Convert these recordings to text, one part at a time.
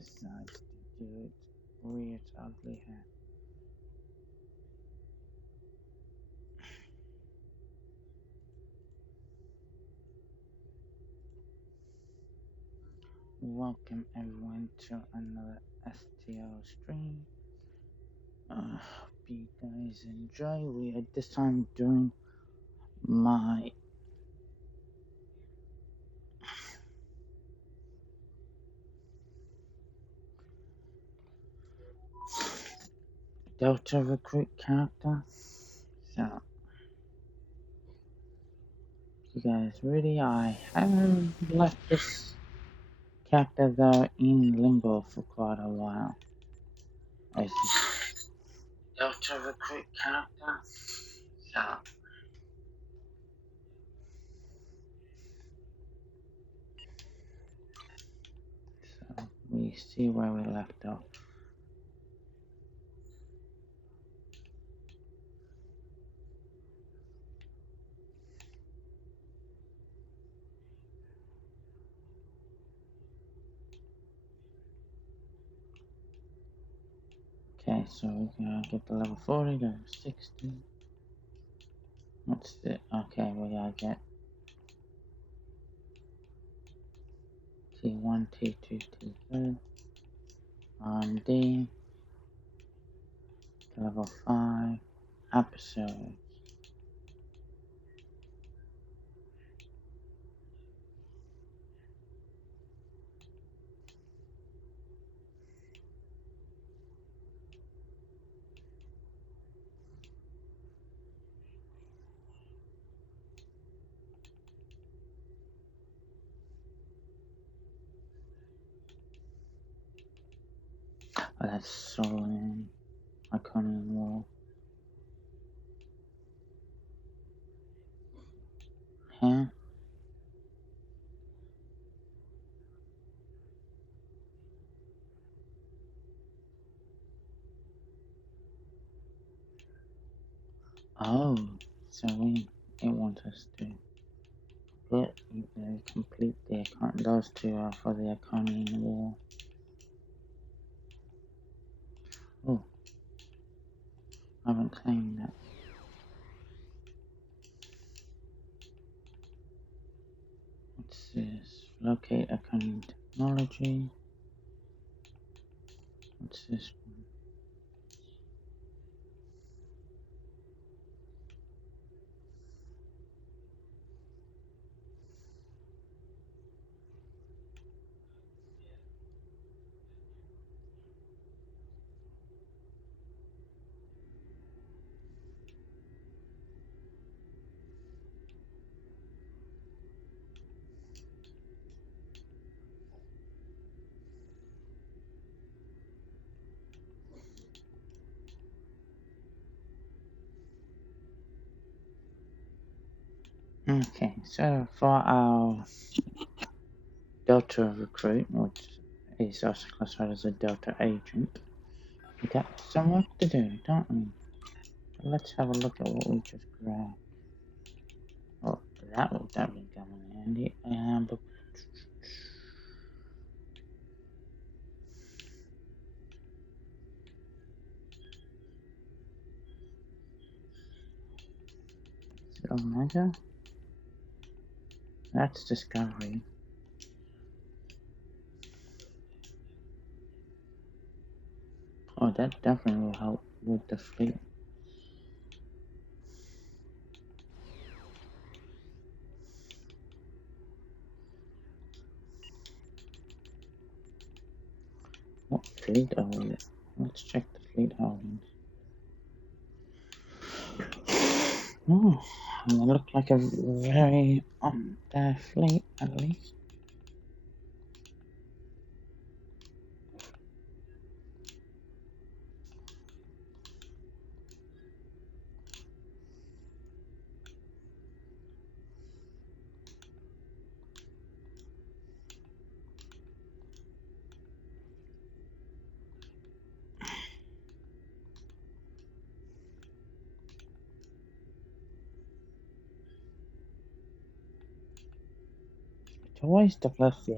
decides to do it, rear its ugly head. Welcome everyone to another STL stream. Hope you guys enjoy. We are this time doing my Delta recruit character. So, you guys ready? I have left this character though in limbo for quite a while. As Delta recruit character. So we see where we left off. Okay, so we're gonna get to level 40, level 60. What's it? Okay, we gotta get T1, T2, T3, R&D, level 5, episodes. Oh, that's Solon, Iconium Wall. Huh? Oh, so it wants us to complete the account. Those two are for the Iconium Wall. Oh, I haven't claimed that. What's this? Locate Iconium Technology. What's this one? Okay, so for our Delta recruit, which is also classified as a Delta agent, we got some work to do, don't we? Let's have a look at what we just grabbed. Oh, that will definitely come in handy. But is it Omega? That's Discovery. Oh, that definitely will help with the fleet. What fleet are we? Let's check the fleet holdings. Oh, they look like a very their fleet at least. It's always the plus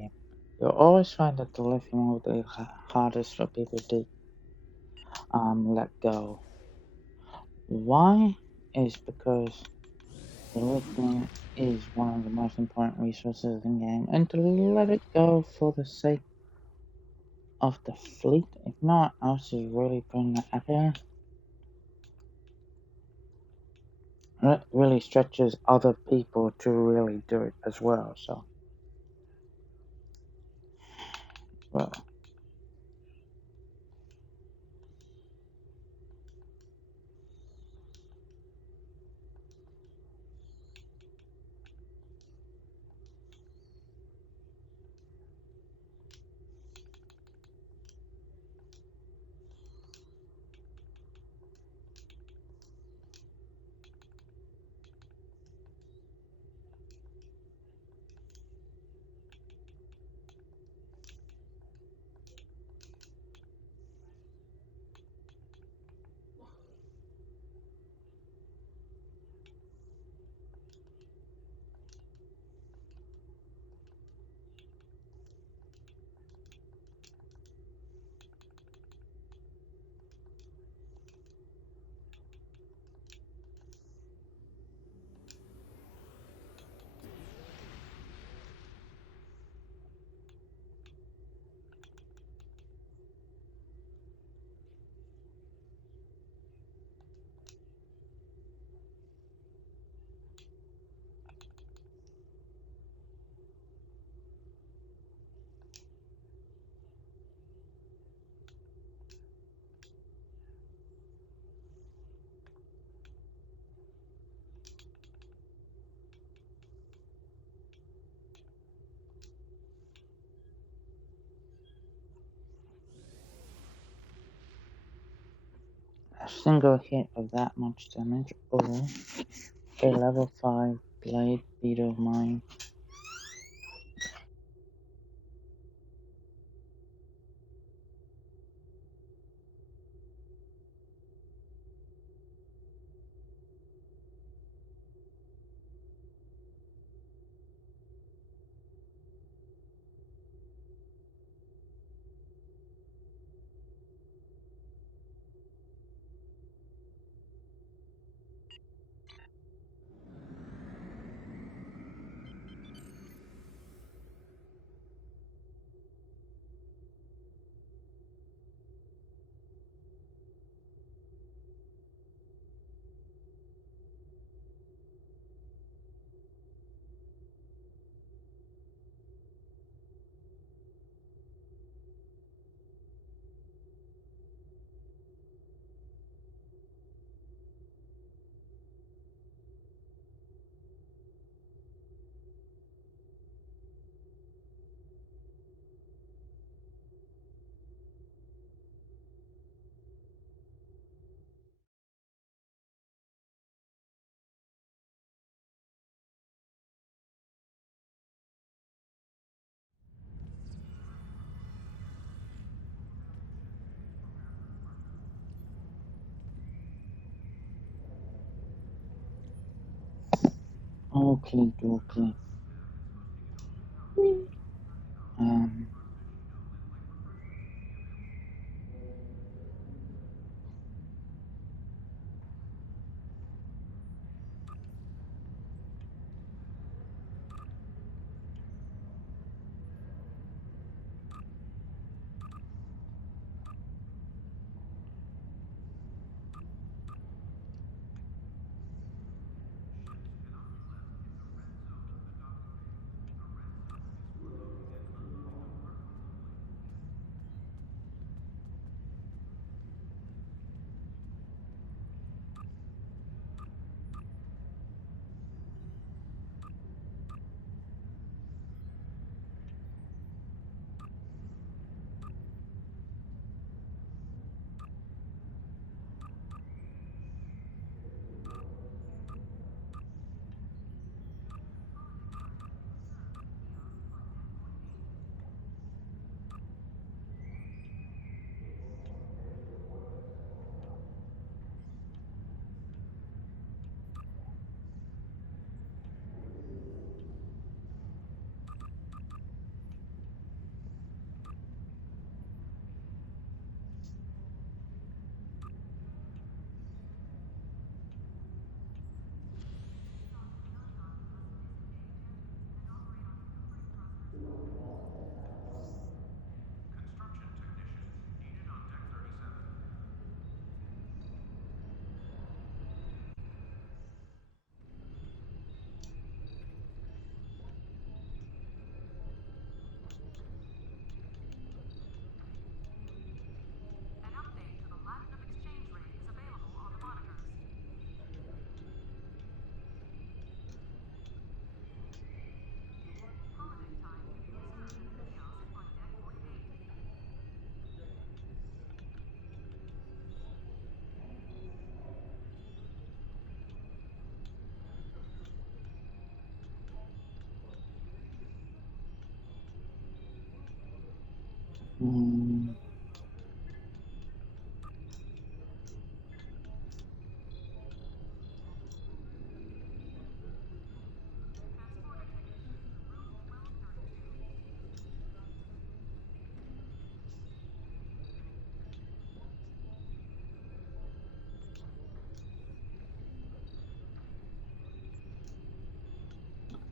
You'll always find that the lithium will be hardest for people to let go. Why? Is because the lithium is one of the most important resources in the game, and to let it go for the sake of the fleet, if no one else is really putting it out there, it really stretches other people to really do it as well. So, well, a single hit of that much damage, or a level 5 blade beetle mine. Okay, dokie. Um,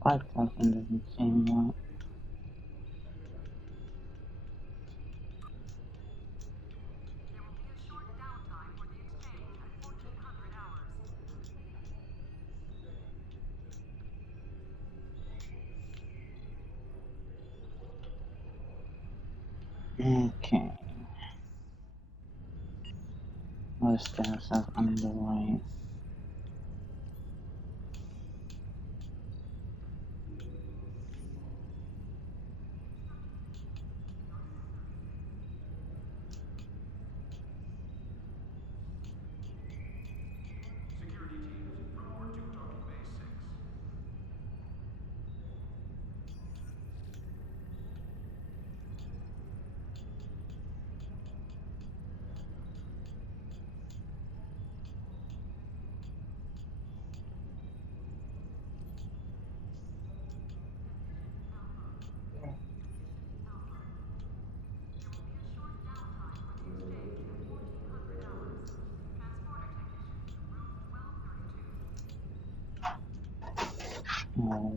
5,000 doesn't seem right. Okay. Let's get ourselves underway. Security teams, report to Tonkius Base 6.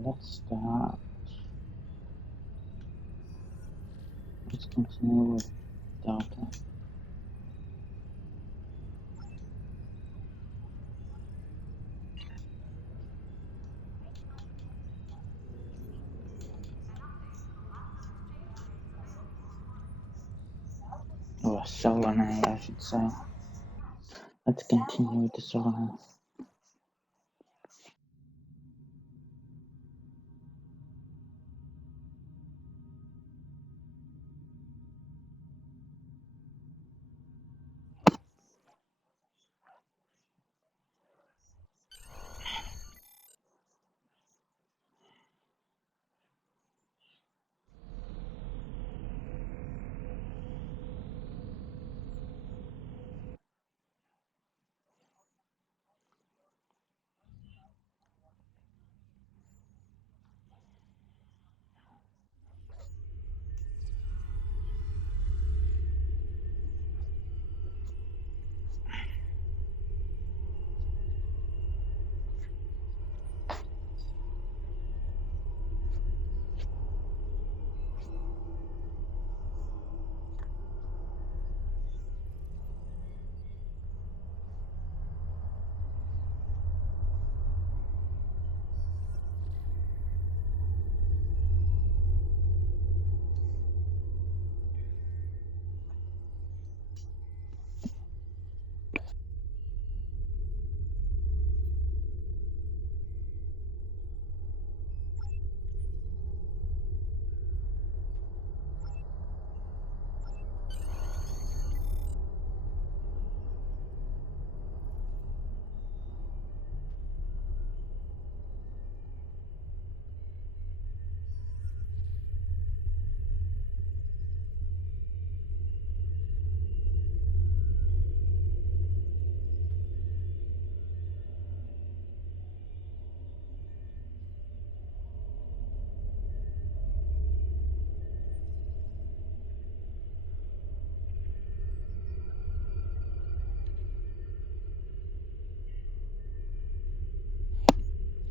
Let's start. Let's continue with Delta. Or Solanae, I should say. Let's continue with the Solanae.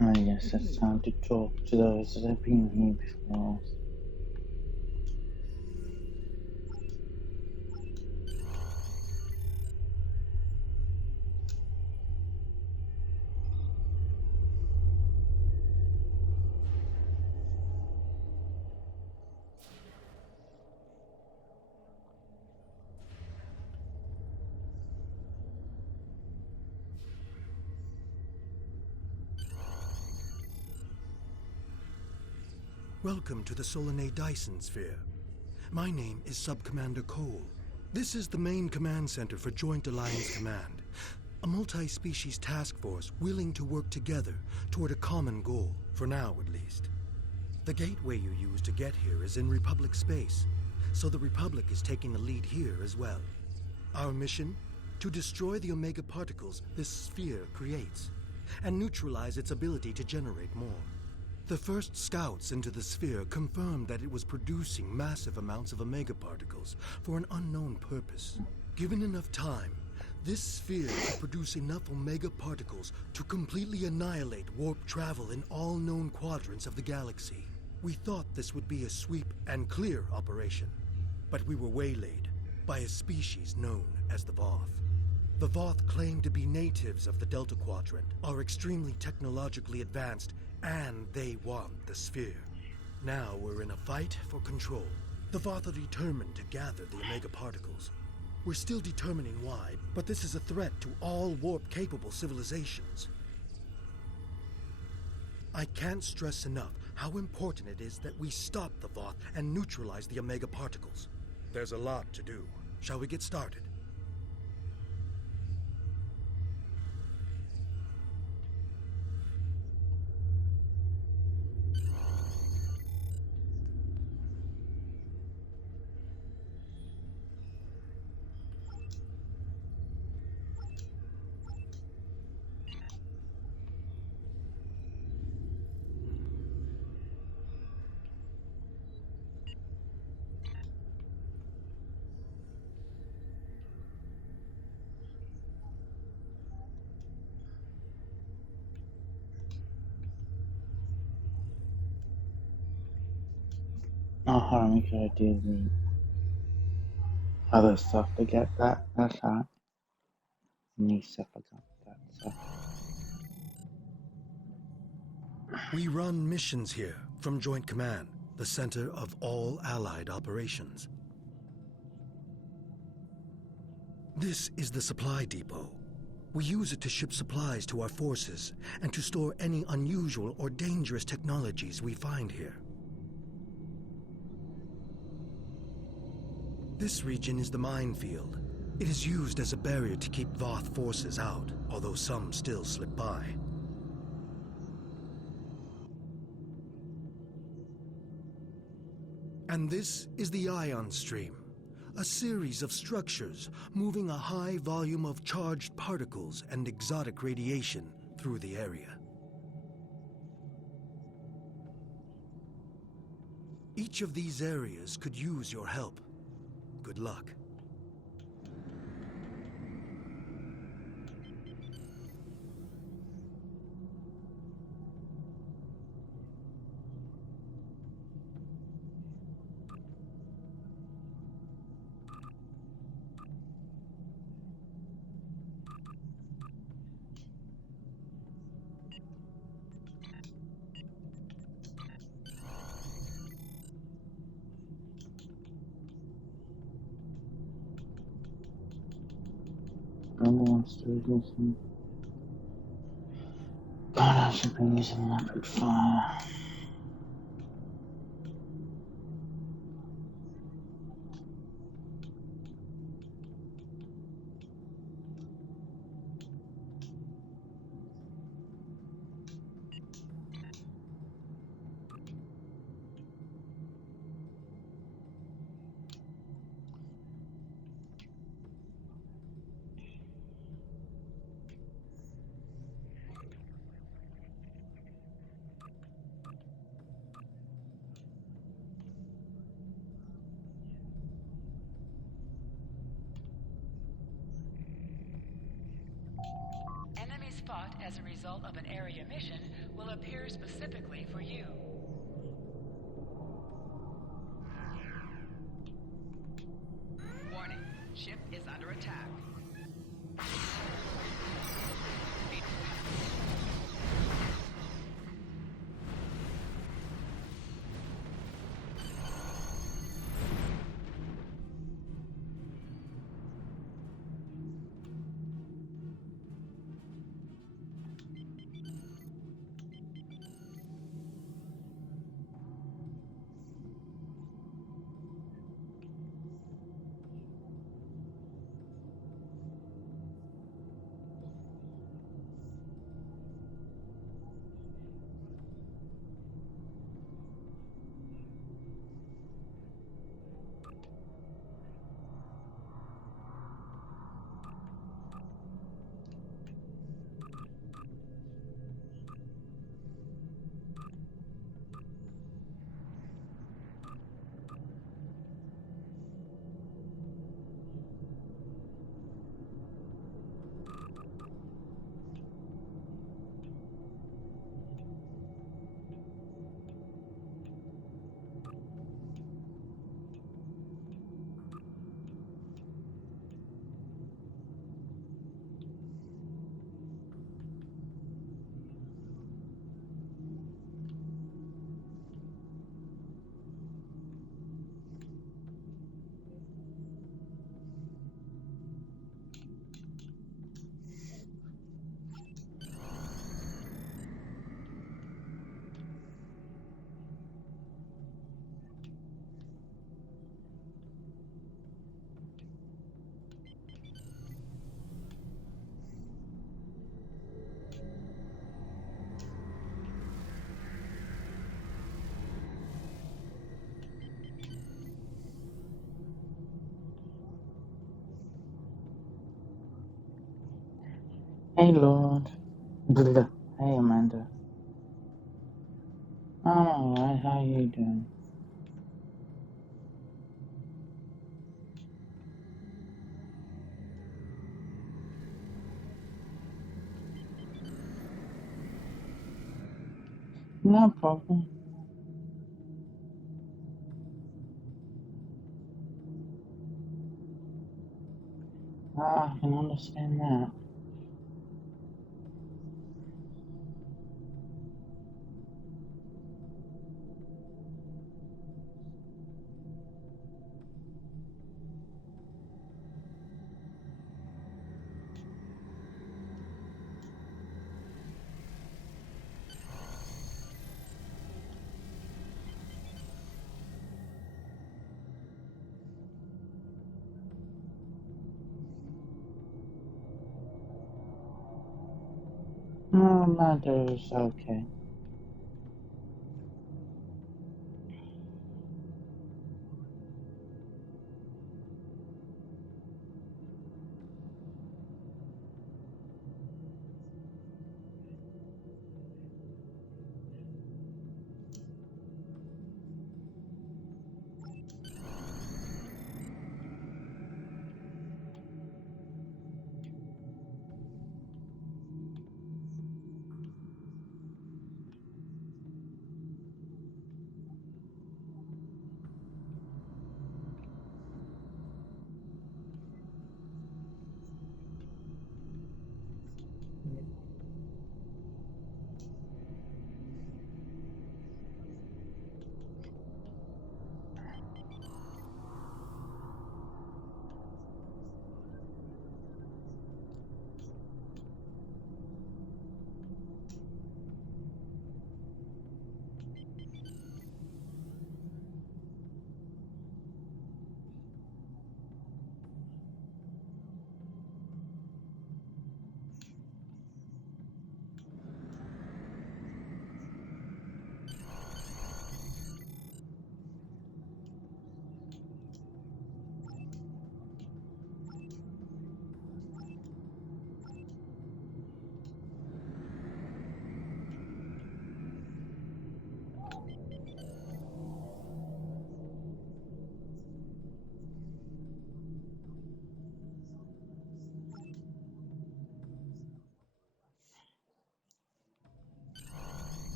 Oh yes, it's time to talk to those that have been here before us. Welcome to the Solanae Dyson Sphere. My name is Sub-Commander Cole. This is the main command center for Joint Alliance Command, a multi-species task force willing to work together toward a common goal, for now at least. The gateway you use to get here is in Republic space. so the Republic is taking the lead here as well. Our mission? To destroy the Omega particles this sphere creates, and neutralize its ability to generate more. The first scouts into the sphere confirmed that it was producing massive amounts of Omega particles for an unknown purpose. Given enough time, this sphere could produce enough Omega particles to completely annihilate warp travel in all known quadrants of the galaxy. We thought this would be a sweep and clear operation, but we were waylaid by a species known as the Voth. The Voth claim to be natives of the Delta Quadrant, are extremely technologically advanced, and they want the sphere. Now we're in a fight for control. The Voth are determined to gather the Omega particles. We're still determining why, but this is a threat to all warp-capable civilizations. I can't stress enough how important it is that we stop the Voth and neutralize the Omega particles. There's a lot to do. Shall we get started? Oh, hold on, we gotta do the other stuff to get that. That's right. New stuff, I got that stuff. We run missions here from Joint Command, the center of all Allied operations. This is the supply depot. We use it to ship supplies to our forces and to store any unusual or dangerous technologies we find here. This region is the minefield. It is used as a barrier to keep Voth forces out, although some still slip by. And this is the ion stream, a series of structures moving a high volume of charged particles and exotic radiation through the area. Each of these areas could use your help. Good luck. Monsters missing. God, I should be using rapid fire. Enemy spot as a result of an area mission will appear specifically for you. Warning, ship is under attack. Hey, Lord. Blah. Hey, Amanda. I'm alright, how you doing? No problem. I can understand that. No, Amanda's okay.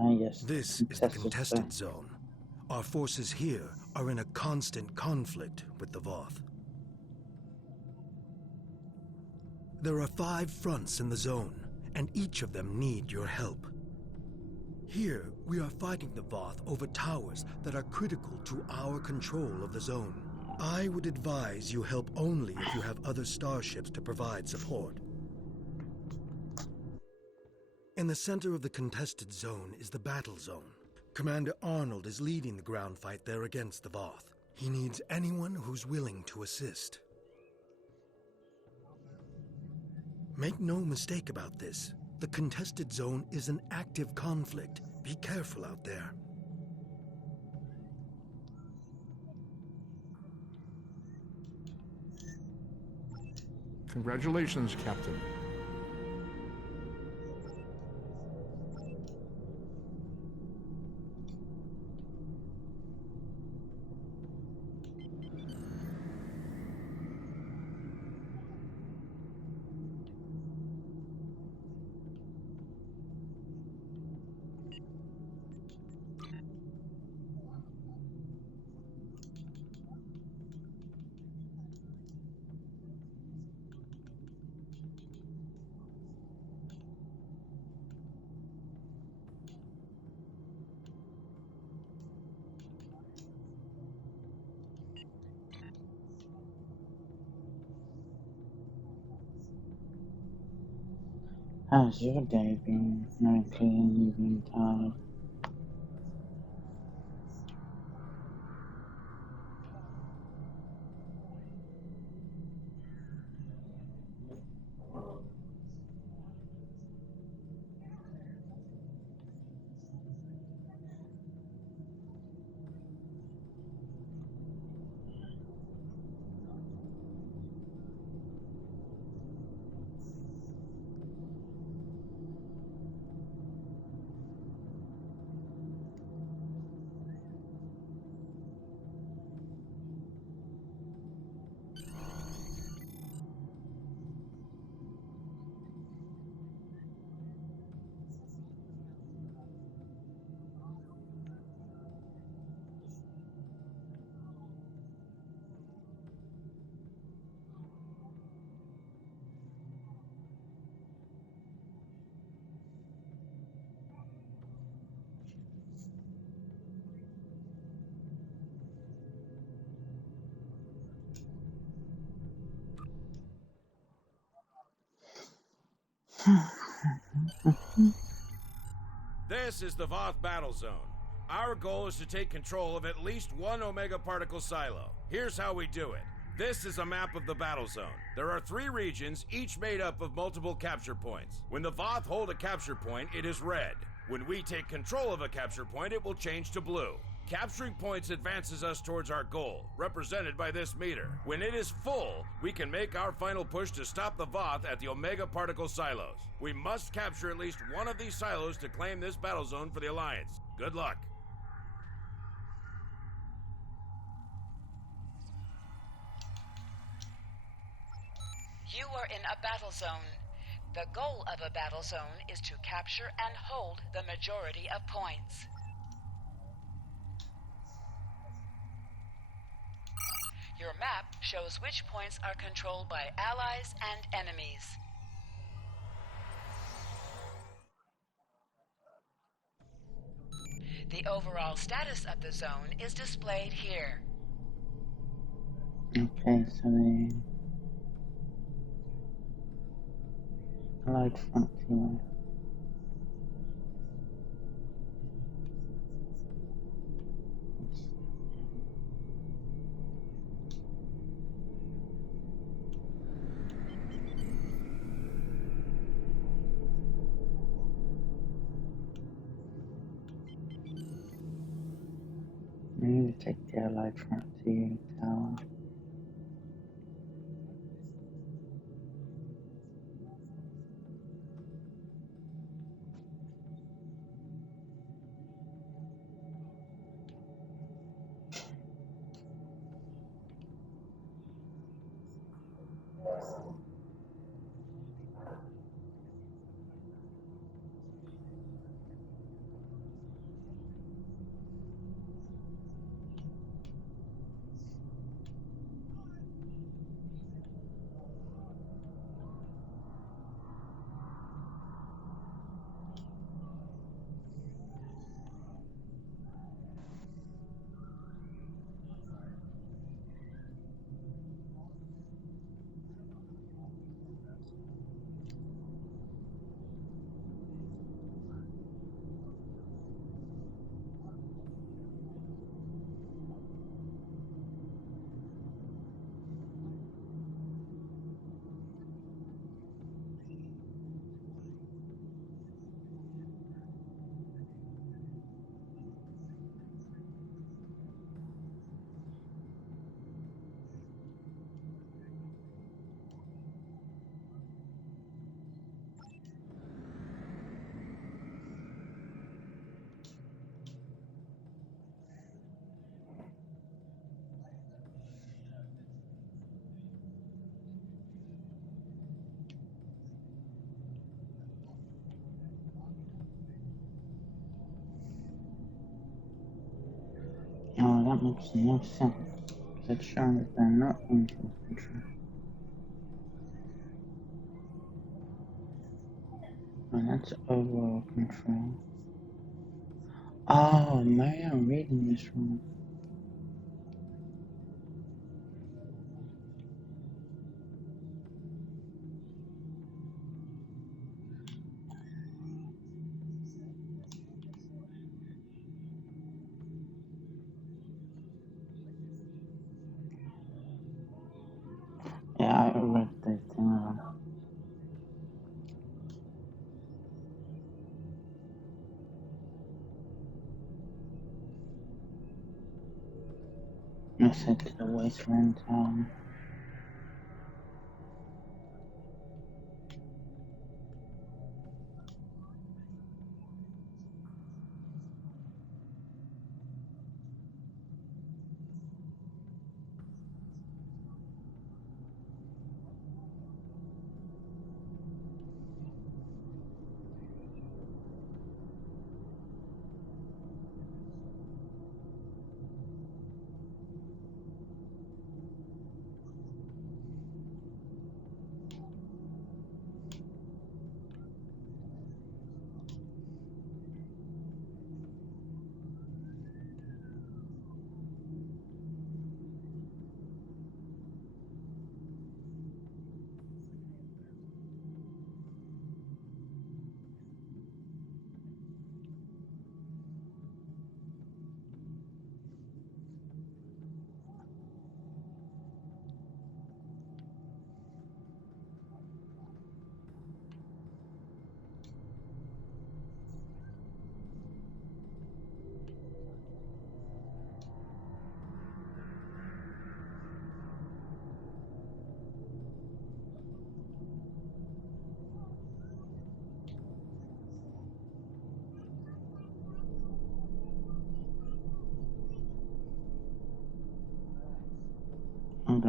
Yes, This is the contested contested zone. zone. Our forces here are in a constant conflict with the Voth. There are 5 fronts in the zone, and each of them need your help. Here, we are fighting the Voth over towers that are critical to our control of the zone. I would advise you help only if you have other starships to provide support. In the center of the contested zone is the battle zone. Commander Arnold is leading the ground fight there against the Voth. He needs anyone who's willing to assist. Make no mistake about this. The contested zone is an active conflict. Be careful out there. Congratulations, Captain. How's your day been? Okay, you've been tired. This is the Voth battle zone. Our goal is to take control of at least one Omega particle silo. Here's how we do it. This is a map of the battle zone. There are 3 regions, each made up of multiple capture points. When the Voth hold a capture point, it is red. When we take control of a capture point, it will change to blue. Capturing points advances us towards our goal, represented by this meter. When it is full, we can make our final push to stop the Voth at the Omega particle silos. We must capture at least one of these silos to claim this battle zone for the Alliance. Good luck. You are in a battle zone. The goal of a battle zone is to capture and hold the majority of points. Your map shows which points are controlled by allies and enemies. The overall status of the zone is displayed here. Okay, so the Allied Frontier. We need to take the Allied Frontier Tower. Oh, that makes no sense. Because it's showing that they're not in full control. Oh, that's overall control. Oh, maybe I'm reading this wrong. Yeah, I read the thing wrong. I said to the Wasteland Town.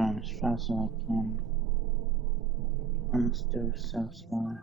around as fast as I can. I'm still so slow.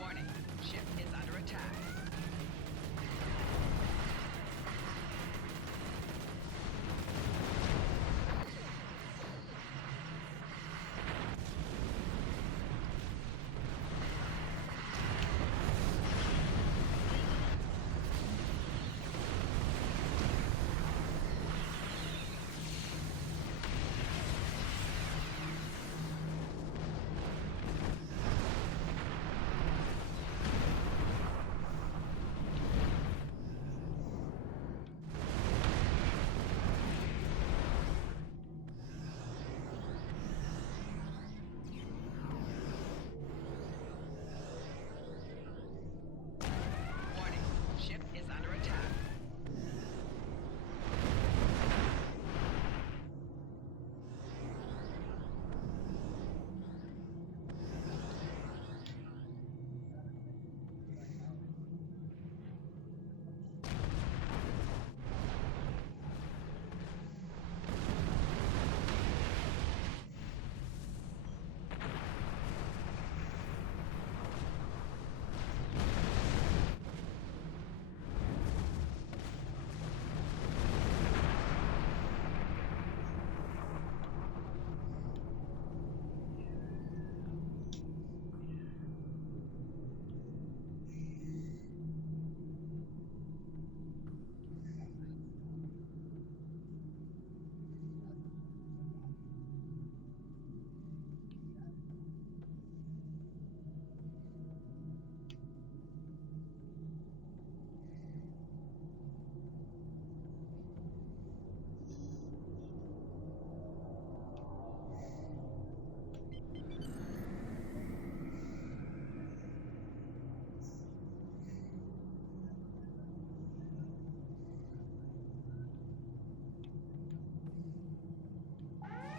Warning, ship is under attack. Warning, ship is under attack.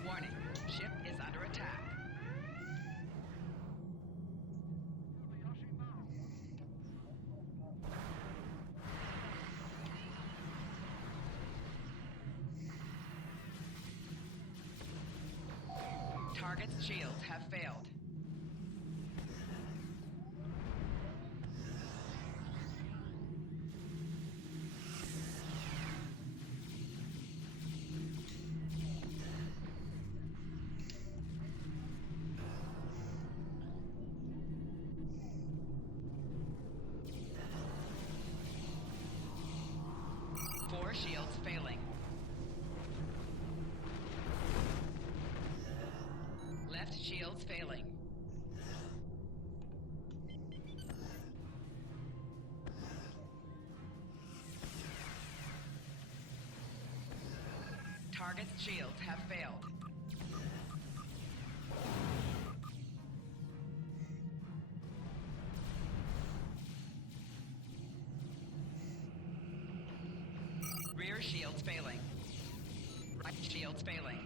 Warning, ship is under attack. Target's shields have failed. Four shields failing. Left shields failing. Target's shields have failed. Rear shields failing. Right shields failing.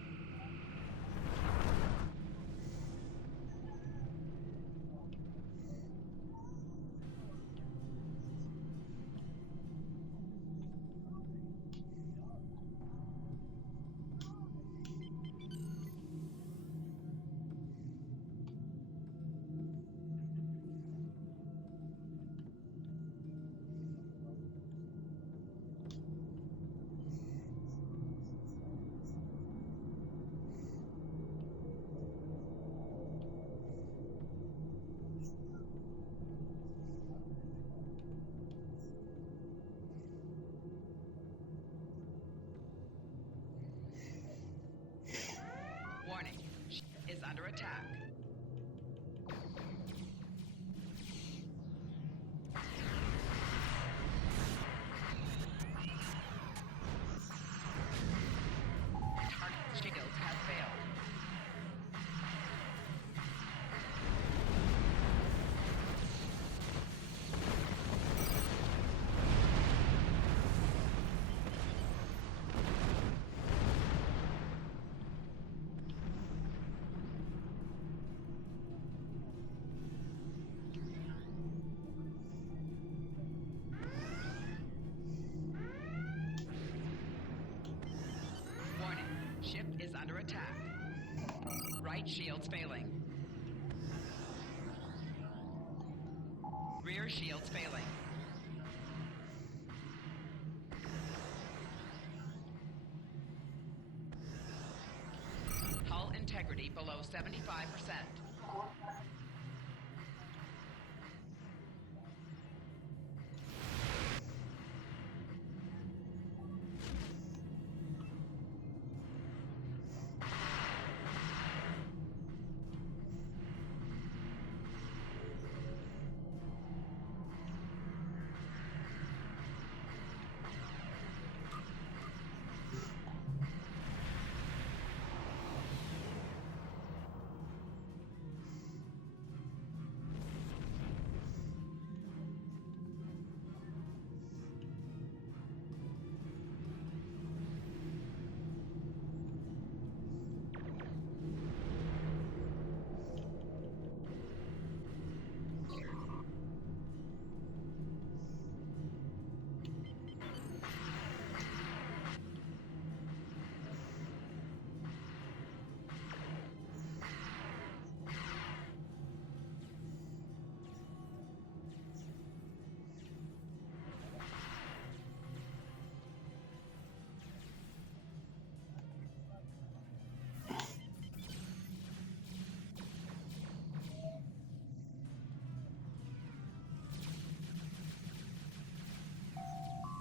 shields failing. Rear shields failing. Hull integrity below 75%.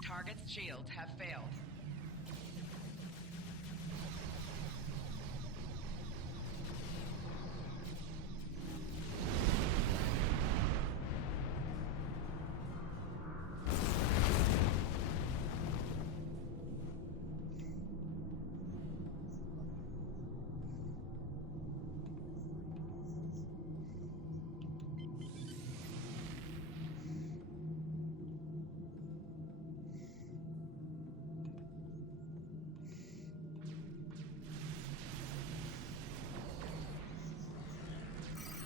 Target's shields have failed.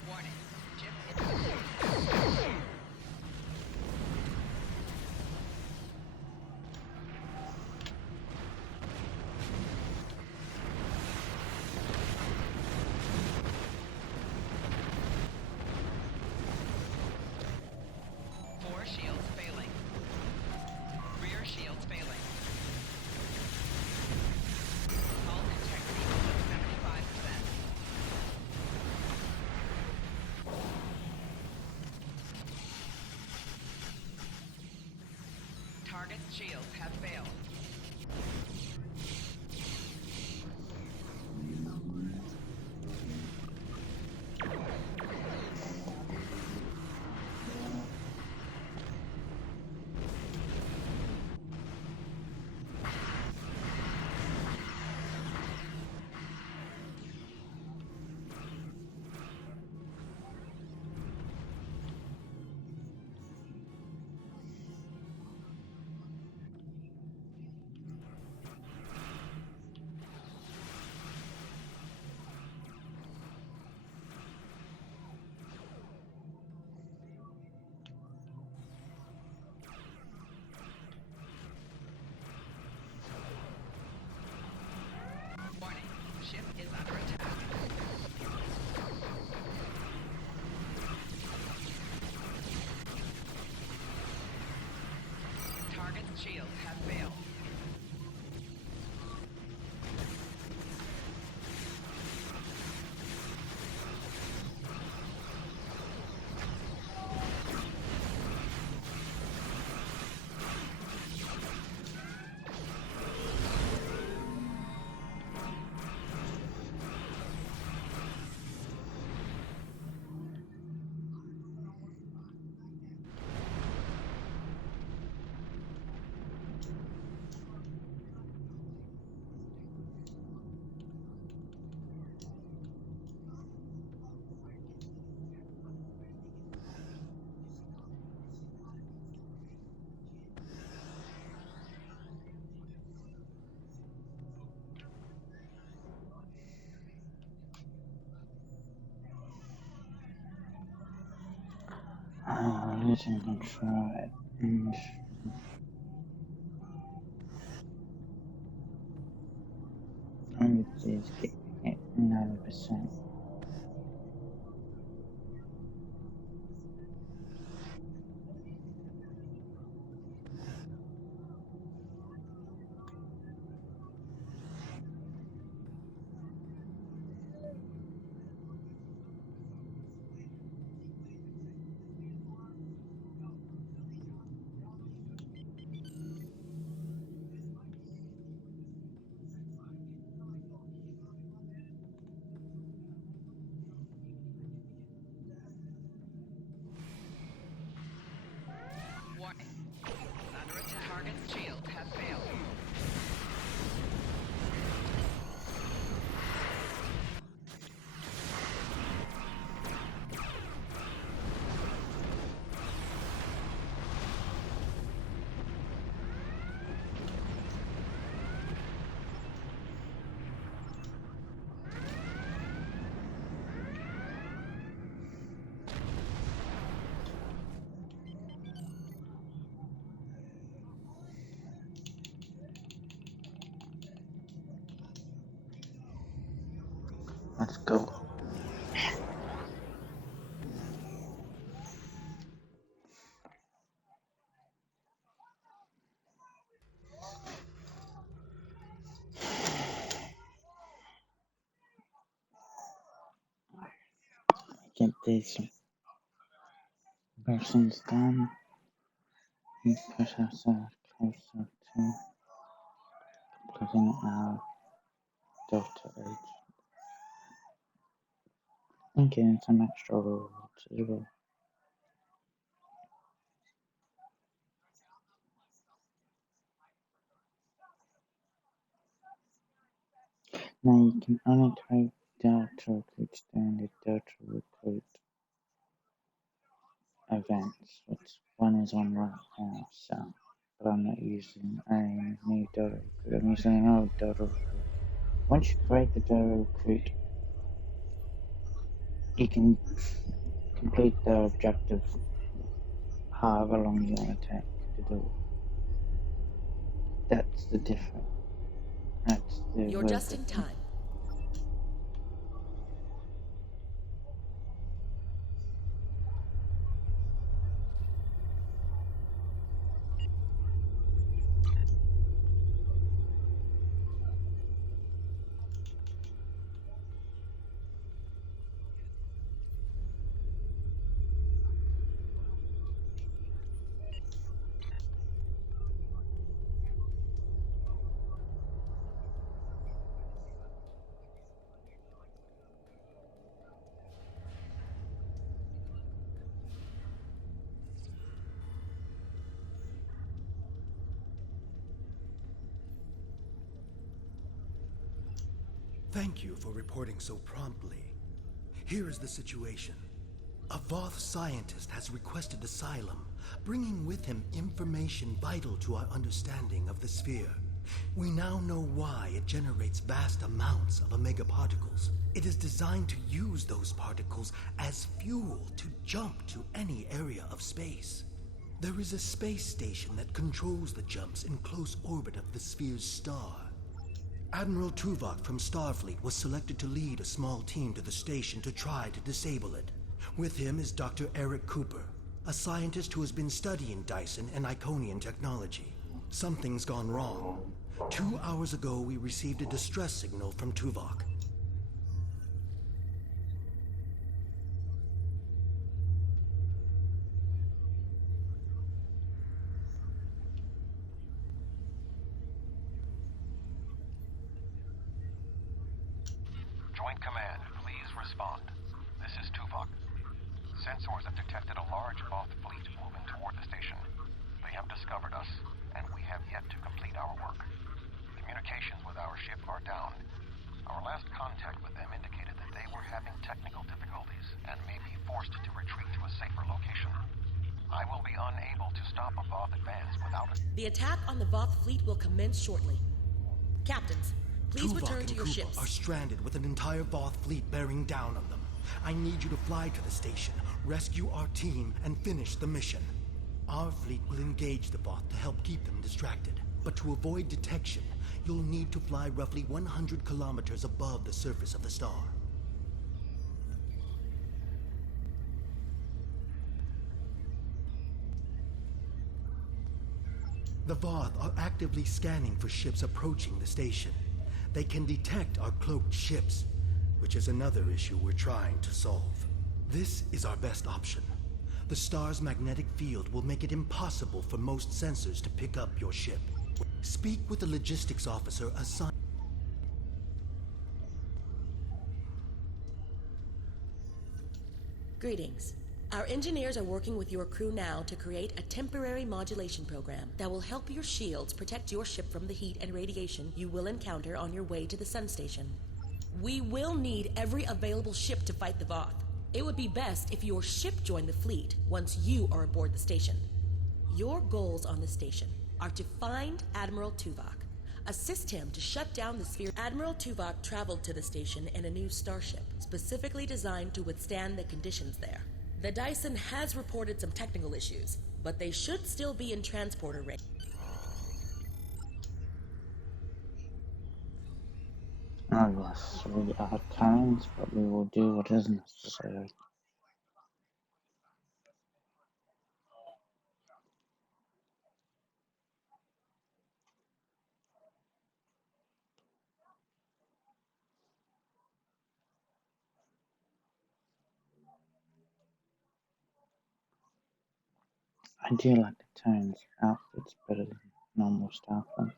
Warning. Ship is Four shields failing. Rear shields failing. Hull integrity below 75%. Target's shields have failed. Warning. Ship is under attack. Target's shields have failed. Losing control. And it's keeping it 90%. Let's go. Get these versions done and push ourselves closer to completing our Delta H and getting some extra rewards as well. Now you can only create Delta recruits during the Delta recruit events, which one is on right now, so but I'm not using a new Delta recruit, I'm using an old Delta recruit. Once you create the Delta recruit, you can complete the objective however long you want to take to do it. That's the difference. That's the You're just in time. Thank you for reporting so promptly. Here is the situation. A Voth scientist has requested asylum, bringing with him information vital to our understanding of the sphere. We now know why it generates vast amounts of omega particles. It is designed to use those particles as fuel to jump to any area of space. There is a space station that controls the jumps in close orbit of the sphere's star. Admiral Tuvok from Starfleet was selected to lead a small team to the station to try to disable it. With him is Dr. Eric Cooper, a scientist who has been studying Dyson and Iconian technology. Something's gone wrong. 2 hours ago, we received a distress signal from Tuvok. Joint Command, please respond. This is Tuvok. Sensors have detected a large Voth fleet moving toward the station. They have discovered us, and we have yet to complete our work. Communications with our ship are down. Our last contact with them indicated that they were having technical difficulties and may be forced to retreat to a safer location. I will be unable to stop a Voth advance without it. The attack on the Voth fleet will commence shortly. Captains, please Tuvok return and to your Cooper ships. are stranded with an entire Voth fleet bearing down on them. I need you to fly to the station, rescue our team, and finish the mission. Our fleet will engage the Voth to help keep them distracted. But to avoid detection, you'll need to fly roughly 100 kilometers above the surface of the star. The Voth are actively scanning for ships approaching the station. They can detect our cloaked ships, which is another issue we're trying to solve. This is our best option. The star's magnetic field will make it impossible for most sensors to pick up your ship. Speak with the logistics officer assigned. Greetings. Our engineers are working with your crew now to create a temporary modulation program that will help your shields protect your ship from the heat and radiation you will encounter on your way to the sun station. We will need every available ship to fight the Voth. It would be best if your ship joined the fleet once you are aboard the station. Your goals on the station are to find Admiral Tuvok, assist him to shut down the sphere. Admiral Tuvok traveled to the station in a new starship, specifically designed to withstand the conditions there. The Dyson has reported some technical issues, but they should still be in transporter range. yes, we are Terrans, but we will do what is necessary. I do like the Terrans' outfits better than normal Starfleet.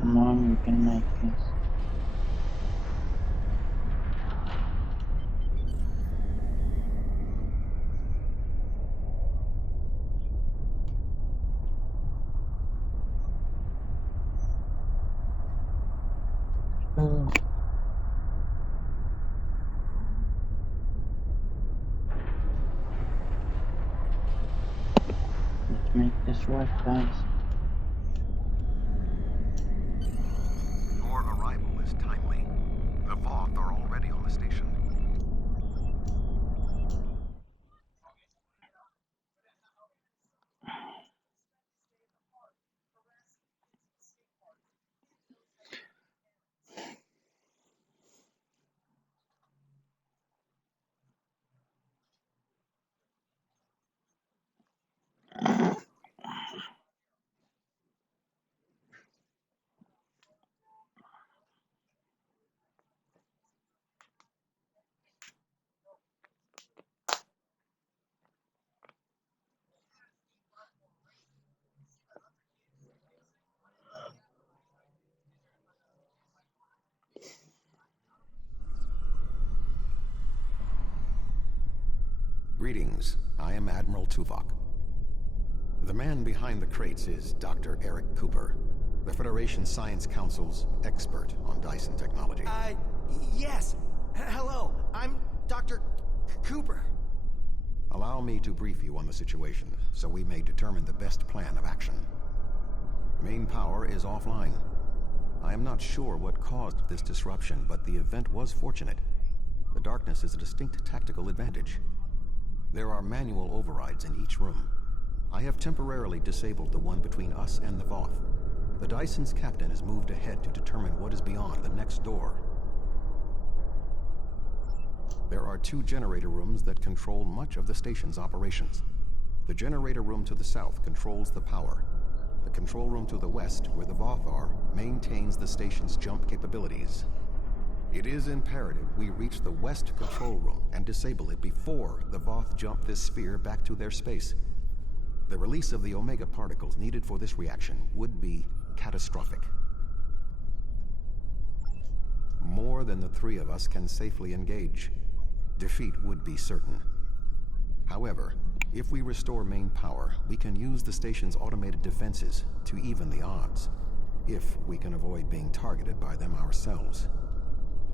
Come on, you can make this. Let's make this work, guys. Your arrival is timely. The Voth are already on the station. Greetings. I am Admiral Tuvok. The man behind the crates is Dr. Eric Cooper, the Federation Science Council's expert on Dyson technology. Yes. Hello, I'm Dr. Cooper. Allow me to brief you on the situation, so we may determine the best plan of action. Main power is offline. I am not sure what caused this disruption, but the event was fortunate. The darkness is a distinct tactical advantage. There are manual overrides in each room. I have temporarily disabled the one between us and the Voth. The Dyson's captain has moved ahead to determine what is beyond the next door. There are 2 generator rooms that control much of the station's operations. The generator room to the south controls the power. The control room to the west, where the Voth are, maintains the station's jump capabilities. It is imperative we reach the west control room and disable it before the Voth jump this sphere back to their space. The release of the Omega particles needed for this reaction would be catastrophic. More than the three of us can safely engage. Defeat would be certain. However, if we restore main power, we can use the station's automated defenses to even the odds, if we can avoid being targeted by them ourselves.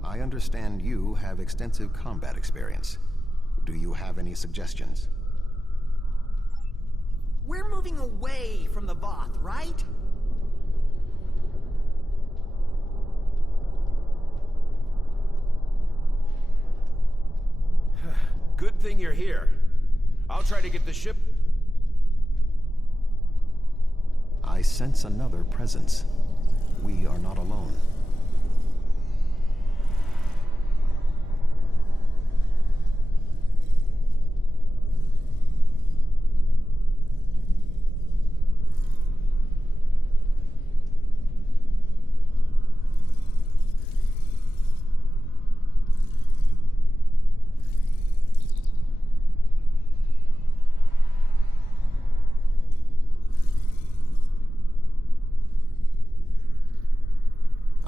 I understand you have extensive combat experience. Do you have any suggestions? We're moving away from the Voth, right? Good thing you're here. I'll try to get the ship... I sense another presence. We are not alone.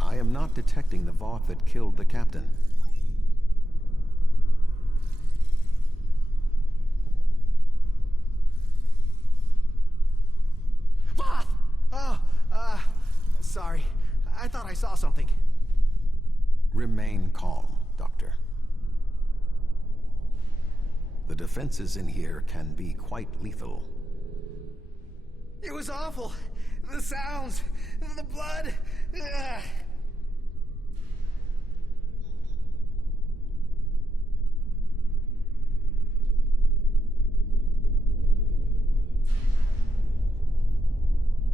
I am not detecting the Voth that killed the captain. Voth! Oh, sorry. I thought I saw something. Remain calm, Doctor. The defenses in here can be quite lethal. It was awful. The sounds, the blood. Ugh.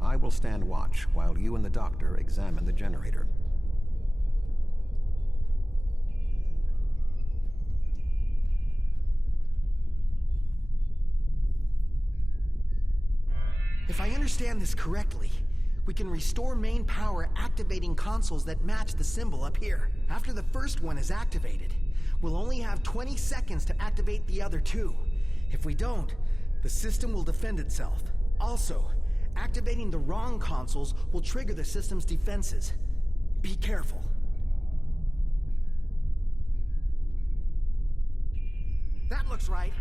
I will stand watch while you and the doctor examine the generator. If I understand this correctly, we can restore main power activating consoles that match the symbol up here. After the first one is activated, we'll only have 20 seconds to activate the other two. If we don't, the system will defend itself. Also, activating the wrong consoles will trigger the system's defenses. Be careful. That looks right.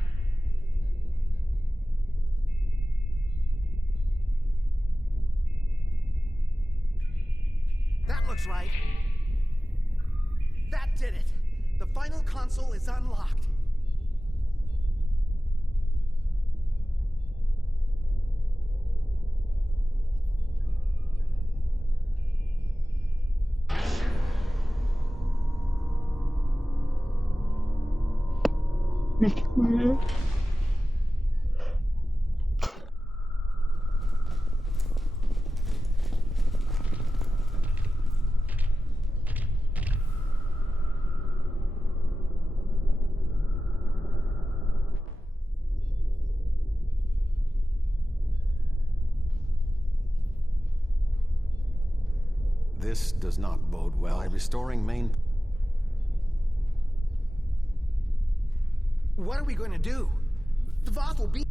That looks right. That did it. The final console is unlocked. This does not bode well. By restoring main... What are we going to do? The Voth will be...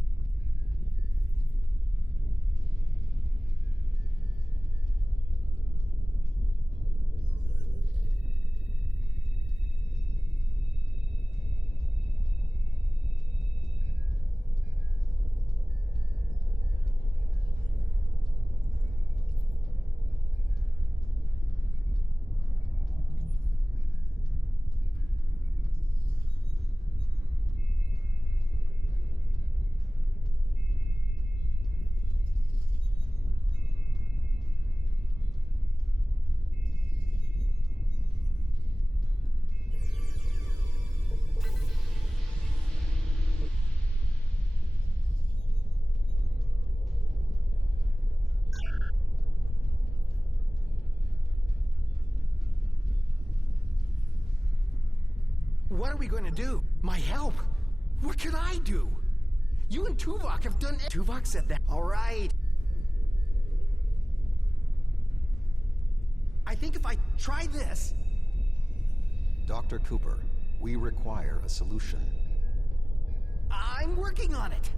What are we going to do? My help? What could I do? You and Tuvok have done... Tuvok said that. All right. I think if I try this... Dr. Cooper, we require a solution. I'm working on it.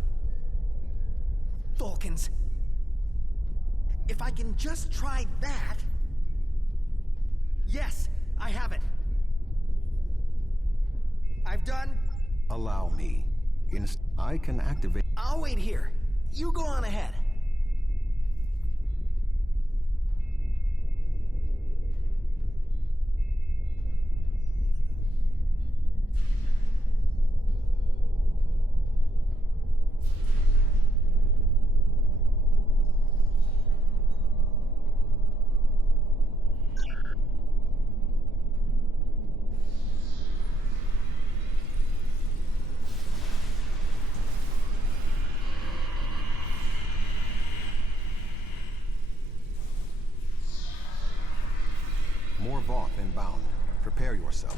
Vulcans. If I can just try that... Yes, I have it. I've done... Allow me. I can activate... I'll wait here. You go on ahead. More Voth inbound. Prepare yourself.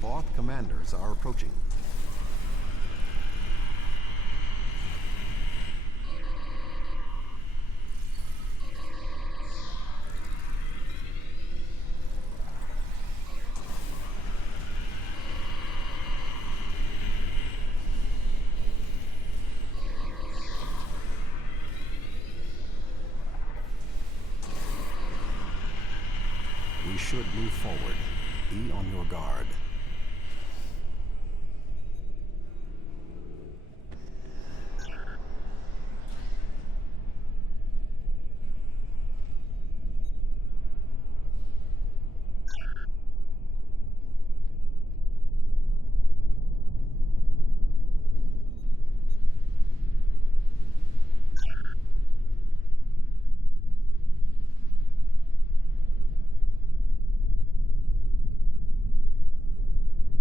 Voth commanders are approaching. We should move forward. Be on your guard.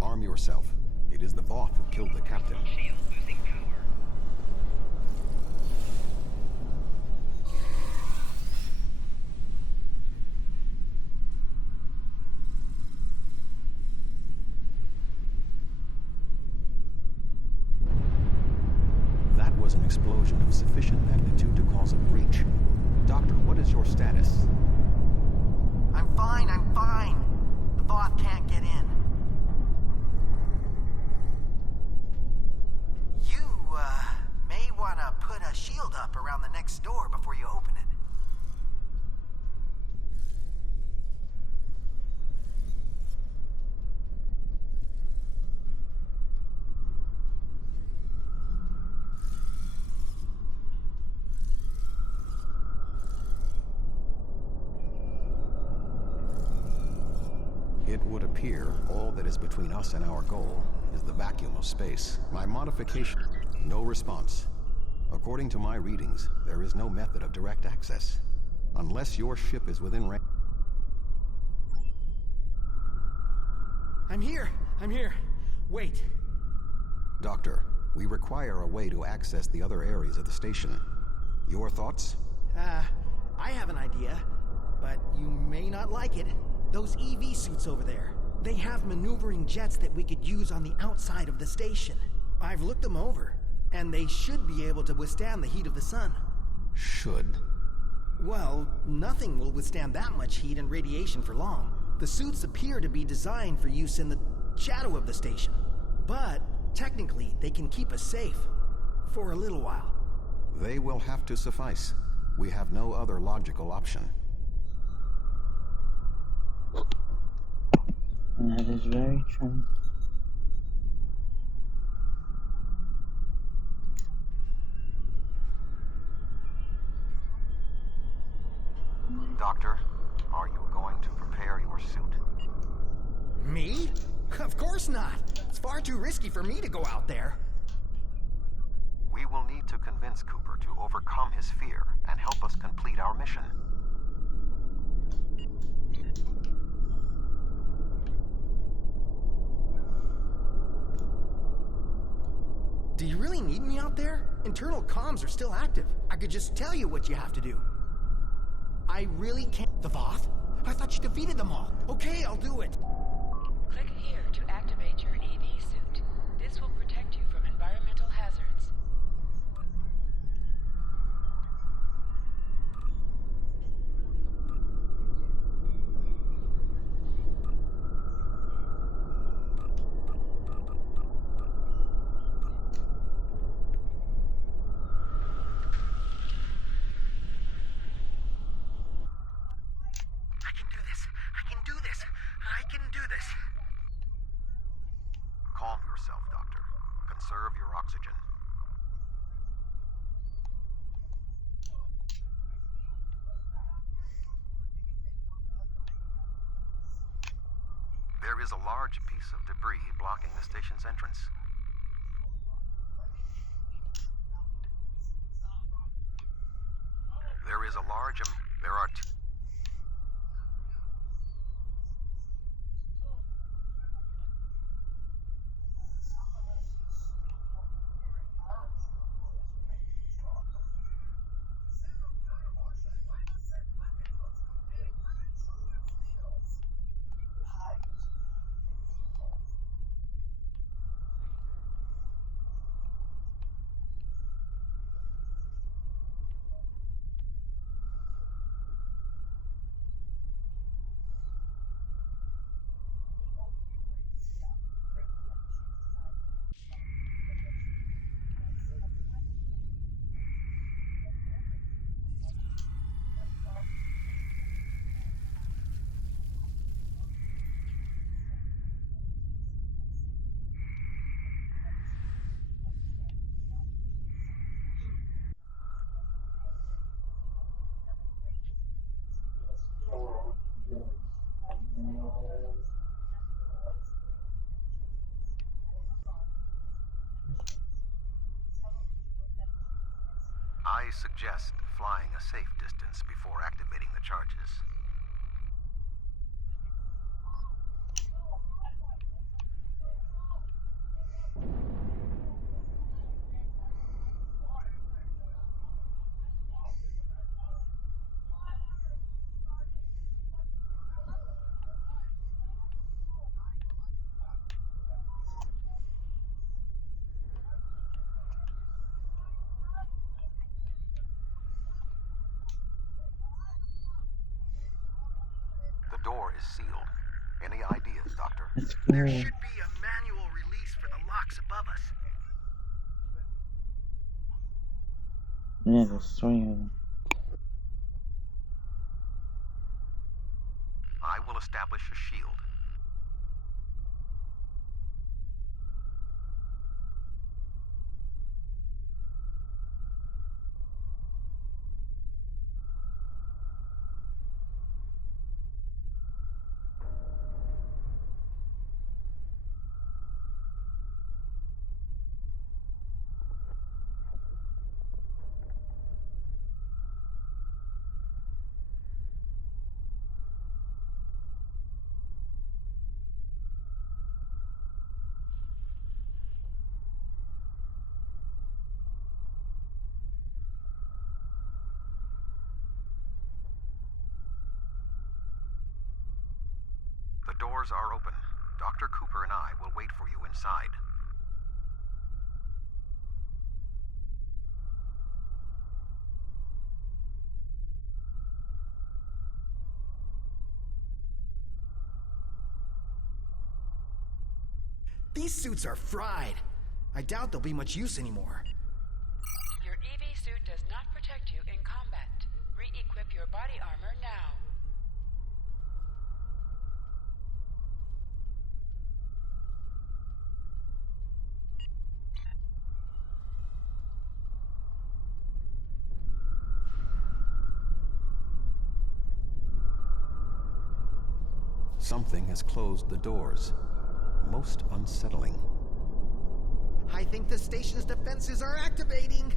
Arm yourself. It is the Voth who killed the captain. That was an explosion of sufficient magnitude to cause a breach. Doctor, what is your status? I'm fine, I'm fine. The Voth can't get in. You, may wanna put a shield up around the next door before you open it. It would appear all that is between us and our goal is the vacuum of space. My modification, no response. According to my readings, there is no method of direct access. Unless your ship is within range. I'm here. Wait. Doctor, we require a way to access the other areas of the station. Your thoughts? I have an idea, but you may not like it. Those EV suits over there, they have maneuvering jets that we could use on the outside of the station. I've looked them over, and they should be able to withstand the heat of the sun. Should. Well, nothing will withstand that much heat and radiation for long. The suits appear to be designed for use in the shadow of the station. But, technically, they can keep us safe. For a little while. They will have to suffice. We have no other logical option. And that is very true. Doctor, are you going to prepare your suit? Me? Of course not. It's far too risky for me to go out there. We will need to convince Cooper to overcome his fear and help us complete our mission. Do you really need me out there? Internal comms are still active. I could just tell you what you have to do. I really can't... The Voth? I thought you defeated them all. Okay, I'll do it. Click here to activate your EV suit. This will protect you from environmental hazards. Calm yourself, Doctor. Conserve your oxygen. There is a large piece of debris blocking the station's entrance. There is a large... There are two... I suggest flying a safe distance before activating the charges. The door is sealed. Any ideas, Doctor? Let's There go. should be a manual release for the locks above us. Yeah, there's 3 of them. I will establish a shield. The doors are open. Dr. Cooper and I will wait for you inside. These suits are fried. I doubt they'll be much use anymore. Your EV suit does not protect you in combat. Re-equip your body armor now. Something has closed the doors. Most unsettling. I think the station's defenses are activating.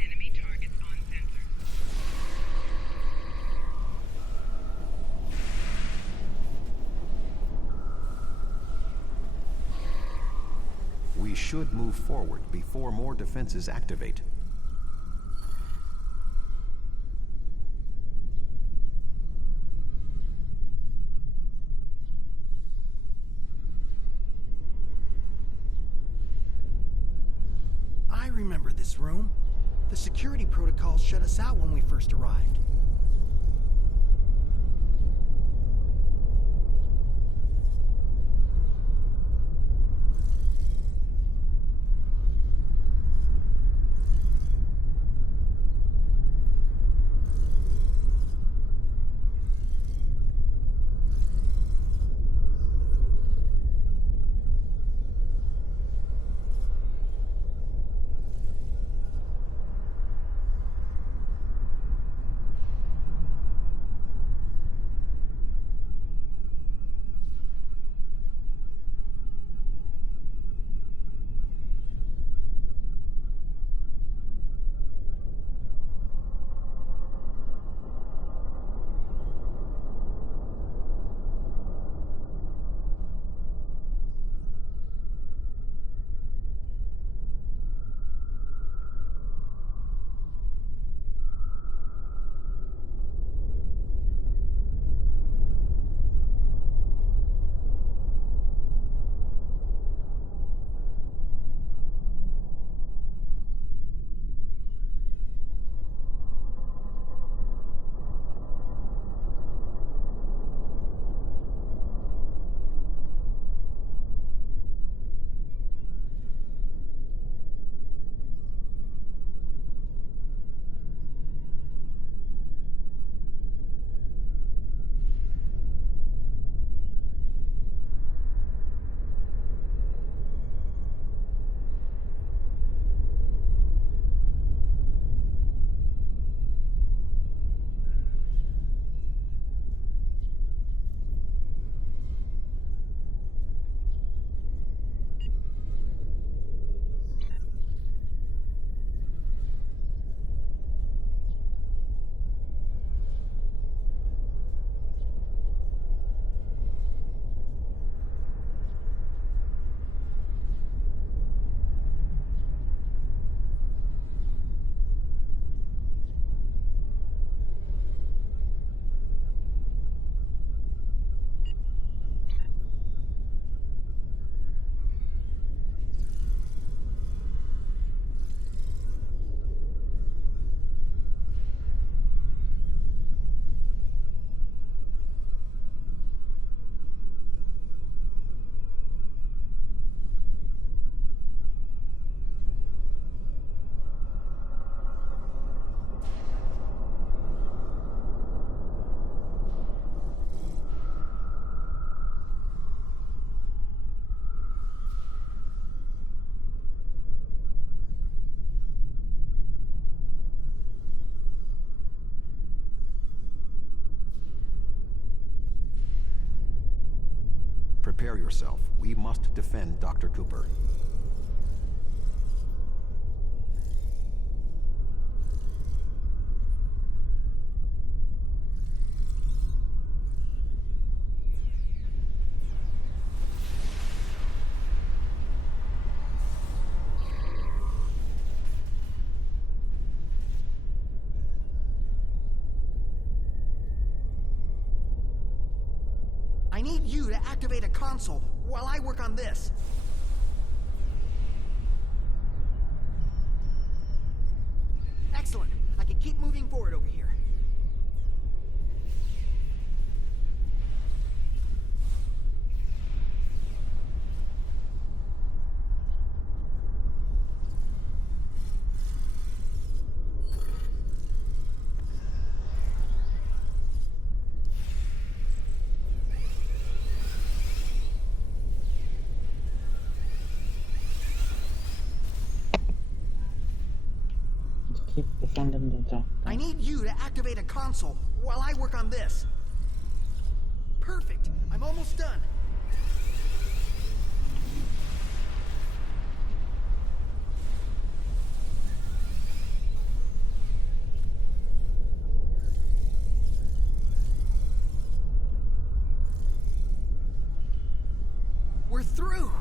Enemy targets on sensor. We should move forward before more defenses activate. remember this room. The security protocols shut us out when we first arrived. Prepare yourself. We must defend Dr. Cooper. I need you to activate a console while I work on this. Excellent. I can keep moving forward over here. Keep defending the doctor. I need you to activate a console while I work on this. Perfect. I'm almost done. We're through.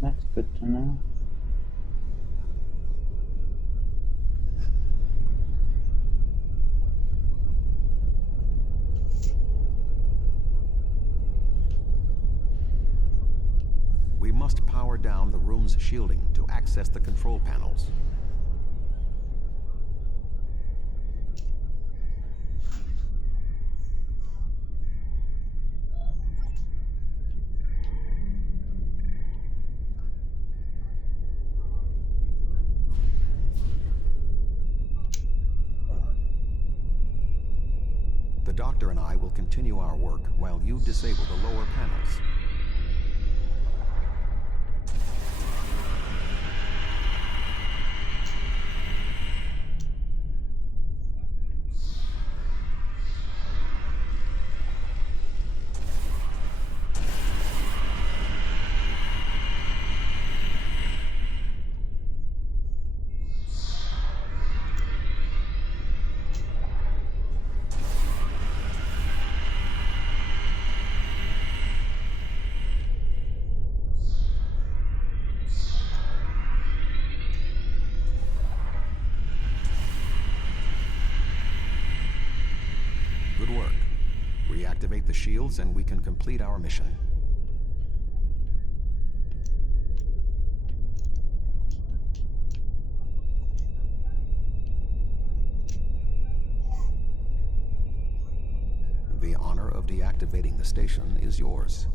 That's good to know. We must power down the room's shielding to access the control panels. The doctor and I will continue our work while you disable the lower panels. Good work. Reactivate the shields and we can complete our mission. The honor of deactivating the station is yours.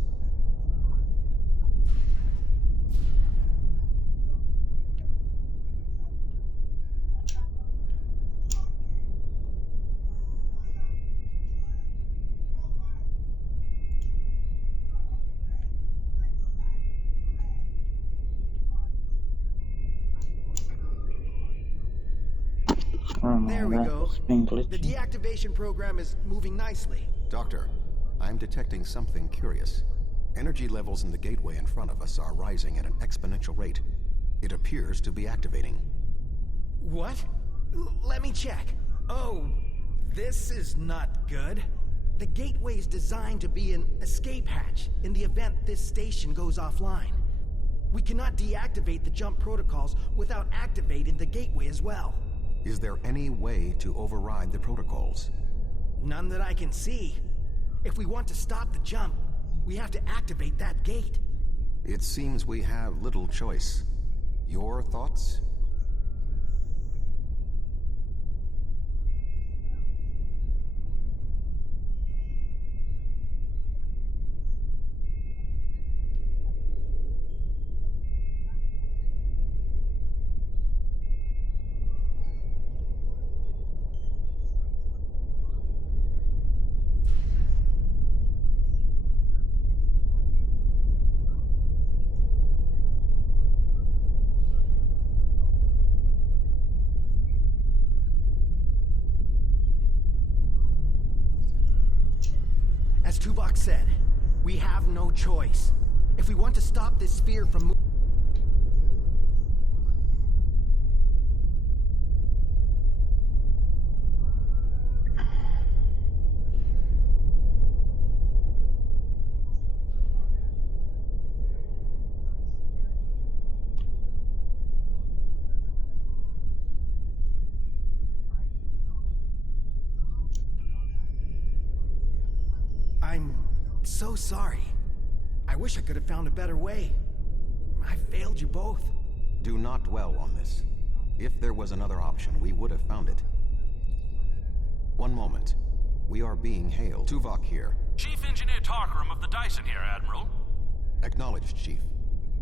There we go. That's been The glitchy. deactivation program is moving nicely. Doctor, I'm detecting something curious. Energy levels in the gateway in front of us are rising at an exponential rate. It appears to be activating. What? Let me check. Oh, this is not good. The gateway is designed to be an escape hatch in the event this station goes offline. We cannot deactivate the jump protocols without activating the gateway as well. Is there any way to override the protocols? None that I can see. If we want to stop the jump, we have to activate that gate. It seems we have little choice. Your thoughts? As Tuvok said, we have no choice. If we want to stop this sphere from moving... I'm so sorry. I wish I could have found a better way. I failed you both. Do not dwell on this. If there was another option, we would have found it. One moment. We are being hailed. Tuvok here. Chief Engineer Tarkram of the Dyson here, Admiral. Acknowledged, Chief.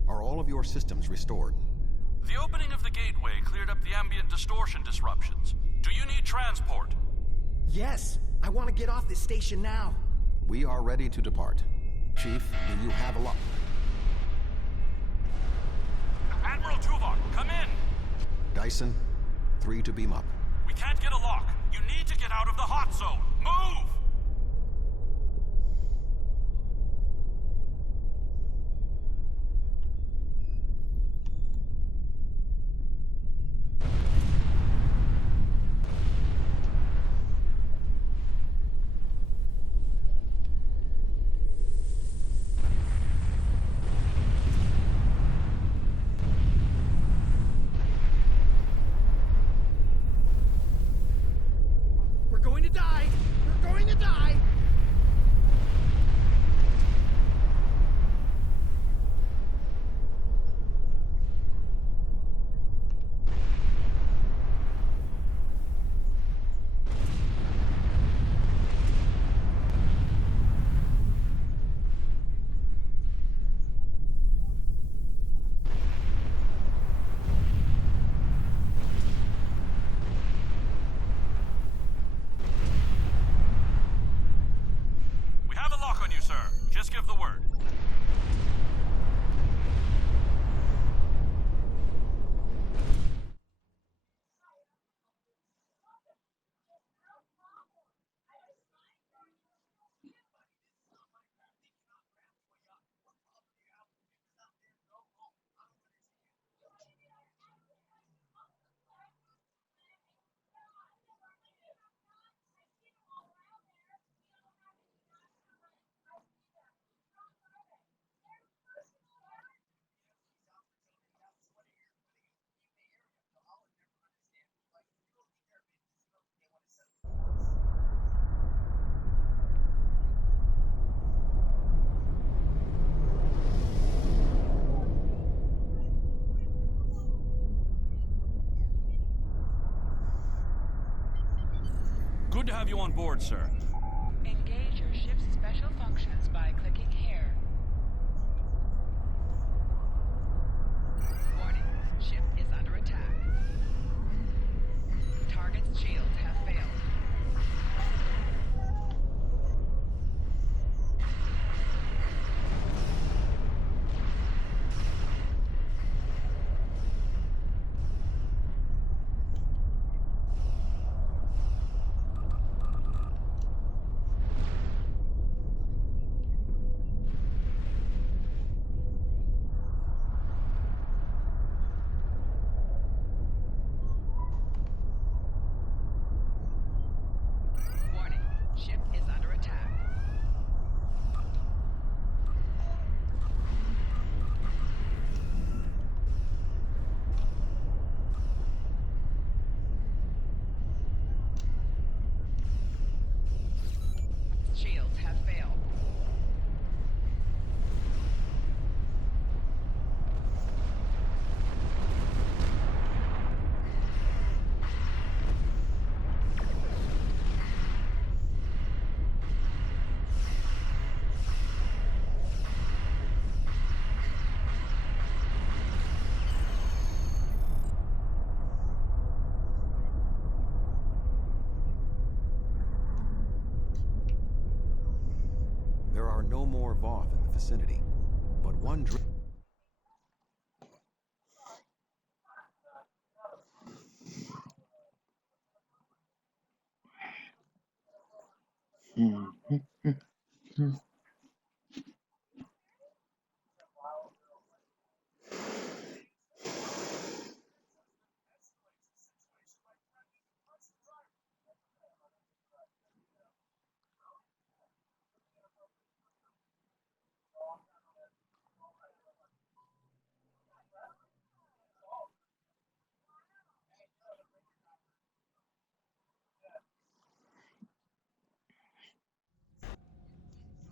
Are all of your systems restored? The opening of the gateway cleared up the ambient distortion disruptions. Do you need transport? Yes, I want to get off this station now. We are ready to depart. Chief, do you have a lock? Admiral Tuvok, come in! Dyson, 3 to beam up. We can't get a lock. You need to get out of the hot zone. Move! Good to have you on board, sir. Engage your ship's special functions by clicking here. Warning, ship is under attack. Target's shields have failed. Warning, ship is under attack. Shields have failed. There are no more Voth in the vicinity, but one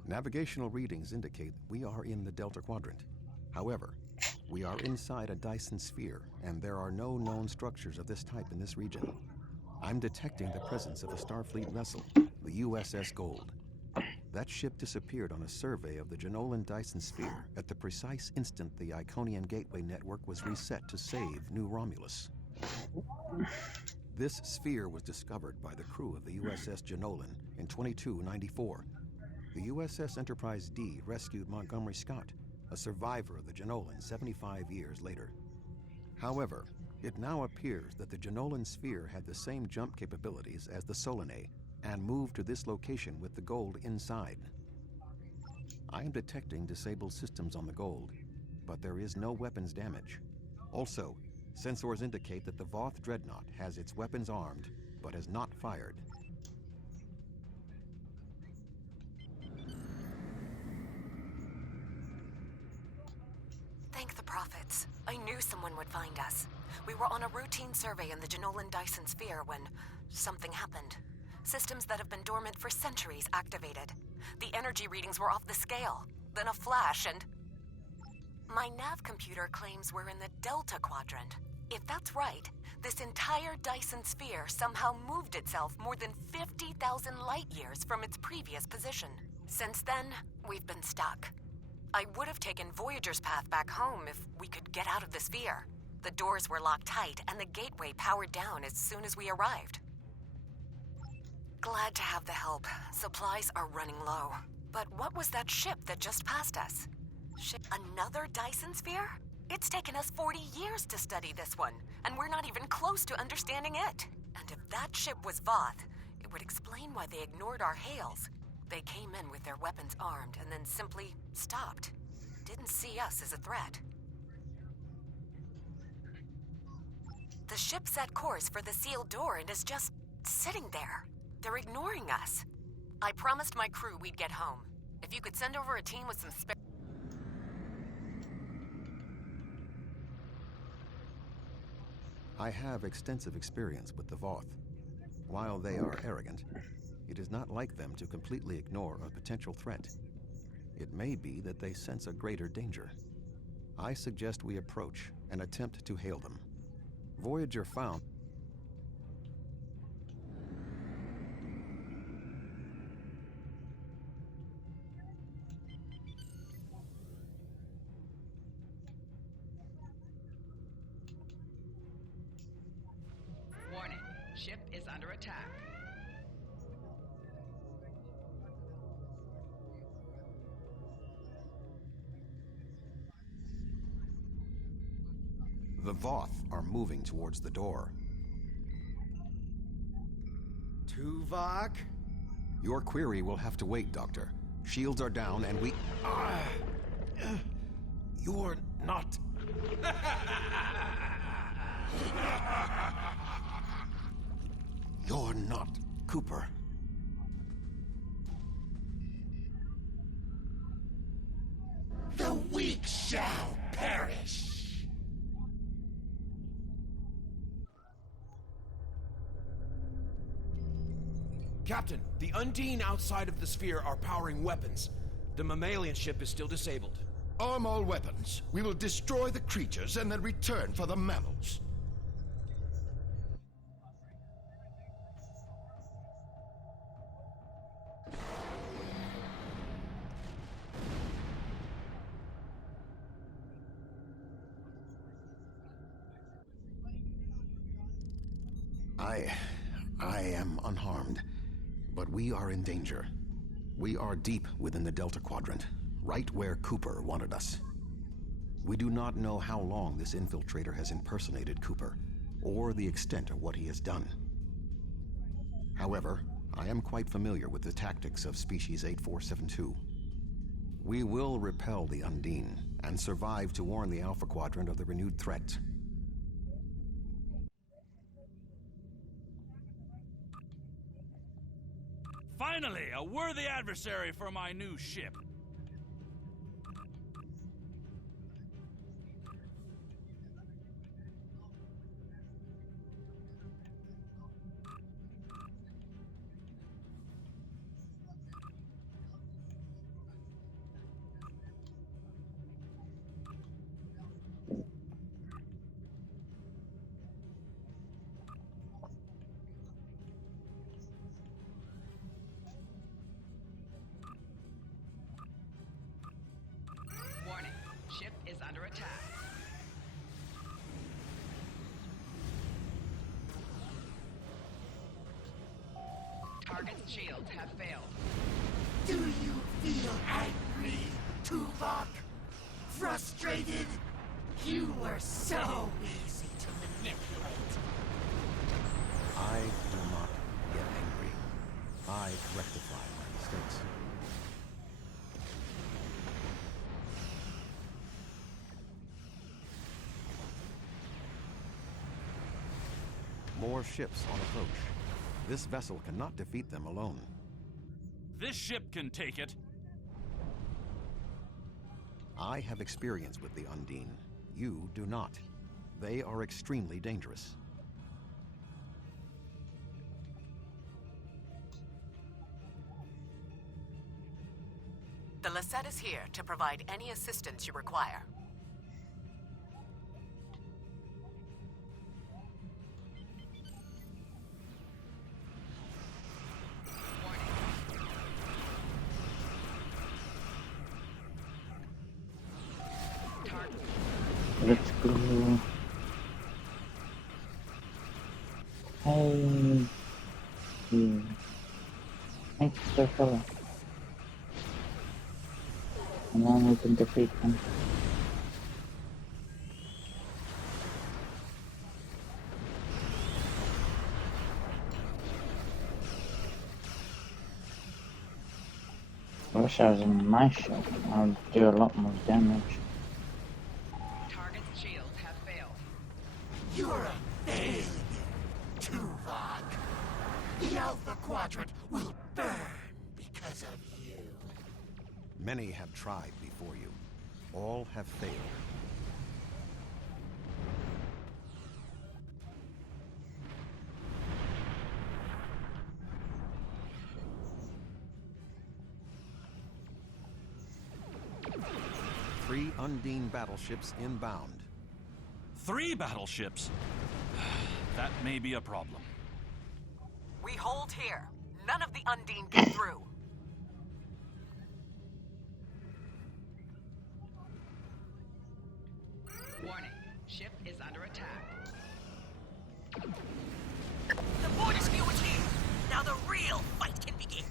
Navigational readings indicate we are in the Delta Quadrant. However, we are inside a Dyson sphere, and there are no known structures of this type in this region. I'm detecting the presence of a Starfleet vessel, the USS Gold. That ship disappeared on a survey of the Janolan Dyson sphere at the precise instant the Iconian Gateway network was reset to save New Romulus. This sphere was discovered by the crew of the USS Janolan in 2294. The USS Enterprise D rescued Montgomery Scott, a survivor of the Janolan 75 years later. However, it now appears that the Janolan sphere had the same jump capabilities as the Solanae and moved to this location with the Gold inside. I am detecting disabled systems on the Gold, but there is no weapons damage. Also, sensors indicate that the Voth Dreadnought has its weapons armed, but has not fired. Thank the prophets. I knew someone would find us. We were on a routine survey in the Janolan Dyson sphere when something happened. Systems that have been dormant for centuries activated. The energy readings were off the scale. Then a flash and... My nav computer claims we're in the Delta Quadrant. If that's right, this entire Dyson sphere somehow moved itself more than 50,000 light years from its previous position. Since then, we've been stuck. I would have taken Voyager's path back home if we could get out of the sphere. The doors were locked tight and the gateway powered down as soon as we arrived. Glad to have the help. Supplies are running low. But what was that ship that just passed us? Another Dyson sphere? It's taken us 40 years to study this one, and we're not even close to understanding it. And if that ship was Voth, it would explain why they ignored our hails. They came in with their weapons armed and then simply stopped. Didn't see us as a threat. The ship set course for the sealed door and is just sitting there. They're ignoring us. I promised my crew we'd get home. If you could send over a team with some spare... I have extensive experience with the Voth. While they are arrogant, it is not like them to completely ignore a potential threat. It may be that they sense a greater danger. I suggest we approach and attempt to hail them. Voyager found under attack. The Voth are moving towards the door. Tuvok? Your query will have to wait, Doctor. Shields are down and we... You're not... You're not Cooper. The weak shall perish. Captain, the Undine outside of the sphere are powering weapons. The mammalian ship is still disabled. Arm all weapons. We will destroy the creatures and then return for the mammals. I am unharmed, but we are in danger. We are deep within the Delta Quadrant, right where Cooper wanted us. We do not know how long this infiltrator has impersonated Cooper, or the extent of what he has done. However, I am quite familiar with the tactics of Species 8472. We will repel the Undine, and survive to warn the Alpha Quadrant of the renewed threat. Finally, a worthy adversary for my new ship. Warning, ship is under attack. Target's shields have failed. Do you feel angry, Tuvok? Frustrated? You were so easy to manipulate. I do not get angry. I rectify my mistakes. More ships on approach. This vessel cannot defeat them alone. This ship can take it. I have experience with the Undine. You do not. They are extremely dangerous. The I.S.S is here to provide any assistance you require. Let's go. Hey. You. Thanks for follow. And then we can defeat them. I wish I was in my ship. I would do a lot more damage. Target's shields have failed. You're a failure, Tuvok. The Alpha Quadrant will burn because of you. Many have tried before you. All have failed. Three Undine battleships inbound. 3 battleships? That may be a problem. We hold here. None of the Undine get through. Warning, ship is under attack. The board is you is here. Now the real fight can begin.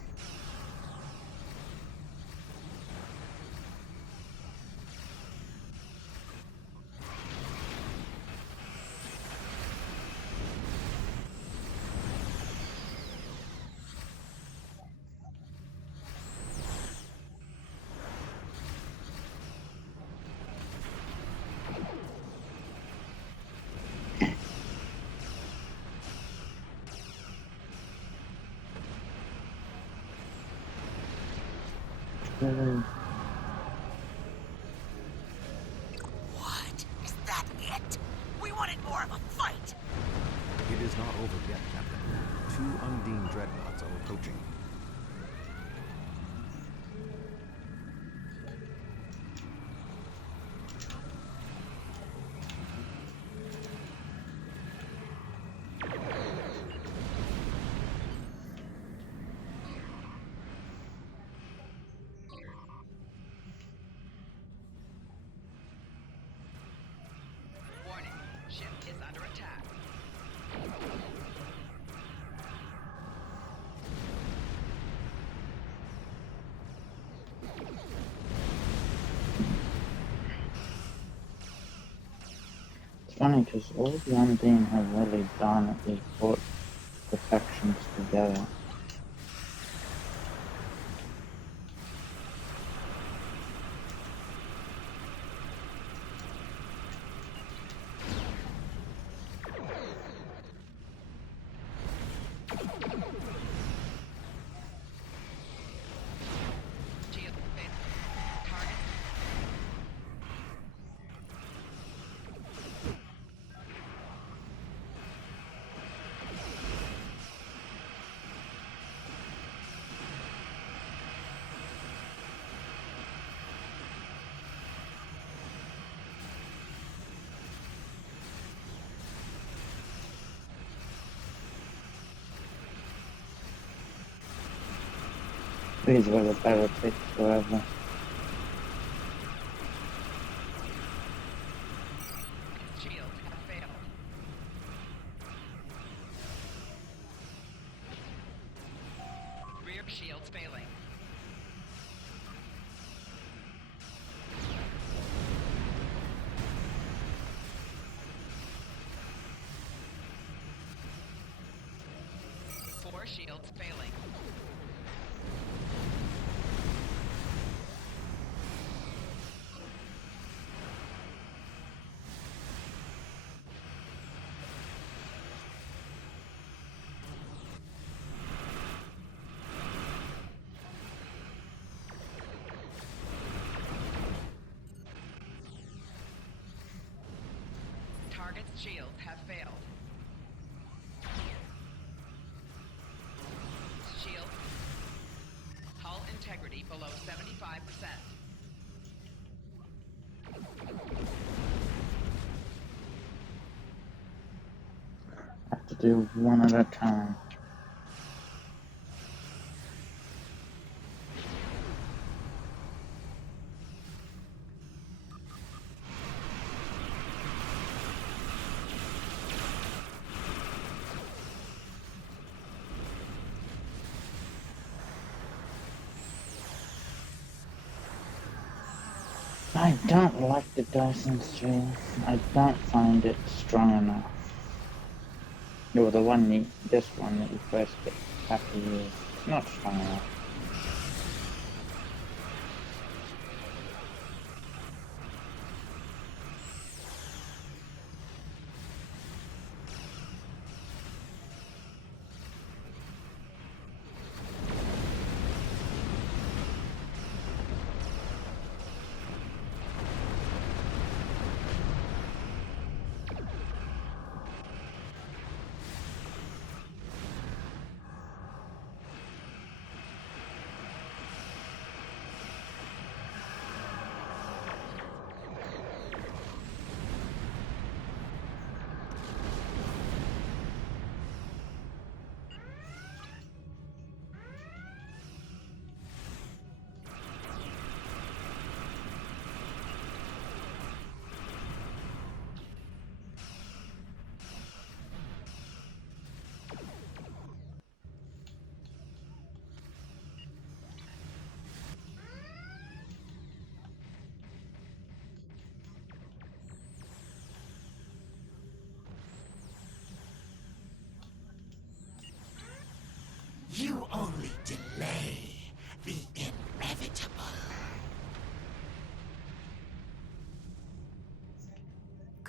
What? Is that it? We wanted more of a fight. It is not over yet, Captain. 2 Undine dreadnoughts are approaching. Warning, ship is under attack. It's funny because all the Undine have really done is put the factions together. Shield failed. Target. These were the better picks forever. Shields have failed. Rear shields failing. Four shields failing. Target's shields have failed. Shield. Hull integrity below 75%. Have to do one at a time. I don't like the Dyson Sphere. I don't find it strong enough. Or the one, this one that you first get after you. It's not strong enough.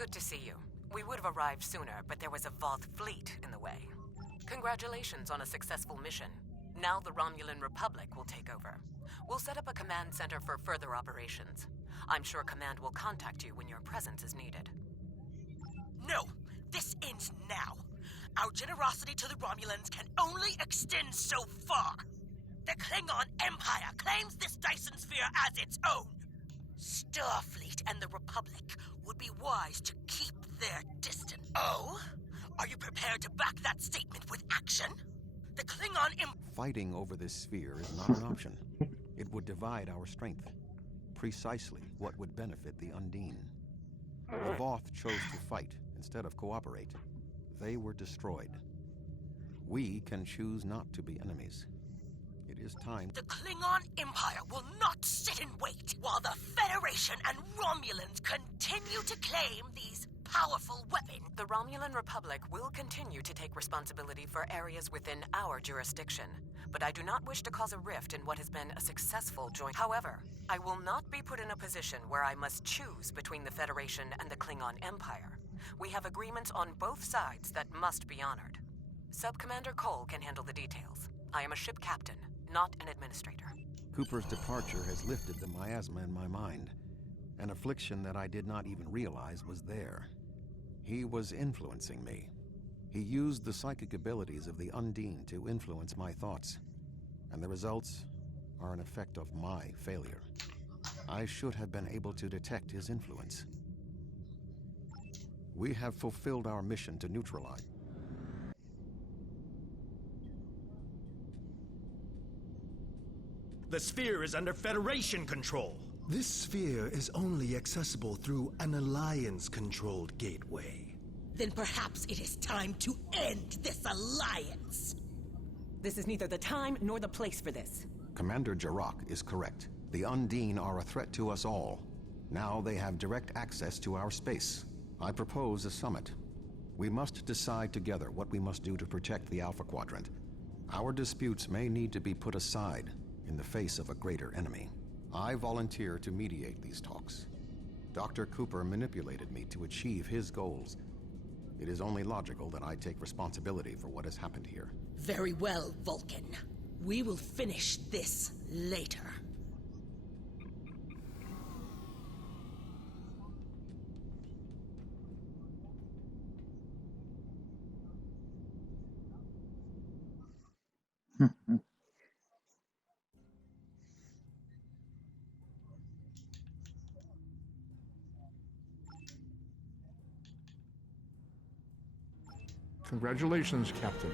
Good to see you. We would have arrived sooner, but there was a Voth fleet in the way. Congratulations on a successful mission. Now the Romulan Republic will take over. We'll set up a command center for further operations. I'm sure Command will contact you when your presence is needed. No! This ends now! Our generosity to the Romulans can only extend so far! The Klingon Empire claims this Dyson sphere as its own! Starfleet and the Republic would be wise to keep their distance. Oh? Are you prepared to back that statement with action? The Klingon Fighting over this sphere is not an option. It would divide our strength. Precisely what would benefit the Undine. The Voth chose to fight instead of cooperate. They were destroyed. We can choose not to be enemies. It is time. The Klingon Empire will not sit and wait while the Federation and Romulans continue to claim these powerful weapons. The Romulan Republic will continue to take responsibility for areas within our jurisdiction, but I do not wish to cause a rift in what has been a successful joint. However, I will not be put in a position where I must choose between the Federation and the Klingon Empire. We have agreements on both sides that must be honored. Sub-Commander Cole can handle the details. I am a ship captain, not an administrator. Cooper's departure has lifted the miasma in my mind, an affliction that I did not even realize was there. He was influencing me. He used the psychic abilities of the Undine to influence my thoughts, and the results are an effect of my failure. I should have been able to detect his influence. We have fulfilled our mission to neutralize. The sphere is under Federation control. This sphere is only accessible through an Alliance-controlled gateway. Then perhaps it is time to end this alliance. This is neither the time nor the place for this. Commander Jarrah is correct. The Undine are a threat to us all. Now they have direct access to our space. I propose a summit. We must decide together what we must do to protect the Alpha Quadrant. Our disputes may need to be put aside in the face of a greater enemy. I volunteer to mediate these talks. Dr. Cooper manipulated me to achieve his goals. It is only logical that I take responsibility for what has happened here. Very well, Vulcan. We will finish this later. Congratulations, Captain.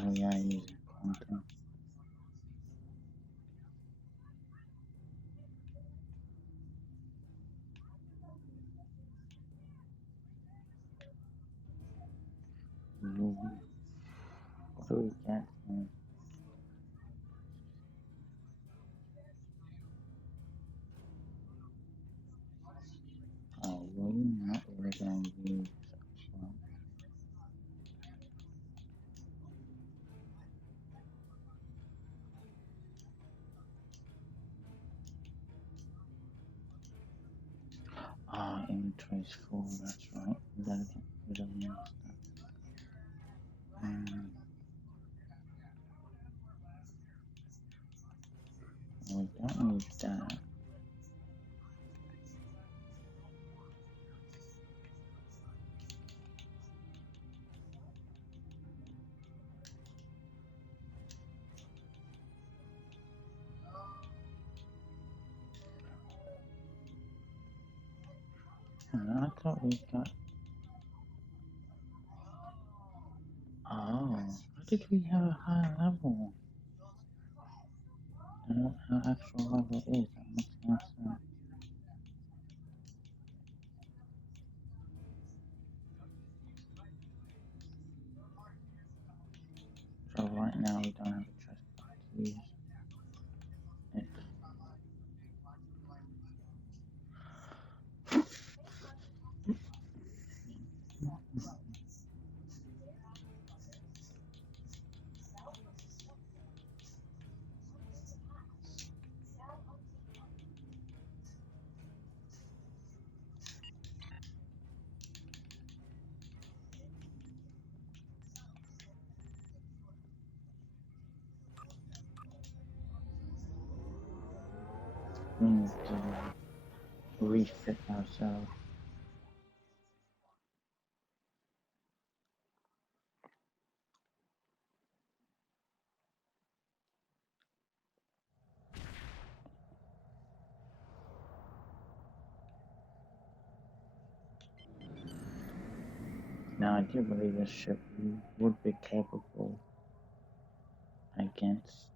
Oh yeah, I use content. What do we get here? Oh, well, you're not really going to use such one. Ah, inventory is full, that's right. We gotta get rid of more stuff. We don't need that. I thought we got... Oh, how did we have a high level? I don't know how actual level is. That makes no sense. So right now we don't have a chest to use it. We need to refit ourselves. Now I do believe this ship would be capable against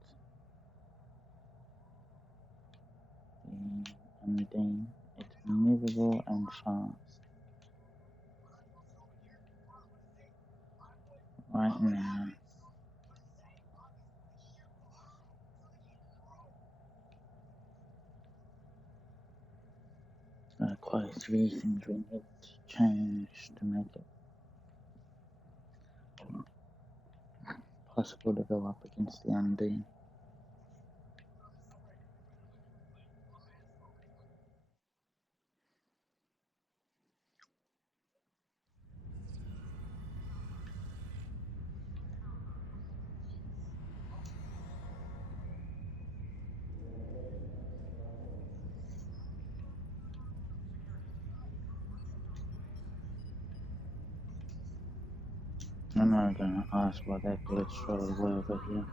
the Undine. It's movable and fast. Right now, quite a few things we need to change to make it possible to go up against the Undine. I'm not gonna ask why that glitched all the way over here.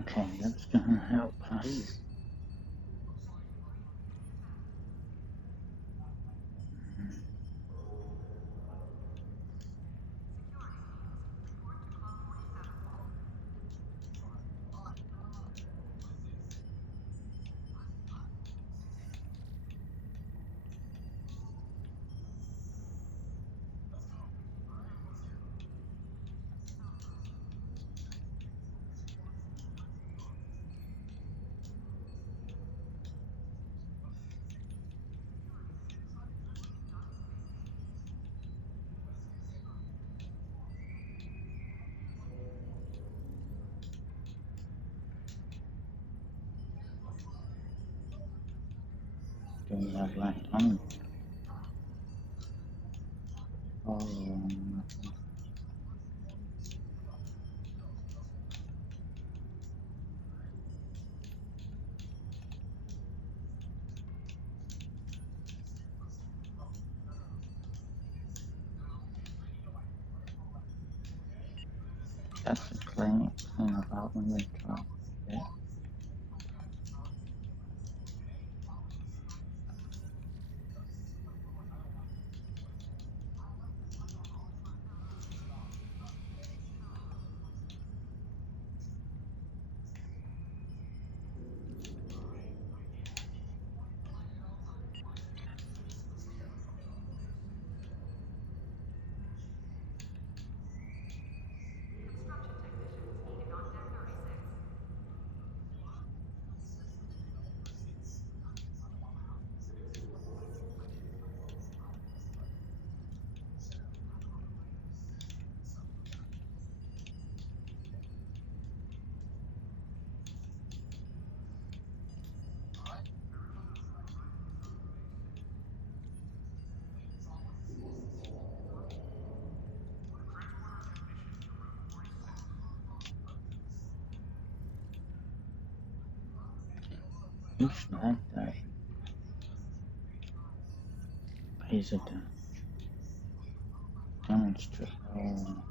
Okay, that's gonna help us. Do we have left on? Oh, that's the clean about when we drop it. مش نعدى laser damage to hull.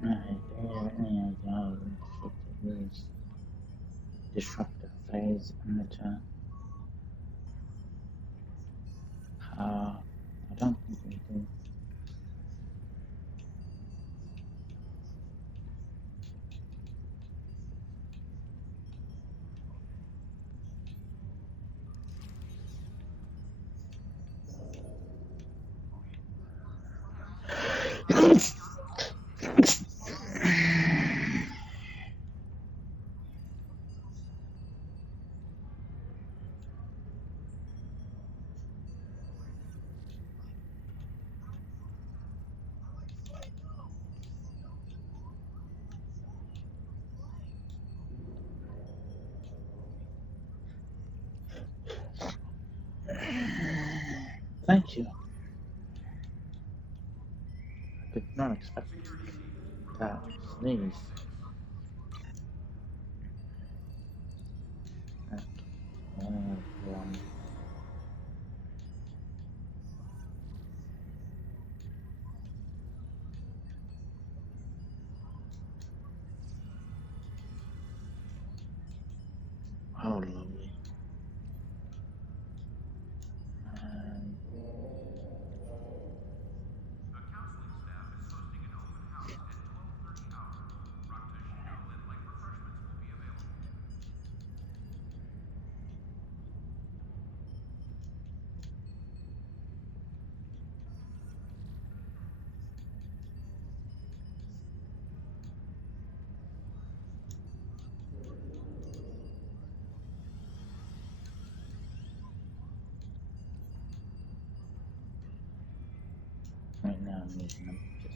Alright, do you have any idea if it is disruptive phase emitter? I don't think we do. Thank you. I did not expect that. Sneeze. Okay. One. Oh, lovely. And right now I'm using them just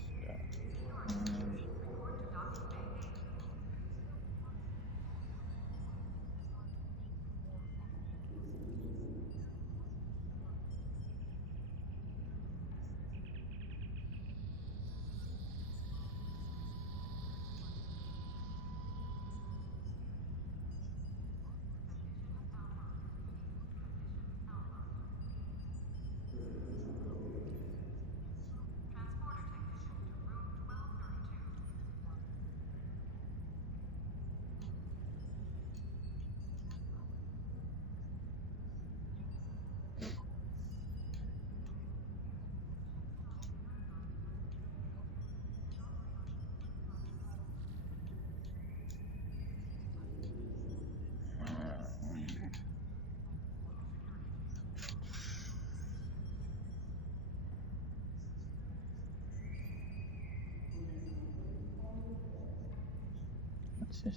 what's this?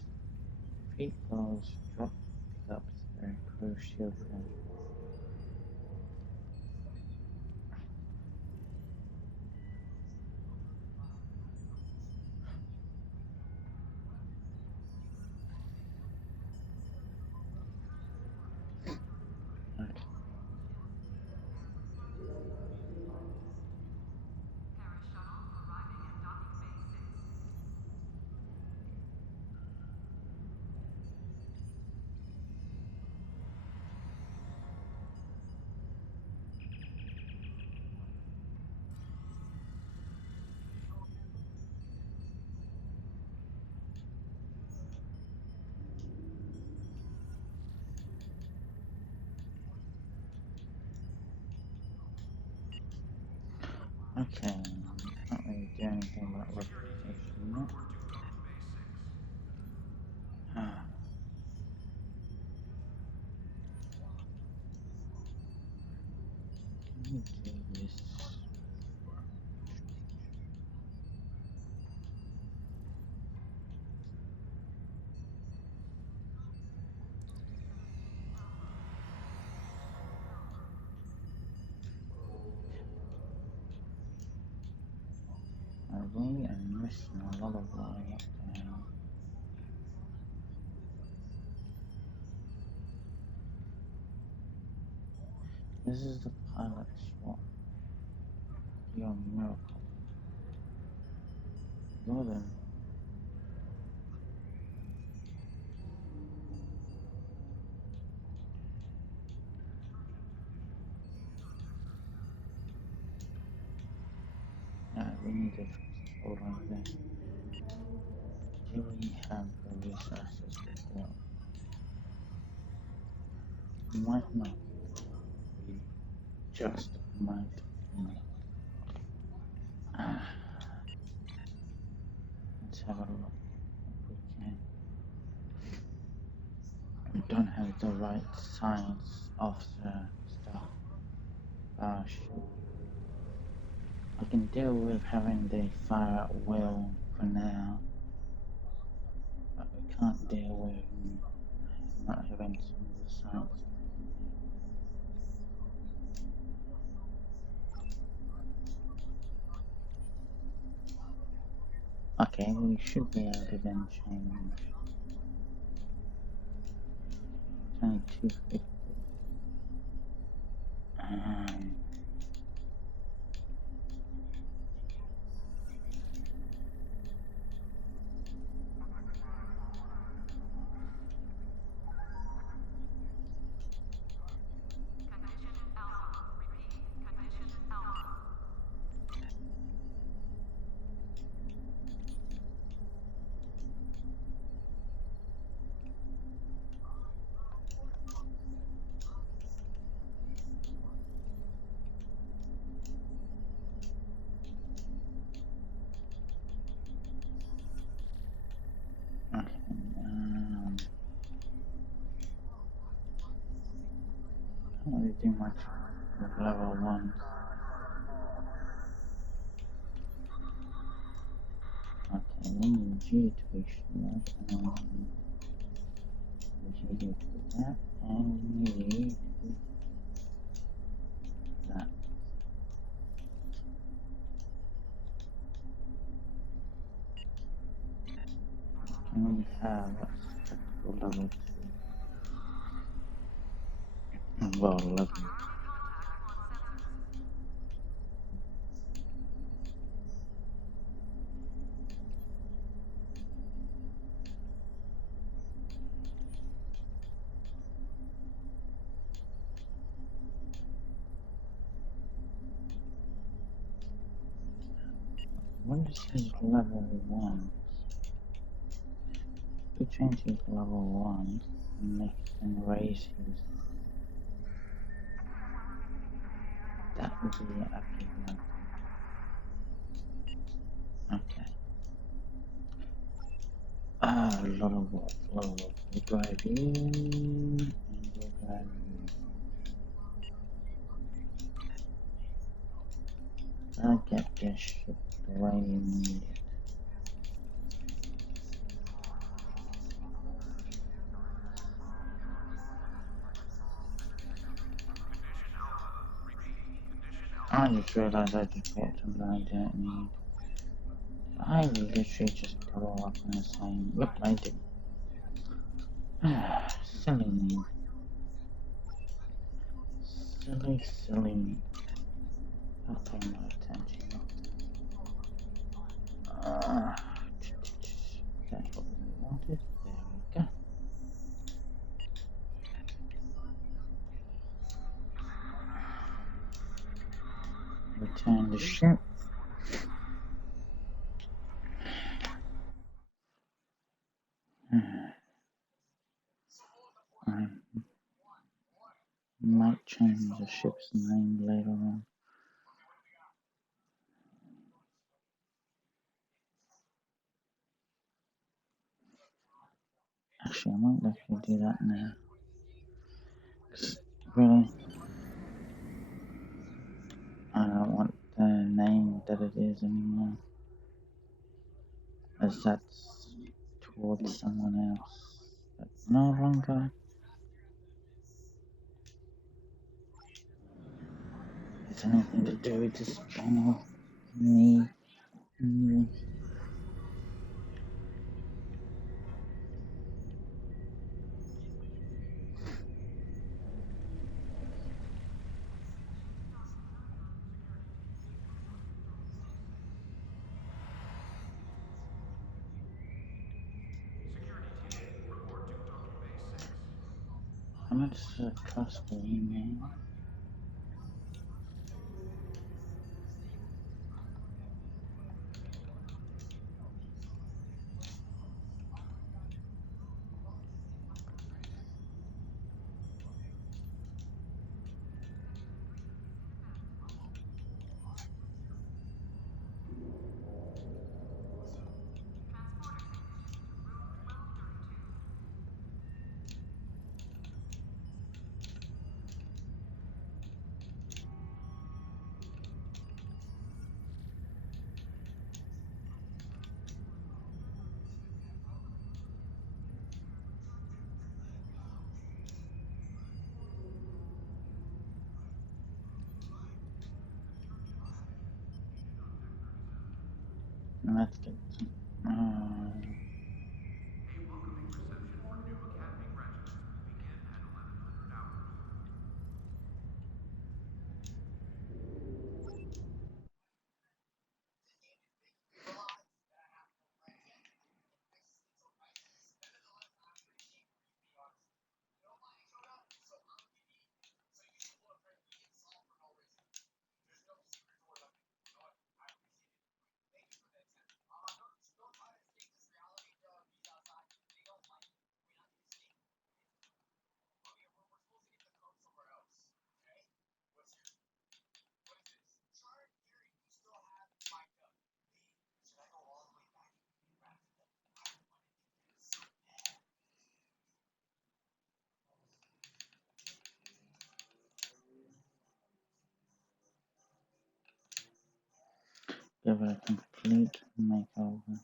Feet balls drop pickups very crucial for okay. Okay, can't really do anything about reputation yet. Can we do this? We are missing a lot of way up there. This is the pilot swap. You're a miracle. Gordon. We need to hold on this. Do we have the resources to build? Might not. We just might not. Let's have a look if we can. We don't have the right science officer stuff. Shoot. I can deal with having the fire at will for now, but we can't deal with not having some of the science. Okay, we should be able to then change. It's only 250. Can't really do much with level 1. Okay, we need G to be shared, G to do that, and we need that. Can we have level 2? Well, level. What is his level 1? We change his level 1 and raise his. That would be actually one. Okay. A lot of work. We drive in and we drive in. I'll get this ship the way you need it. I just realized I just bought something I don't need. I literally just go up and saying, yep, I do. Silly me. Silly me. I'll pay no attention. That's what we wanted. There we go. Return the ship. I might change the ship's name later on. Actually, I might actually do that now. Really, I don't want the name that it is anymore, as that's towards someone else. But no longer has anything to do with this channel. Me. How much does it cost for email? Let's get some. Give it a complete makeover.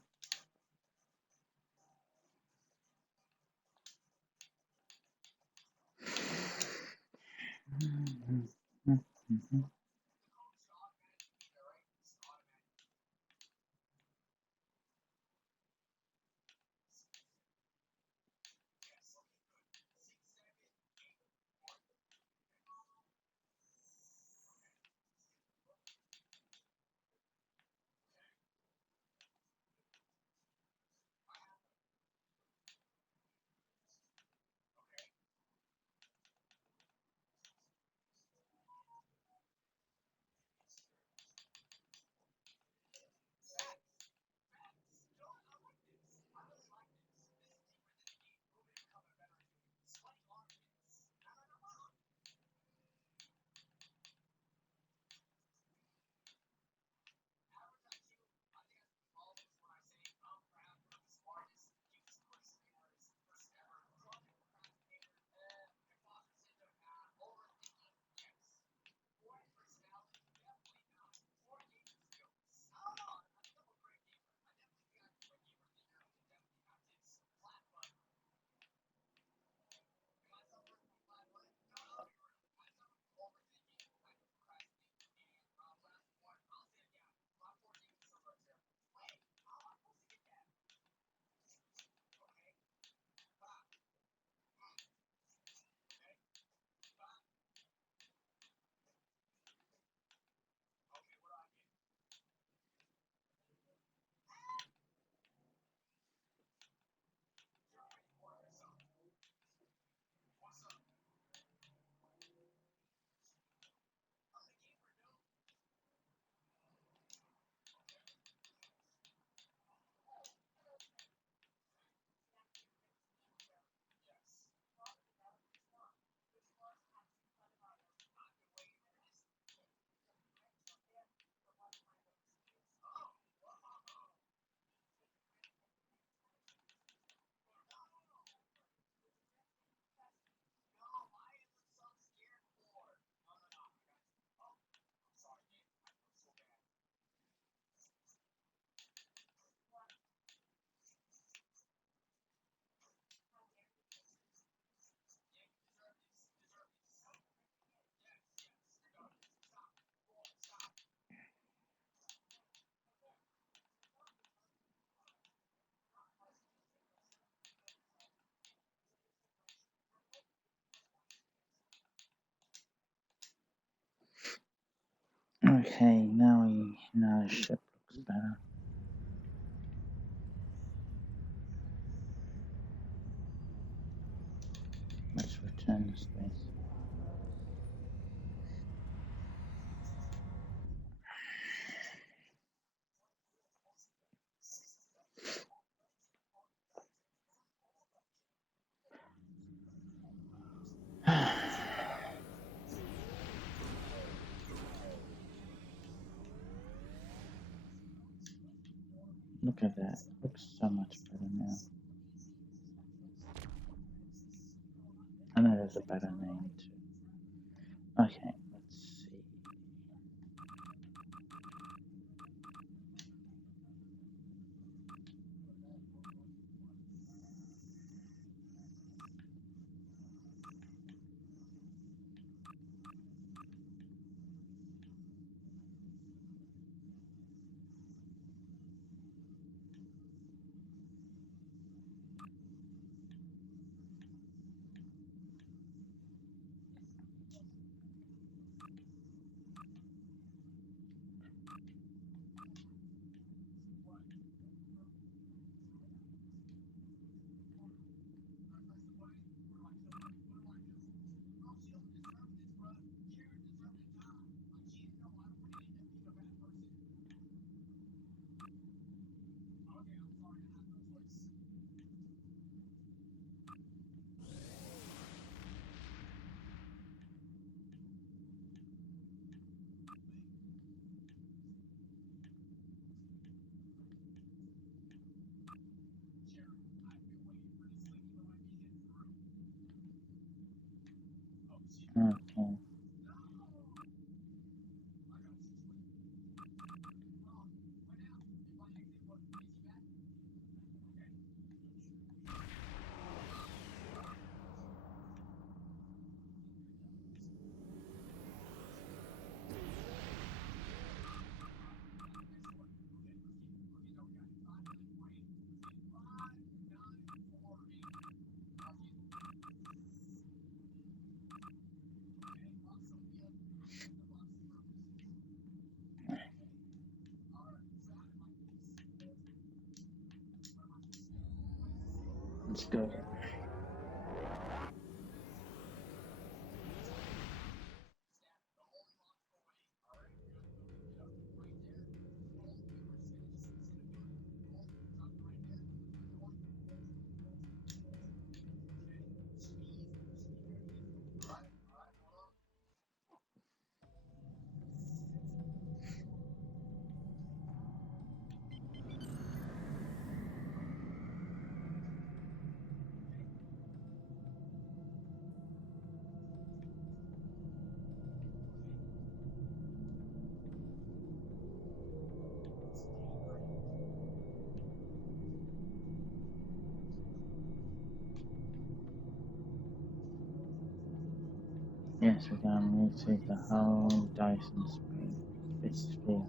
Okay, now the ship looks better. Let's return to space. Look at that. Looks so much better now. I know there's a better name too. Okay, let's see. Okay. Let's go. Yes, we're going to rotate the whole Dyson sphere.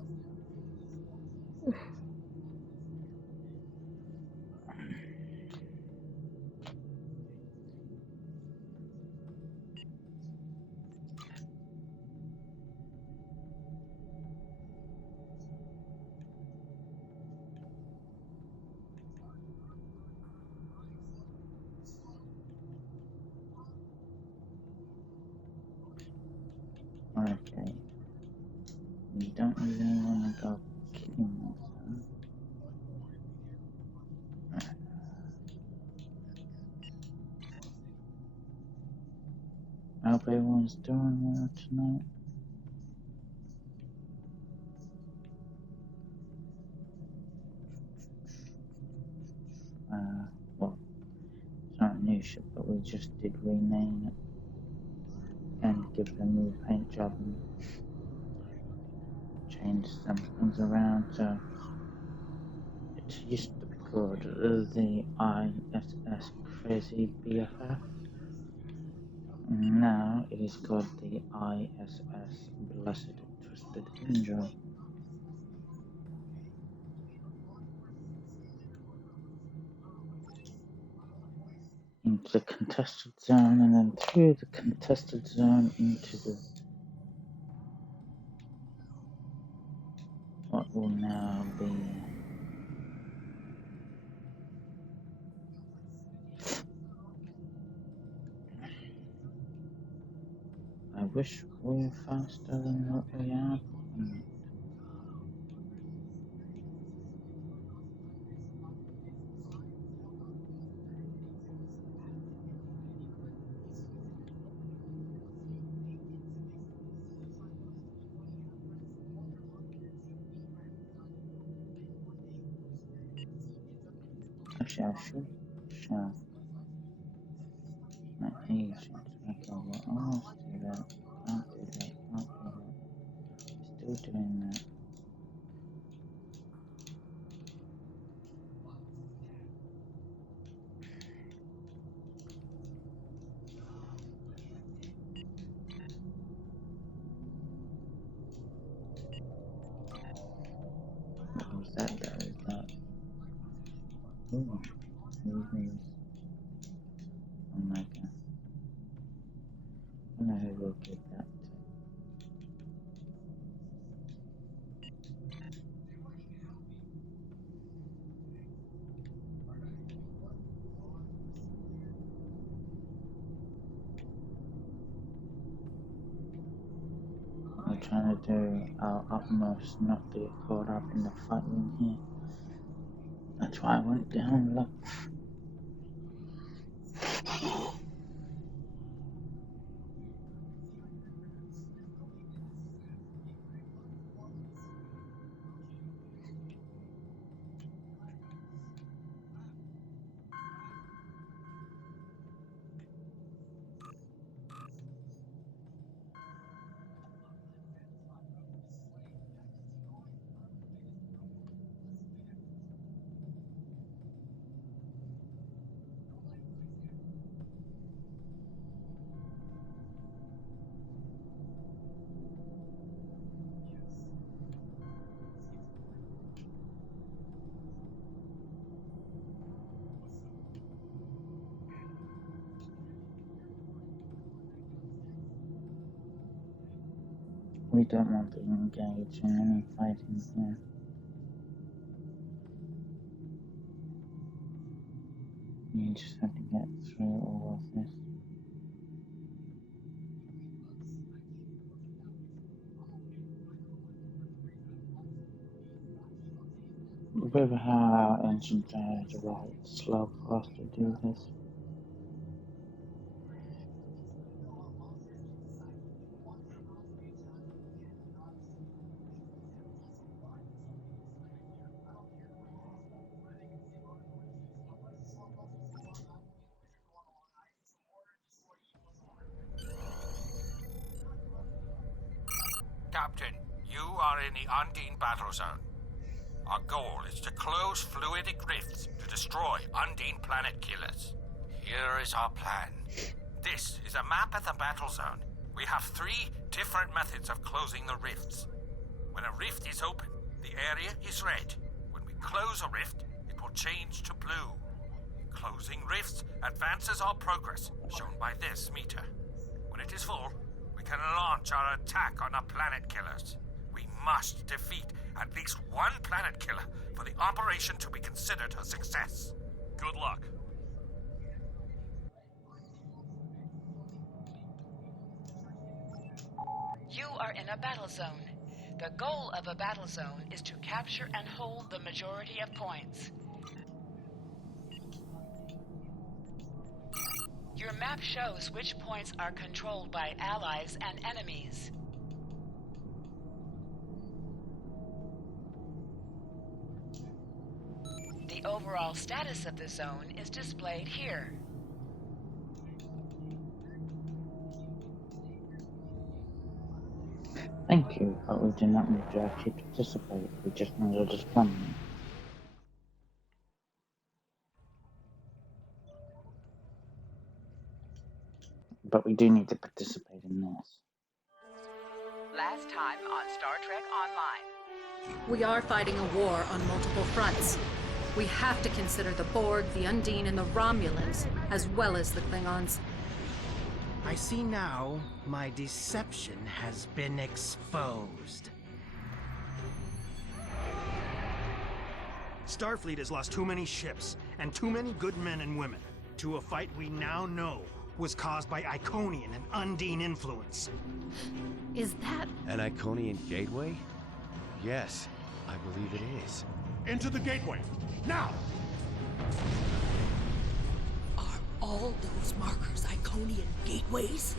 Okay. We don't really want to go king, so. I hope everyone's doing well tonight. Well, it's not a new ship, but we just did rename it and give it a new paint job and change some things around. So it used to be called the I.S.S. CRAZYBFF. Now it is called the I.S.S. Blessed Twisted Angel. Into the contested zone and then through the contested zone into the will now be I wish we were faster than what we are. Actually, I should show my agents. Okay, we'll almost do that. Can't do that. Can't do that. Still doing that. What was that? That was that. Ooh, movies. Oh my god. I don't know who will get that. We're trying to do our utmost not to get caught up in the fighting here. That's why I went down low. We don't want to engage in any fighting here. You just have to get through all of this. A bit of how our engines are right slow for us to do this. Captain, you are in the Undine battle zone. Our goal is to close fluidic rifts to destroy Undine planet killers. Here is our plan. This is a map of the battle zone. We have 3 different methods of closing the rifts. When a rift is open, the area is red. When we close a rift, it will change to blue. Closing rifts advances our progress, shown by this meter. When it is full, we can launch our attack on the planet killers. We must defeat at least one planet killer for the operation to be considered a success. Good luck. You are in a battle zone. The goal of a battle zone is to capture and hold the majority of points. Your map shows which points are controlled by allies and enemies. The overall status of the zone is displayed here. Thank you, but we do not need to actually participate. We just need to just come. But we do need to participate in this. Last time on Star Trek Online. We are fighting a war on multiple fronts. We have to consider the Borg, the Undine, and the Romulans, as well as the Klingons. I see now my deception has been exposed. Starfleet has lost too many ships and too many good men and women to a fight we now know was caused by Iconian and Undine influence. Is that... An Iconian gateway? Yes, I believe it is. Into the gateway, now! Are all those markers Iconian gateways?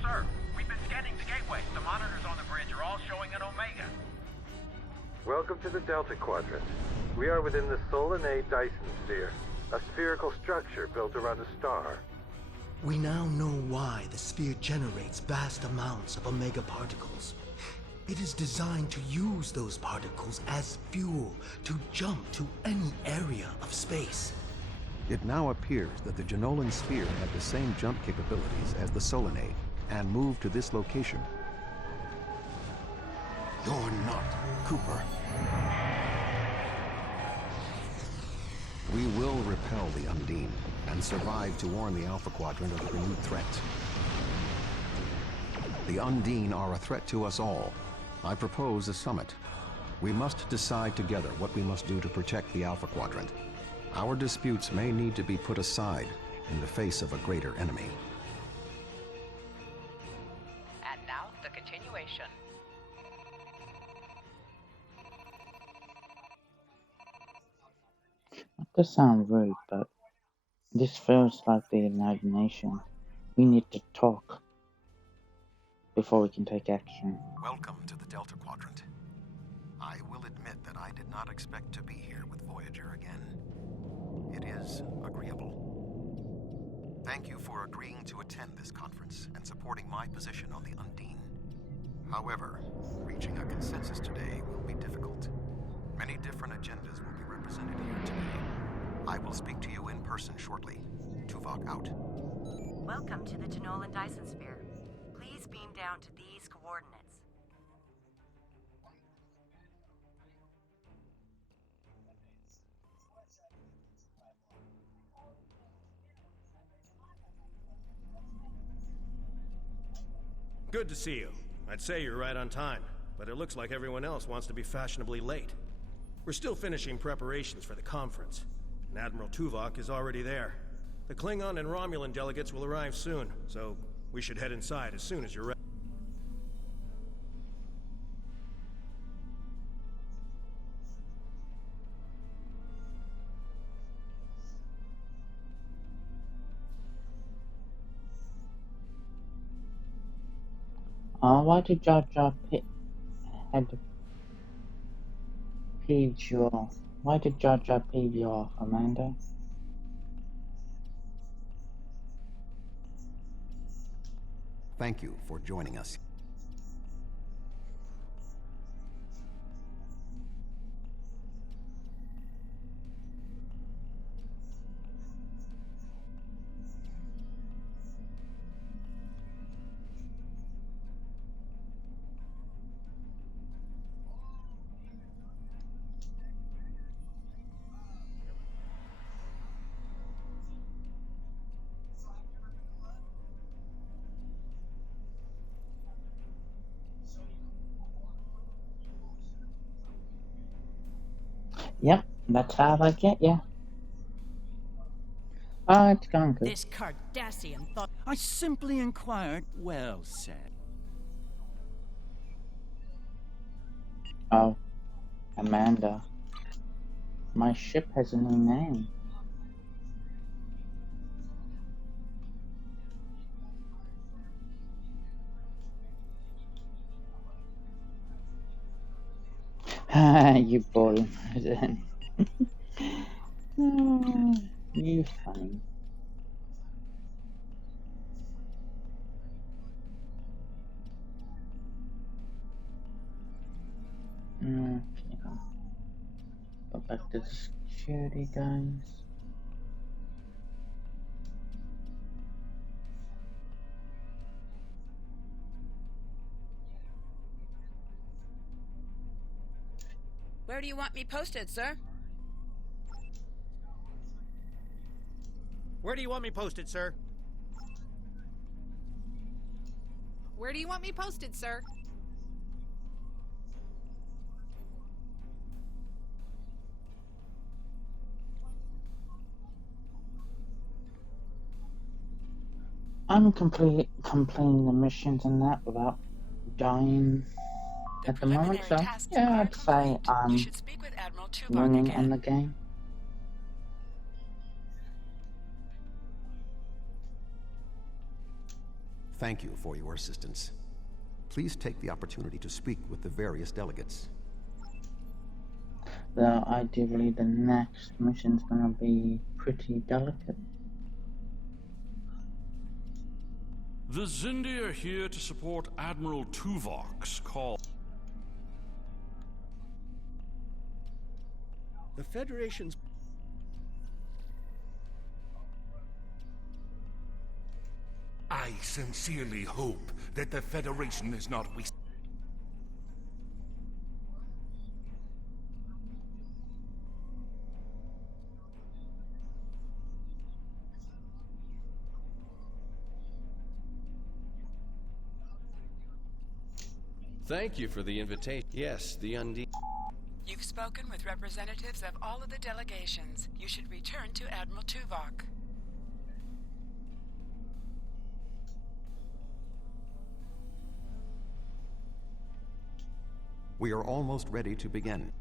Sir, we've been scanning the gateway. The monitors on the bridge are all showing an Omega. Welcome to the Delta Quadrant. We are within the Solanae Dyson sphere, a spherical structure built around a star. We now know why the sphere generates vast amounts of Omega particles. It is designed to use those particles as fuel to jump to any area of space. It now appears that the Jenolan sphere had the same jump capabilities as the Solanae, and moved to this location. You're not Cooper. We will repel the Undine, and survive to warn the Alpha Quadrant of the renewed threat. The Undine are a threat to us all. I propose a summit. We must decide together what we must do to protect the Alpha Quadrant. Our disputes may need to be put aside in the face of a greater enemy. And now, the continuation. Not to sound rude, but this feels like the imagination. We need to talk before we can take action. Welcome to the Delta Quadrant. I will admit that I did not expect to be here with Voyager again. It is agreeable. Thank you for agreeing to attend this conference and supporting my position on the Undine. However, reaching a consensus today will be difficult. Many different agendas will be represented here today. I will speak to you in person shortly. Tuvok out. Welcome to the Jenolan Dyson sphere. Please beam down to these coordinates. Good to see you. I'd say you're right on time, but it looks like everyone else wants to be fashionably late. We're still finishing preparations for the conference, and Admiral Tuvok is already there. The Klingon and Romulan delegates will arrive soon, so we should head inside as soon as you're ready. Why did Jar Jar had to peed you off? Why did Jar Jar peed you off, Amanda? Thank you for joining us. Yep, that's how I get ya. Oh, it's going good. This Cardassian thought... I simply inquired. Well said. Oh, Amanda. My ship has a new name. You boy. You funny. Okay. Go back to the security guys. Where do you want me posted, sir? Where do you want me posted, sir? Where do you want me posted, sir? I'm completing the missions and that without dying at the moment, so yeah, I'd say I'm winning in the game. Thank you for your assistance. Please take the opportunity to speak with the various delegates. Though I do believe the next mission's gonna be pretty delicate. The Zindi are here to support Admiral Tuvok's call. The Federation's... I sincerely hope that the Federation is not wasting. Thank you for the invitation. Yes, the Undine. You've spoken with representatives of all of the delegations. You should return to Admiral Tuvok. We are almost ready to begin.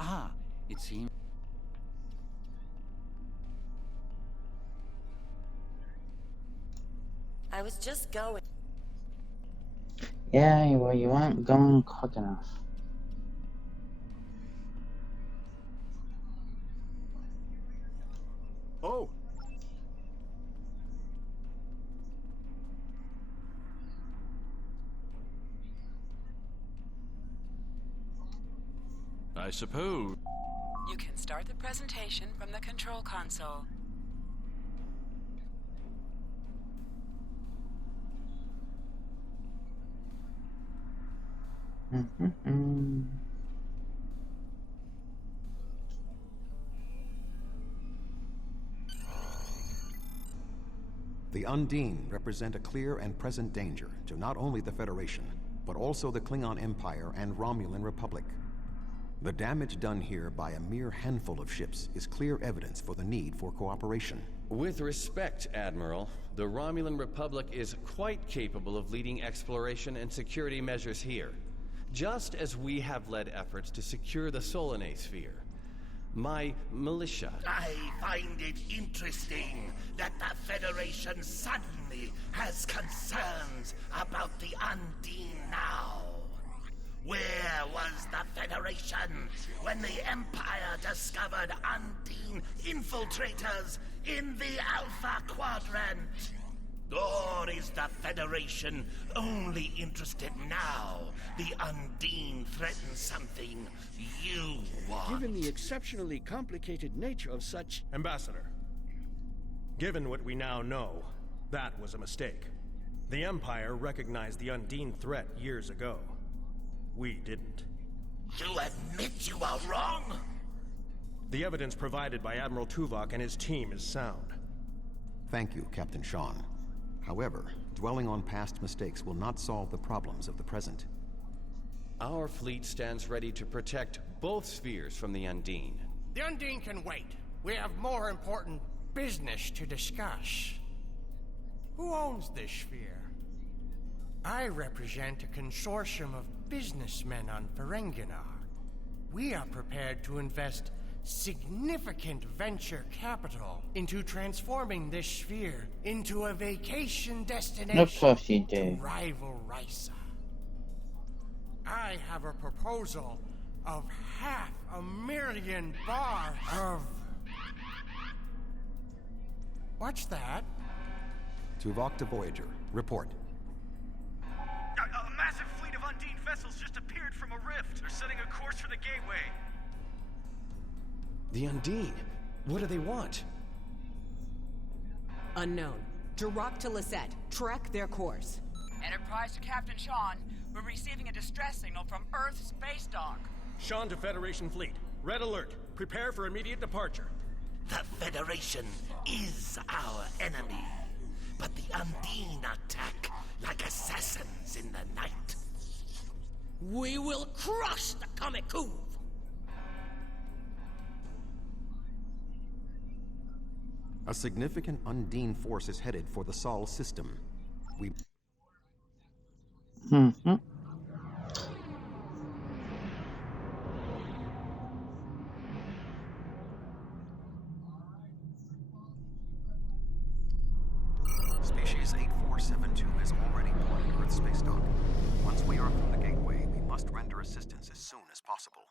Ah, it seems... I was just going. Yeah, well, you aren't going quick enough. Oh! I suppose. You can start the presentation from the control console. The Undine represent a clear and present danger to not only the Federation, but also the Klingon Empire and Romulan Republic. The damage done here by a mere handful of ships is clear evidence for the need for cooperation. With respect, Admiral, the Romulan Republic is quite capable of leading exploration and security measures here, just as we have led efforts to secure the Solanae sphere. My militia... I find it interesting that the Federation suddenly has concerns about the Undine now. Where was the Federation when the Empire discovered Undine infiltrators in the Alpha Quadrant? Or is the Federation only interested now the Undine threatens something you want? Given the exceptionally complicated nature of such... Ambassador, given what we now know, that was a mistake. The Empire recognized the Undine threat years ago. We didn't. You admit you are wrong? The evidence provided by Admiral Tuvok and his team is sound. Thank you, Captain Sean. However, dwelling on past mistakes will not solve the problems of the present. Our fleet stands ready to protect both spheres from the Undine. The Undine can wait. We have more important business to discuss. Who owns this sphere? I represent a consortium of businessmen on Ferenginar. We are prepared to invest significant venture capital into transforming this sphere into a vacation destination Of course you do. to rival Risa. I have a proposal of $500,000 of... What's that? Tuvok to Voyager. Report. A massive fleet of Undine vessels just appeared from a rift. They're setting a course for the gateway. The Undine? What do they want? Unknown. Direct to Lisette. Track their course. Enterprise to Captain Sean. We're receiving a distress signal from Earth's space dock. Sean to Federation fleet. Red alert. Prepare for immediate departure. The Federation is our enemy, but the Undine attack like assassins in the night. We will crush the Comic Cove! A significant Undine force is headed for the Sol system. We... Mm-hmm. Species 8472 is already boarded Earth space dock. Once we are through the gateway, we must render assistance as soon as possible.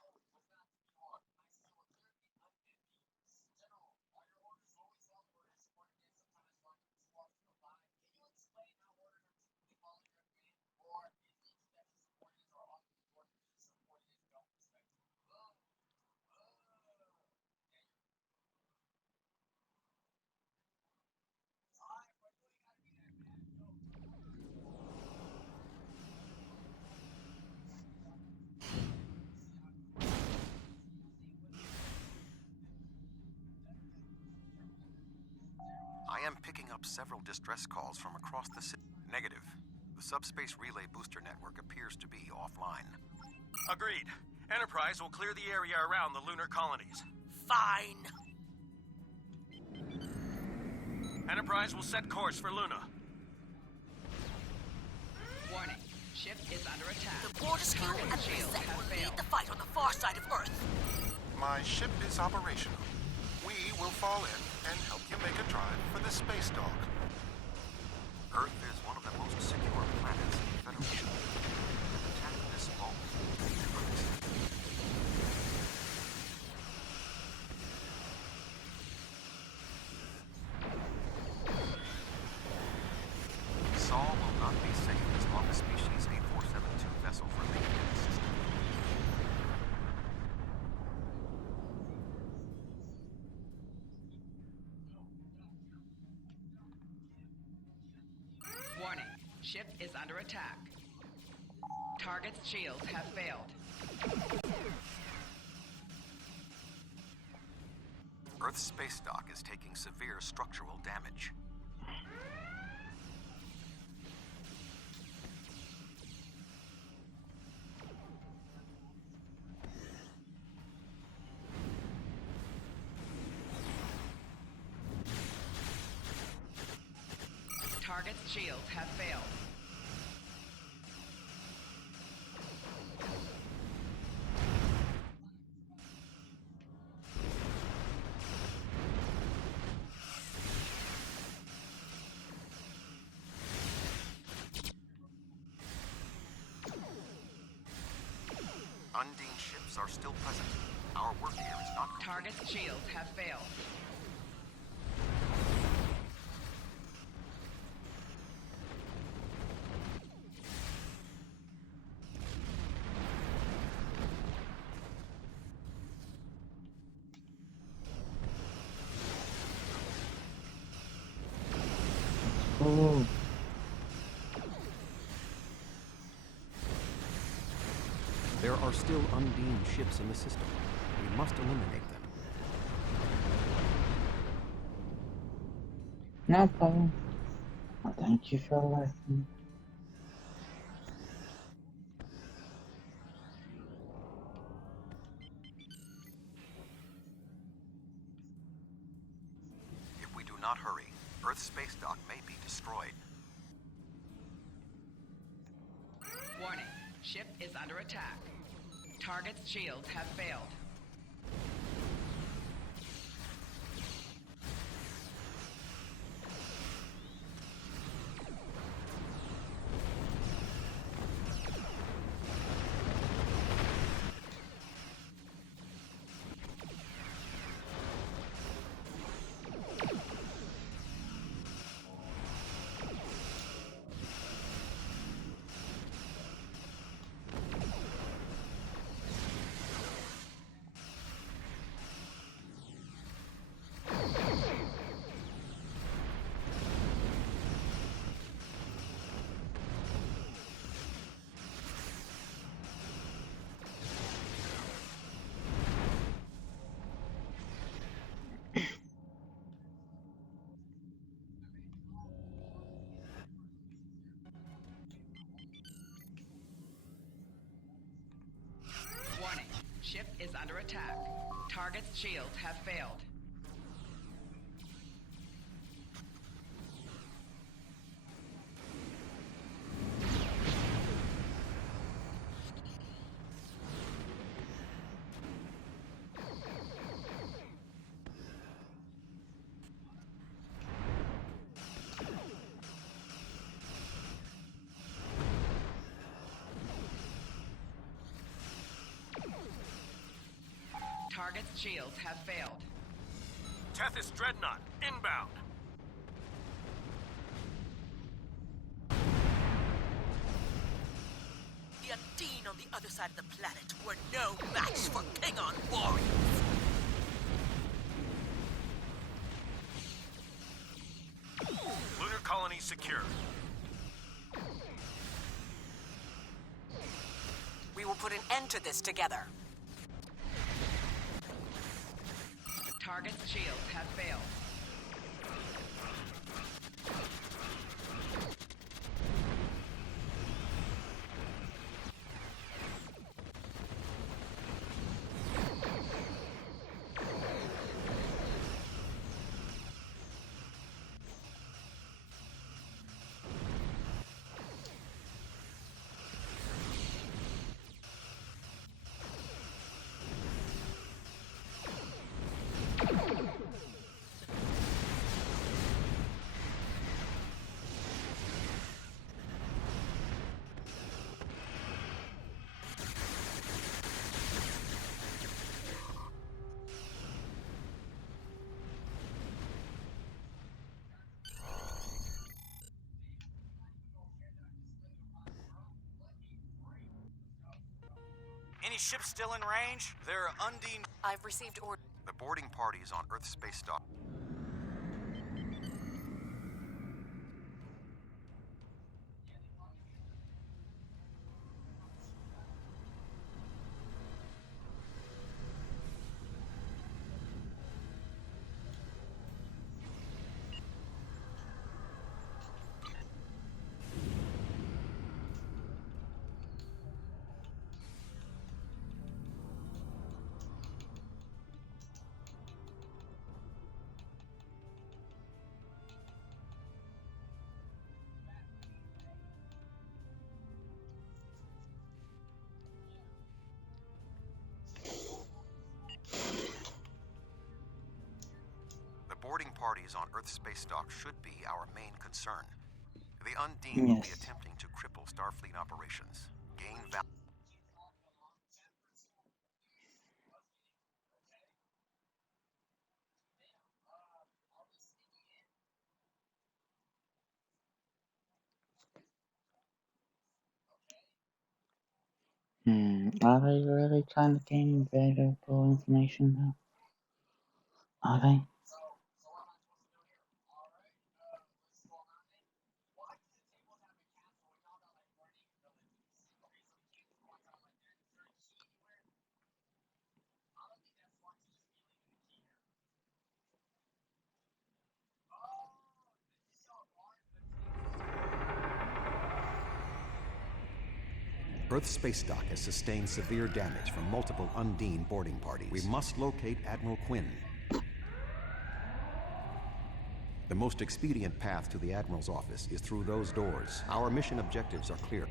I am picking up several distress calls from across the city. Negative. The subspace relay booster network appears to be offline. Agreed. Enterprise will clear the area around the lunar colonies. Fine. Enterprise will set course for Luna. Warning. Ship is under attack. The border skill and reset will lead the fight on the far side of Earth. My ship is operational. We will fall in and help you make a drive for the space dock. Earth is one of the most secure planets in the Federation. An attack this small may never miss. Sol will not be safe as long as Species 8472 vessels remain in the system. Warning. Ship is under attack. Target's shields have failed. Earth's space dock is taking severe structural damage. Target's shields have failed. Undine ships are still present. Our work here is not complete. Target's shields have failed. Oh. There are still Undine ships in the system. We must eliminate them. No problem. Well, thank you for listening. If we do not hurry, Earth's space dock may be destroyed. Warning. Ship is under attack. Target's shields have failed. is under attack. Target's shields have failed. Target's shields have failed. Tethys Dreadnought, inbound. The Undine on the other side of the planet were no match for Klingon warriors. Lunar colony secure. We will put an end to this together. Target's shields have failed. Any ships still in range? They're Undine. I've received orders. The boarding party is on Earth space dock. Boarding parties on Earth space dock should be our main concern. The Undine will be attempting to cripple Starfleet operations. Gain value. Are they really trying to gain valuable information now? Are they? Earth space dock has sustained severe damage from multiple Undine boarding parties. We must locate Admiral Quinn. The most expedient path to the Admiral's office is through those doors. Our mission objectives are clear.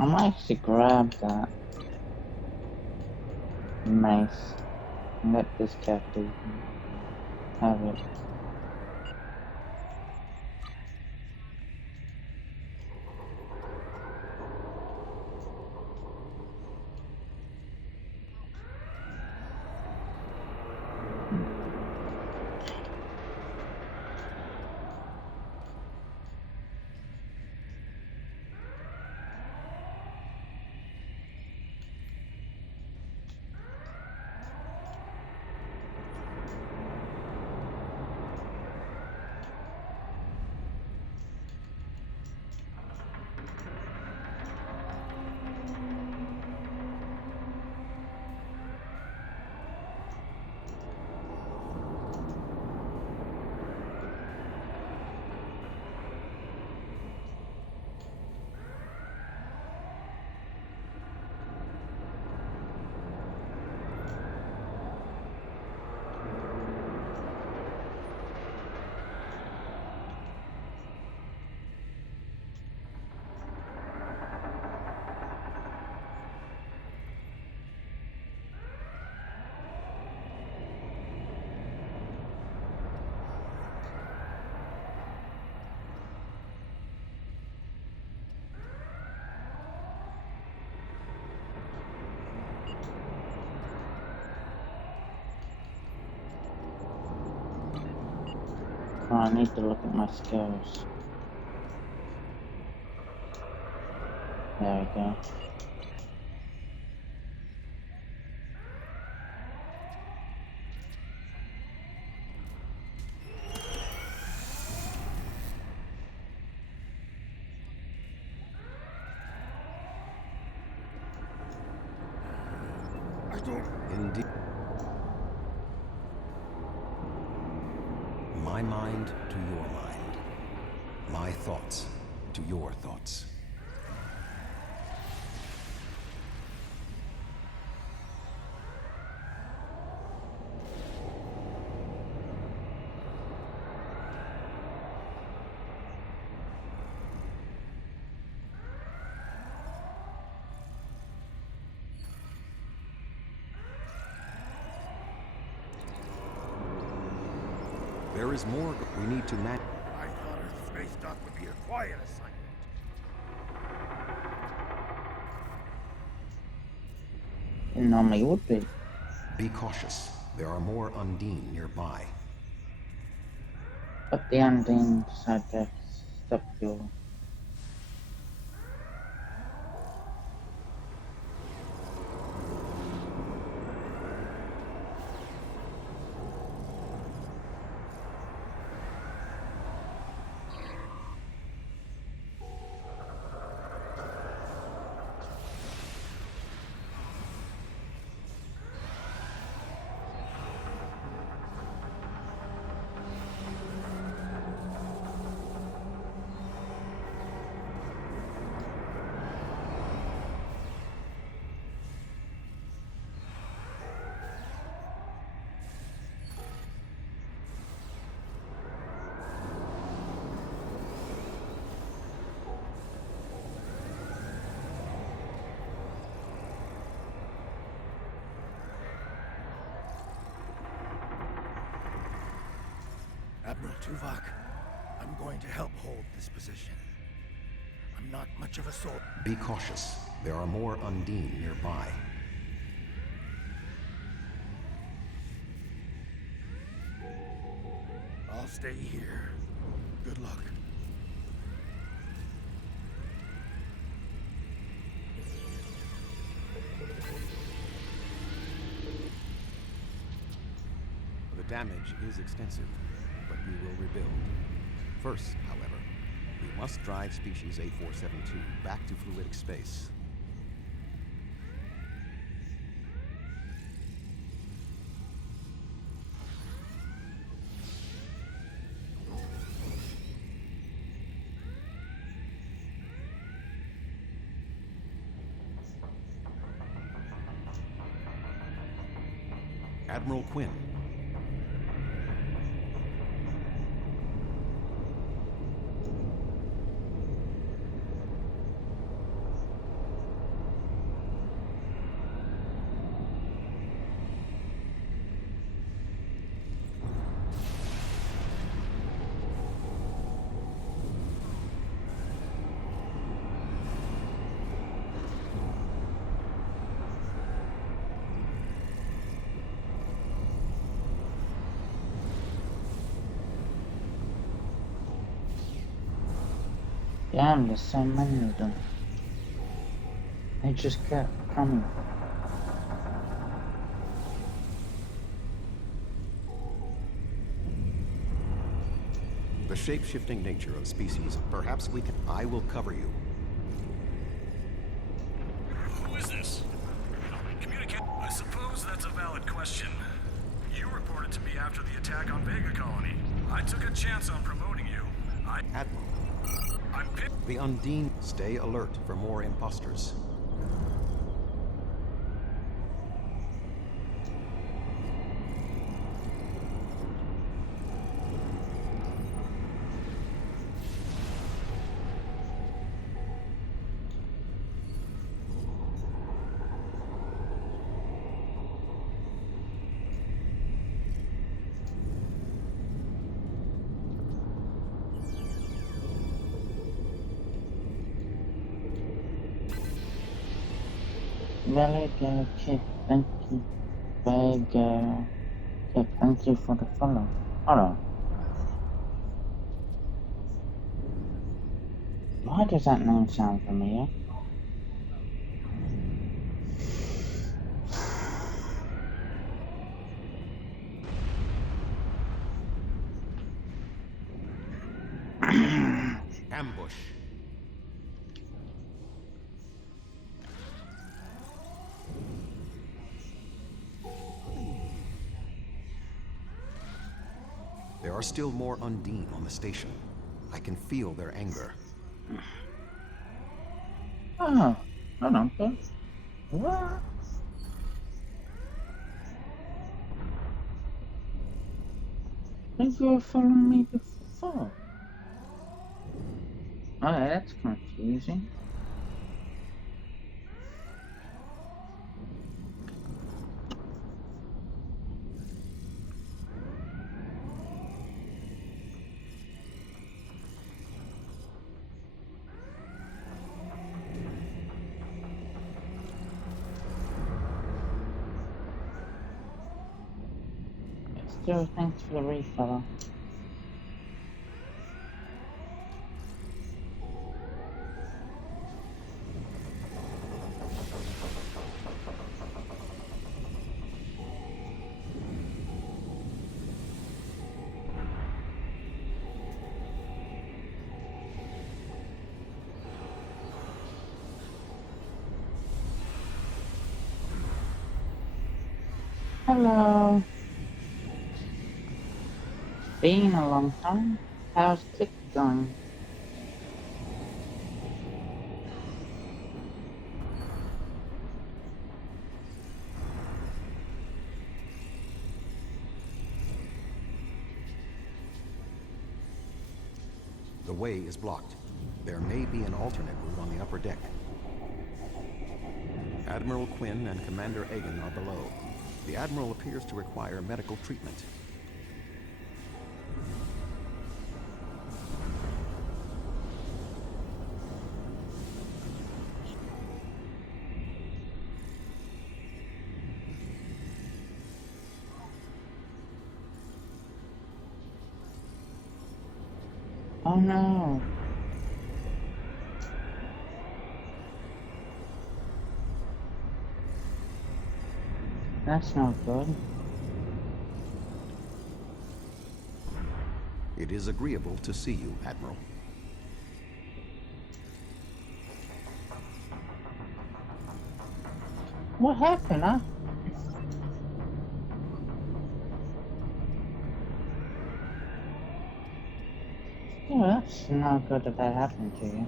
I might actually grab that mace and let this captain have it. Oh, I need to look at my skills. There we go. Indeed. My mind to your mind. My thoughts to your thoughts. There is more we need to manage. I thought Earth space dock would be a quiet assignment. It normally would be. Be cautious. There are more Undine nearby. But the Undine decided to stop fuel. Admiral Tuvok, I'm going to help hold this position. I'm not much of a soldier. Be cautious. There are more Undine nearby. I'll stay here. Good luck. The damage is extensive, but we will rebuild. First, however, we must drive species A472 back to fluidic space. Admiral Quinn. Damn, there's so many of them. They just kept coming. The shape-shifting nature of species. Perhaps we can... I will cover you. Who is this? Communicate. I suppose that's a valid question. You reported to me after the attack on Vega Colony. I took a chance on promoting you. Admiral. I'm pissed. The Undine. Stay alert for more imposters. Really good kid, thank you. Very good kid, thank you for the follow. Hold on. Why does that name sound familiar? Ambush. There are still more Undine on the station. I can feel their anger. Oh, hold on, kid. What? I think you were following me before. Oh, that's confusing. Still, thanks for the refollow. Hello. Been a long time. How's Tick going? The way is blocked. There may be an alternate route on the upper deck. Admiral Quinn and Commander Egan are below. The Admiral appears to require medical treatment. Oh no. That's not good. It is agreeable to see you, Admiral. What happened, huh? Yeah, that's not good that that happened to you.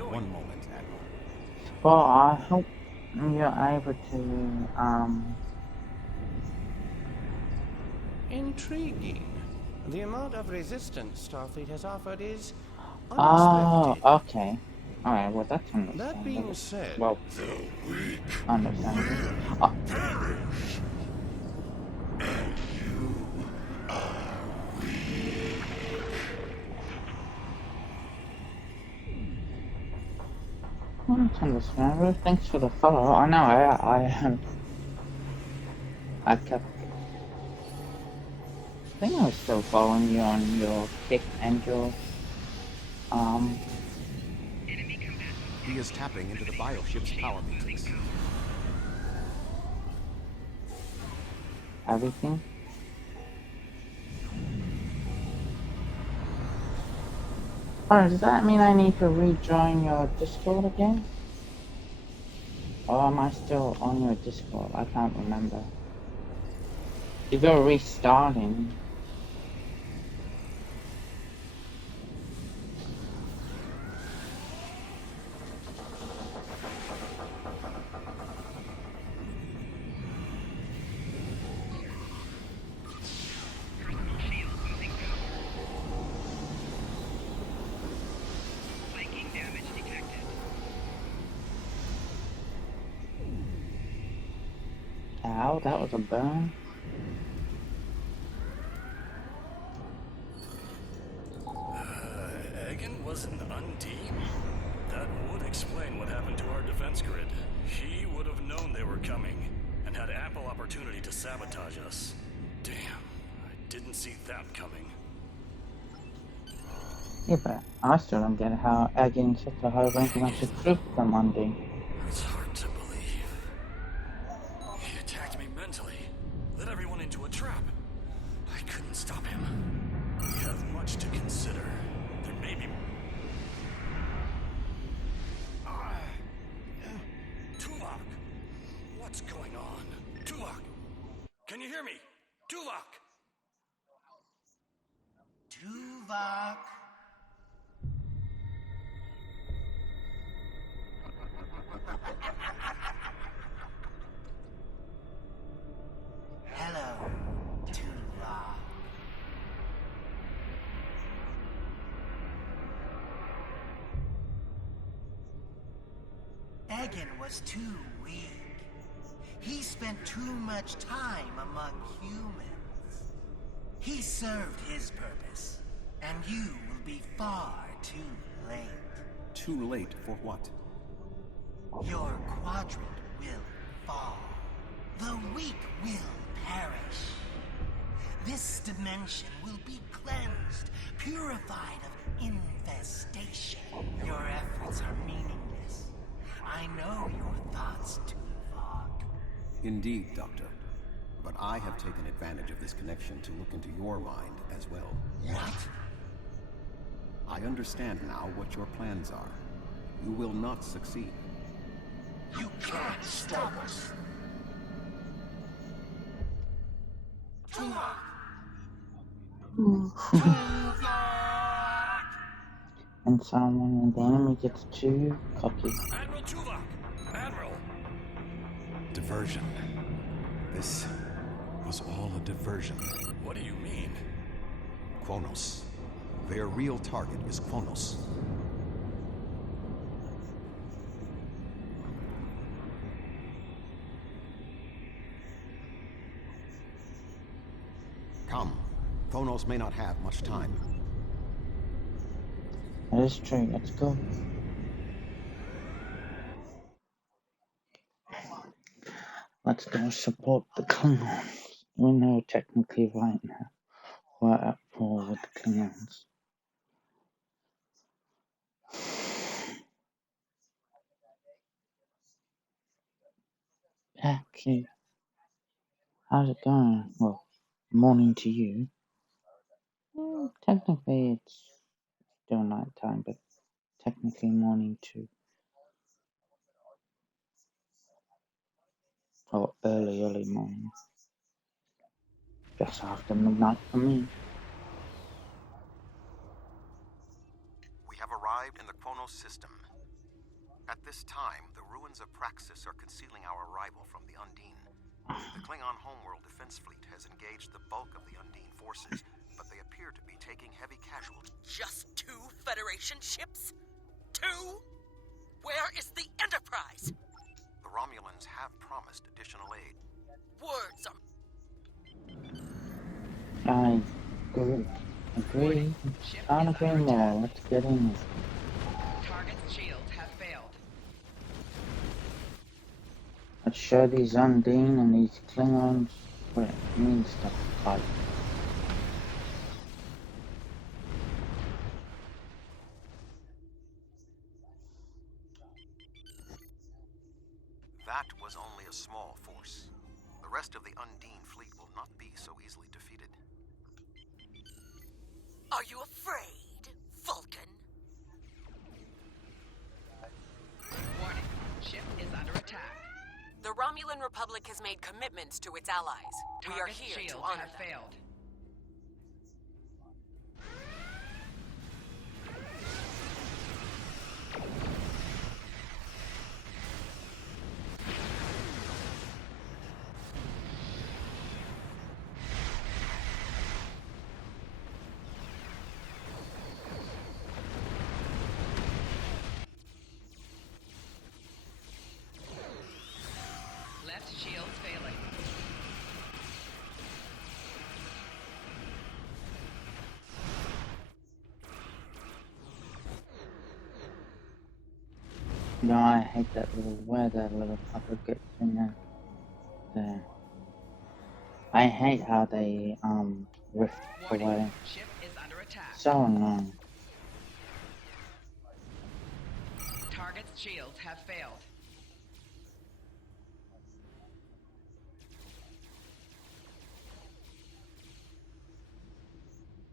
going? One moment, Admiral. Well, I hope you're able to, Intriguing. The amount of resistance Starfleet has offered is Oh, unexpected. okay. Alright, well, that's That being understandable. said, Well, understandable. Oh. Well, that's understandable. Thanks for the follow. I know I kept. I think I was still following you on your kick and your He is tapping into the bioship's power matrix. everything. Oh, does that mean I need to rejoin your Discord again? Or am I still on your Discord? I can't remember. If you're restarting. Ow, that was a burn. Egan was an undie? That would explain what happened to our defense grid. He would have known they were coming, and had ample opportunity to sabotage us. Damn, I didn't see that coming. Yeah, but I still don't get how Agin such a high ranking of the troop from Monday. It's hard to believe. He attacked me mentally, led everyone into a trap. I couldn't stop him. We have much to consider. There may be... Tuvok! What's going on? Tuvok! Can you hear me? Tuvok! Tuvok. Hello, Tuvok. Egan was too weak. He spent too much time among humans. He served his purpose, and you will be far too late. Too late for what? Your quadrant will fall. The weak will perish. This dimension will be cleansed, purified of infestation. Your efforts are meaningless. I know your thoughts, Tuvok. Indeed, Doctor. But I have taken advantage of this connection to look into your mind as well. What? I understand now what your plans are. You will not succeed. You can't stop us. And someone when the enemy gets too cocky. Admiral Tuvok! Admiral! Diversion. This was all a diversion. What do you mean? Kronos. Their real target is Kronos. Come. Kronos may not have much time. That is true, let's go. Let's go support the Klingons. We know technically right now we're at war with the Klingons. Actually, how's it going? Well, morning to you. Well, technically it's still night time, but technically morning too. Or early morning. Just after midnight for me. We have arrived in the Kronos system. At this time, the ruins of Praxis are concealing our arrival from the Undine. The Klingon homeworld defense fleet has engaged the bulk of the Undine forces, but they appear to be taking heavy casualties. Just 2 Federation ships? 2? Where is the Enterprise? The Romulans have promised additional aid. Words are... I agree. Can't agree more. Let's get in. Target's shields have failed. Let's show these Undine and these Klingons what it means to fight. That was only a small force. The rest of the Undine fleet will not be so easily defeated. Are you afraid, Vulcan? Warning, ship is under attack. The Romulan Republic has made commitments to its allies. We are Target's here to shields honor have them. failed. Left shields failing. No, I hate that little where that little puppet gets in there. I hate how they rift Warning, away. ship is under attack. So annoying. Target's shields have failed.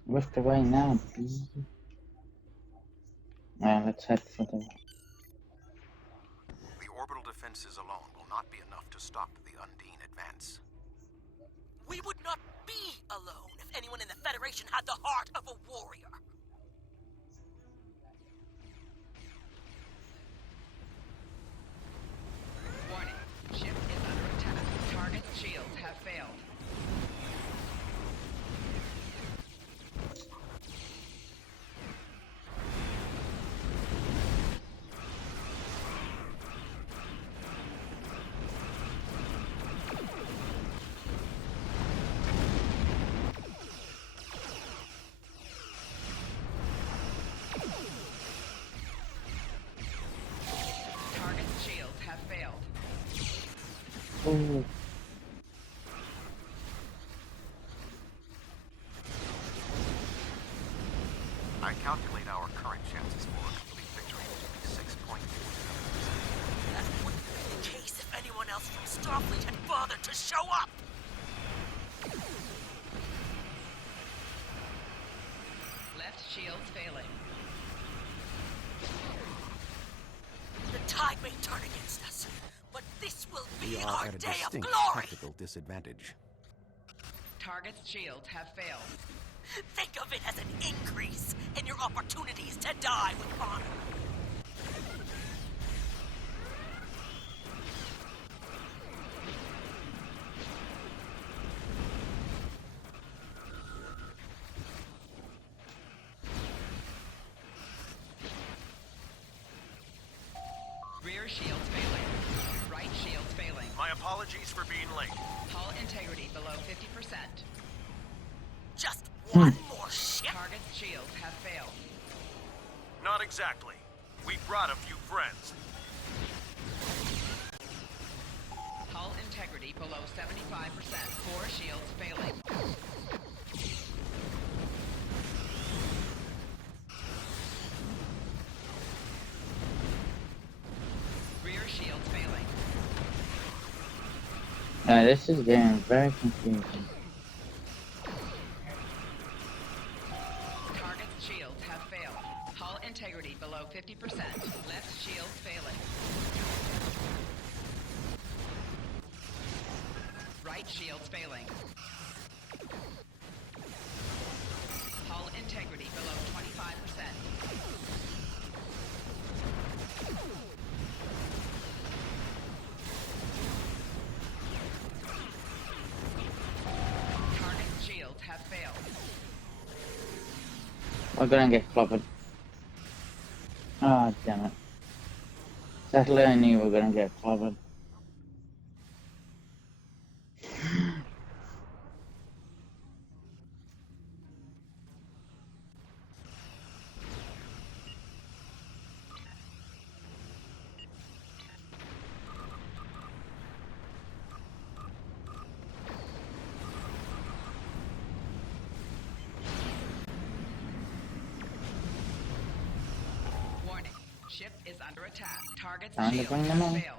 Rift away now, please. Now let's head for the... The orbital defenses alone will not be enough to stop the Undine advance. We would not be alone if anyone in the Federation had the heart of a warrior. Warning, ship is under attack. Target's shields have failed. Target's shields have failed. Ooh. I calculate our current chances for a complete victory to be 6.47%. That wouldn't be the case if anyone else from Starfleet had bothered to show up. Left shields failing. The tide may turn against us, but this will We be are our at a day of distinct glory. tactical disadvantage. Target's shields have failed. Think of it as an increase in your opportunities to die with honor. Rear shields failing. Right shields failing. My apologies for being late. Hull integrity below 50%. Just one more ship? Target's shields have failed. Not exactly. We brought a few friends. Hull integrity below 75%. 4 shields failing. Rear shields failing. This is getting very confusing. Target's shields have failed. Hull integrity below 50%. Left shields failing. Right shields failing. Hull integrity below 25%. We're gonna get clobbered. Ah, damn it. Sadly, I knew we were gonna get clobbered. Warning. Ship is under attack. Target's Time to shield bring them has on. failed.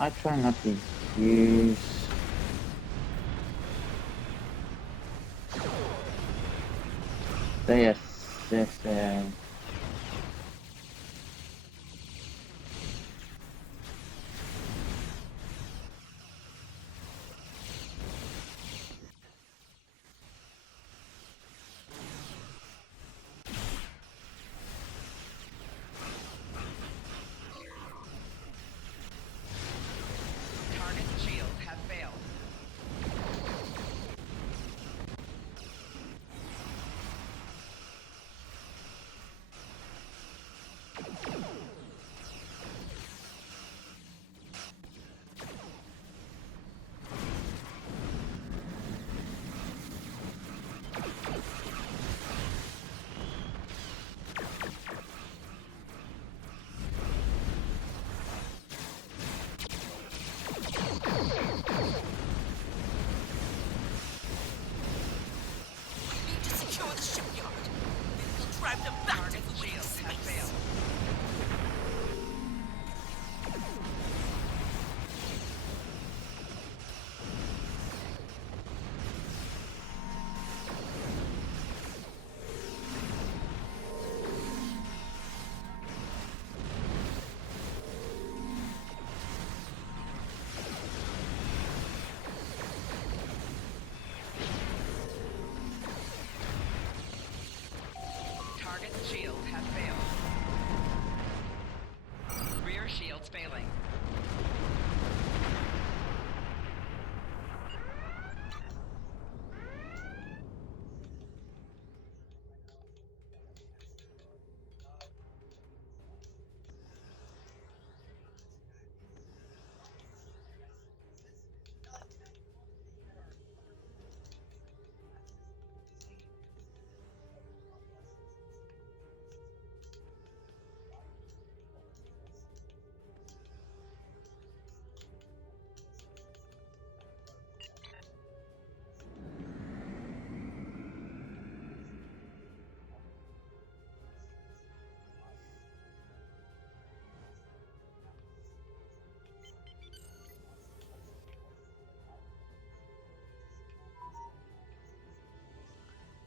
I try not to use... the I.S.S. Target's shield has failed. We need to secure the shipyard. This will drive them back to the Shield space. has failed. Target's shield has failed. Rear shields failing.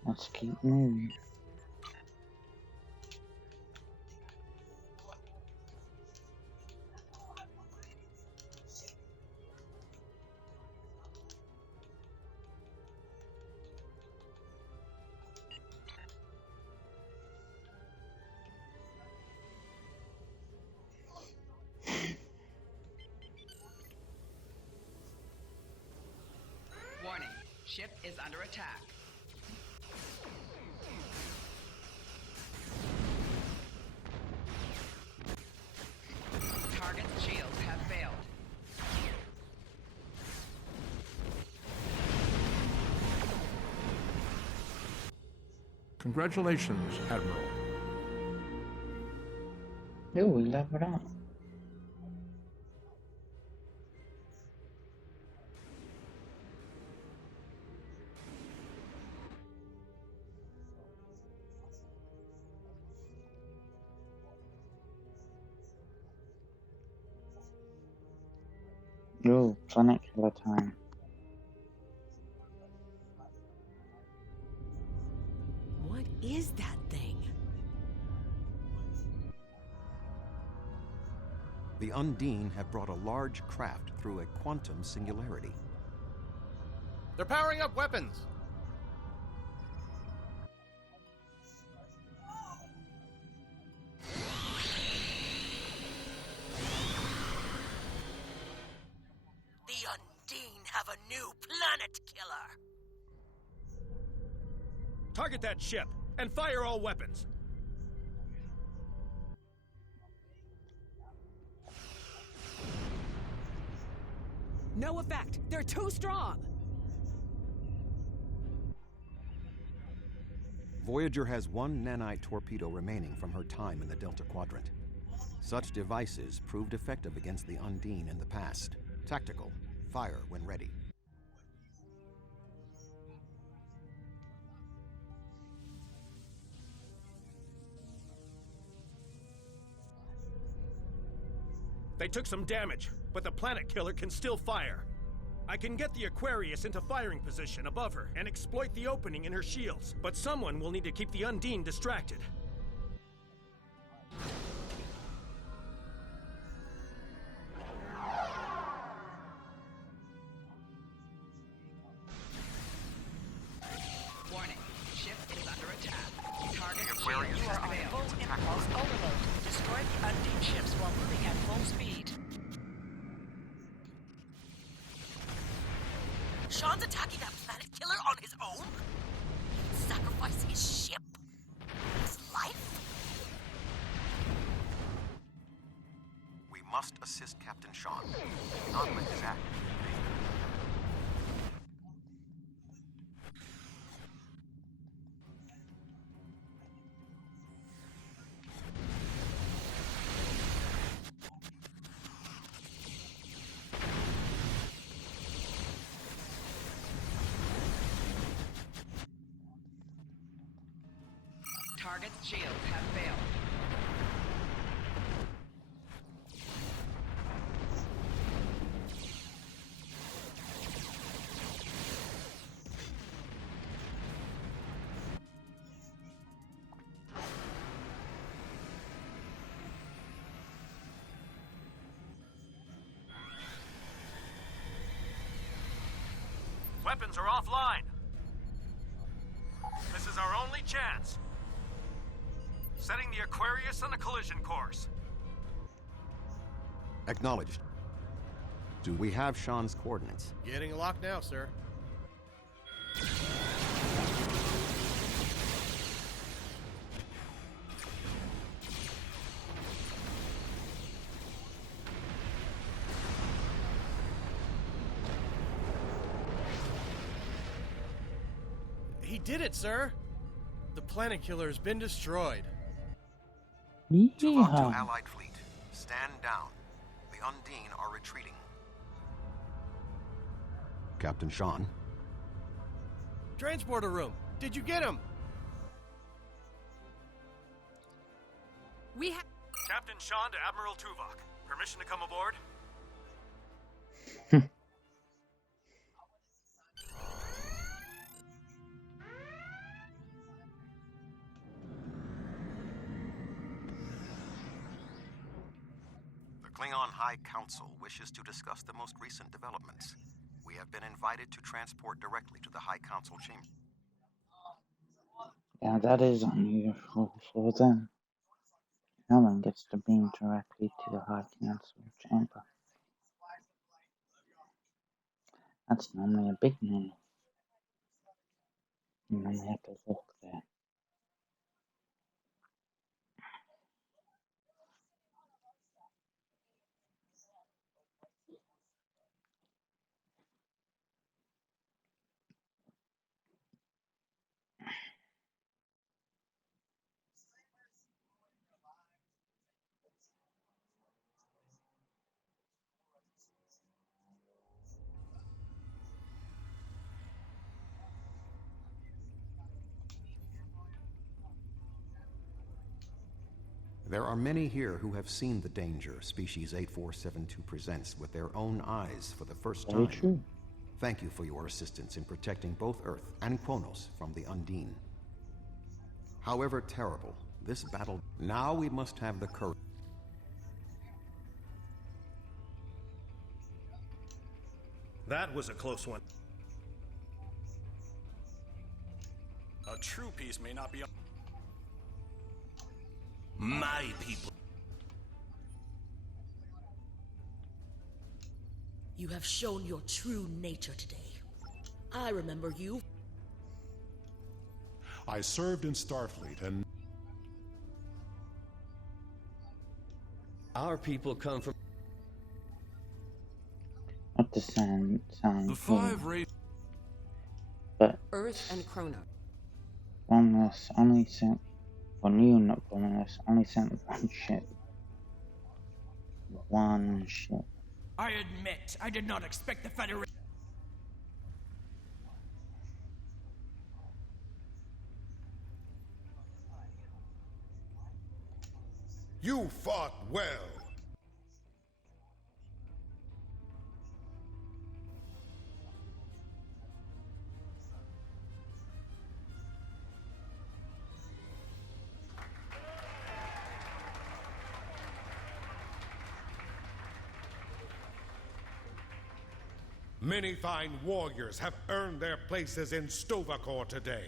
Let's keep moving. Warning. Ship is under attack. Target's shields have failed. Congratulations, Admiral. Oh, we leveled up. Oh, planet killer time. What is that thing? The Undine have brought a large craft through a quantum singularity. They're powering up weapons. new planet killer. Target that ship, and fire all weapons. No effect. They're too strong. Voyager has one nanite torpedo remaining from her time in the Delta Quadrant. Such devices proved effective against the Undine in the past. Tactical. Fire when ready. They took some damage, but the planet killer can still fire. I can get the Aquarius into firing position above her and exploit the opening in her shields, but someone will need to keep the Undine distracted. Warning, ship is under attack. Target The Aquarius you are on is full impulse overload. Destroy the Undine ships while moving at full speed. Sean's attacking that planet killer on his own? Sacrificing his ship? His life? We must assist Captain Sean. Not let his act. Target's shields have failed. Weapons are offline. This is our only chance. Setting the Aquarius on a collision course. Acknowledged. Do we have Sean's coordinates? Getting locked now, sir. He did it, sir. The planet killer has been destroyed. Tuvok to Allied fleet. Stand down. The Undine are retreating. Captain Sean? Transporter room. Did you get him? We have... Captain Sean to Admiral Tuvok. Permission to come aboard? The Klingon High Council wishes to discuss the most recent developments. We have been invited to transport directly to the High Council chamber. Yeah, that is unusual for them. No one gets to beam directly to the High Council chamber. That's normally a big no. You normally have to look there. There are many here who have seen the danger Species 8472 presents with their own eyes for the first time. Very true. Thank you for your assistance in protecting both Earth and Kronos from the Undine. However terrible, this battle... Now we must have the courage. That was a close one. A true peace may not be... My people. You have shown your true nature today. I remember you. I served in Starfleet and... Our people come from... Not to sound The cool, five races. but Earth and Chrono. Romulus only sent, well, not Romulus, only sent one ship. One ship. I admit, I did not expect the Federation. You fought well. Many fine warriors have earned their places in Stovacor today.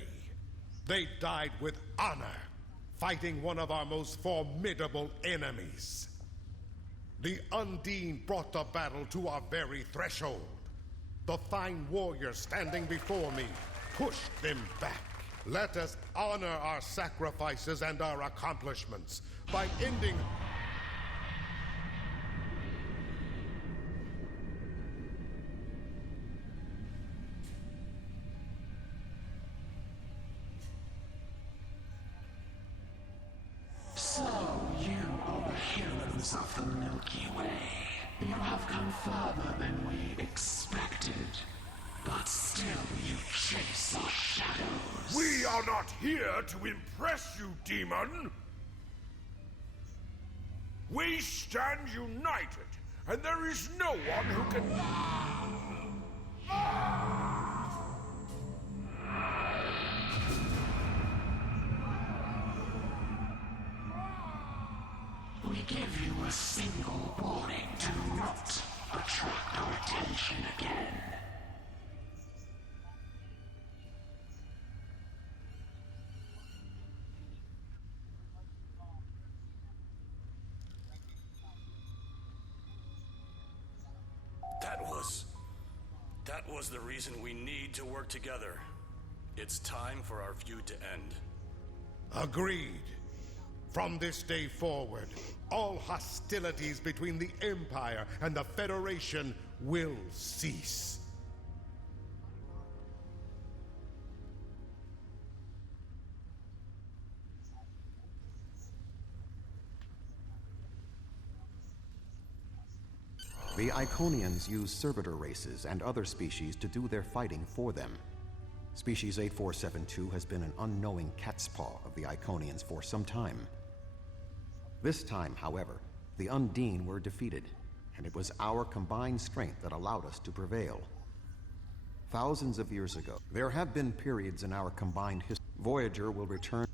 They died with honor, fighting one of our most formidable enemies. The Undine brought the battle to our very threshold. The fine warriors standing before me pushed them back. Let us honor our sacrifices and our accomplishments by ending... So, you are the heroes of the Milky Way. You have come further than we expected. But still you chase our shadows. We are not here to impress you, demon! We stand united, and there is no one who can... We give you a single warning to not attract our attention again. That was the reason we need to work together. It's time for our feud to end. Agreed. From this day forward, all hostilities between the Empire and the Federation will cease. The Iconians use servitor races and other species to do their fighting for them. Species 8472 has been an unknowing catspaw of the Iconians for some time. This time, however, the Undine were defeated, and it was our combined strength that allowed us to prevail. Thousands of years ago, there have been periods in our combined history. Voyager will return.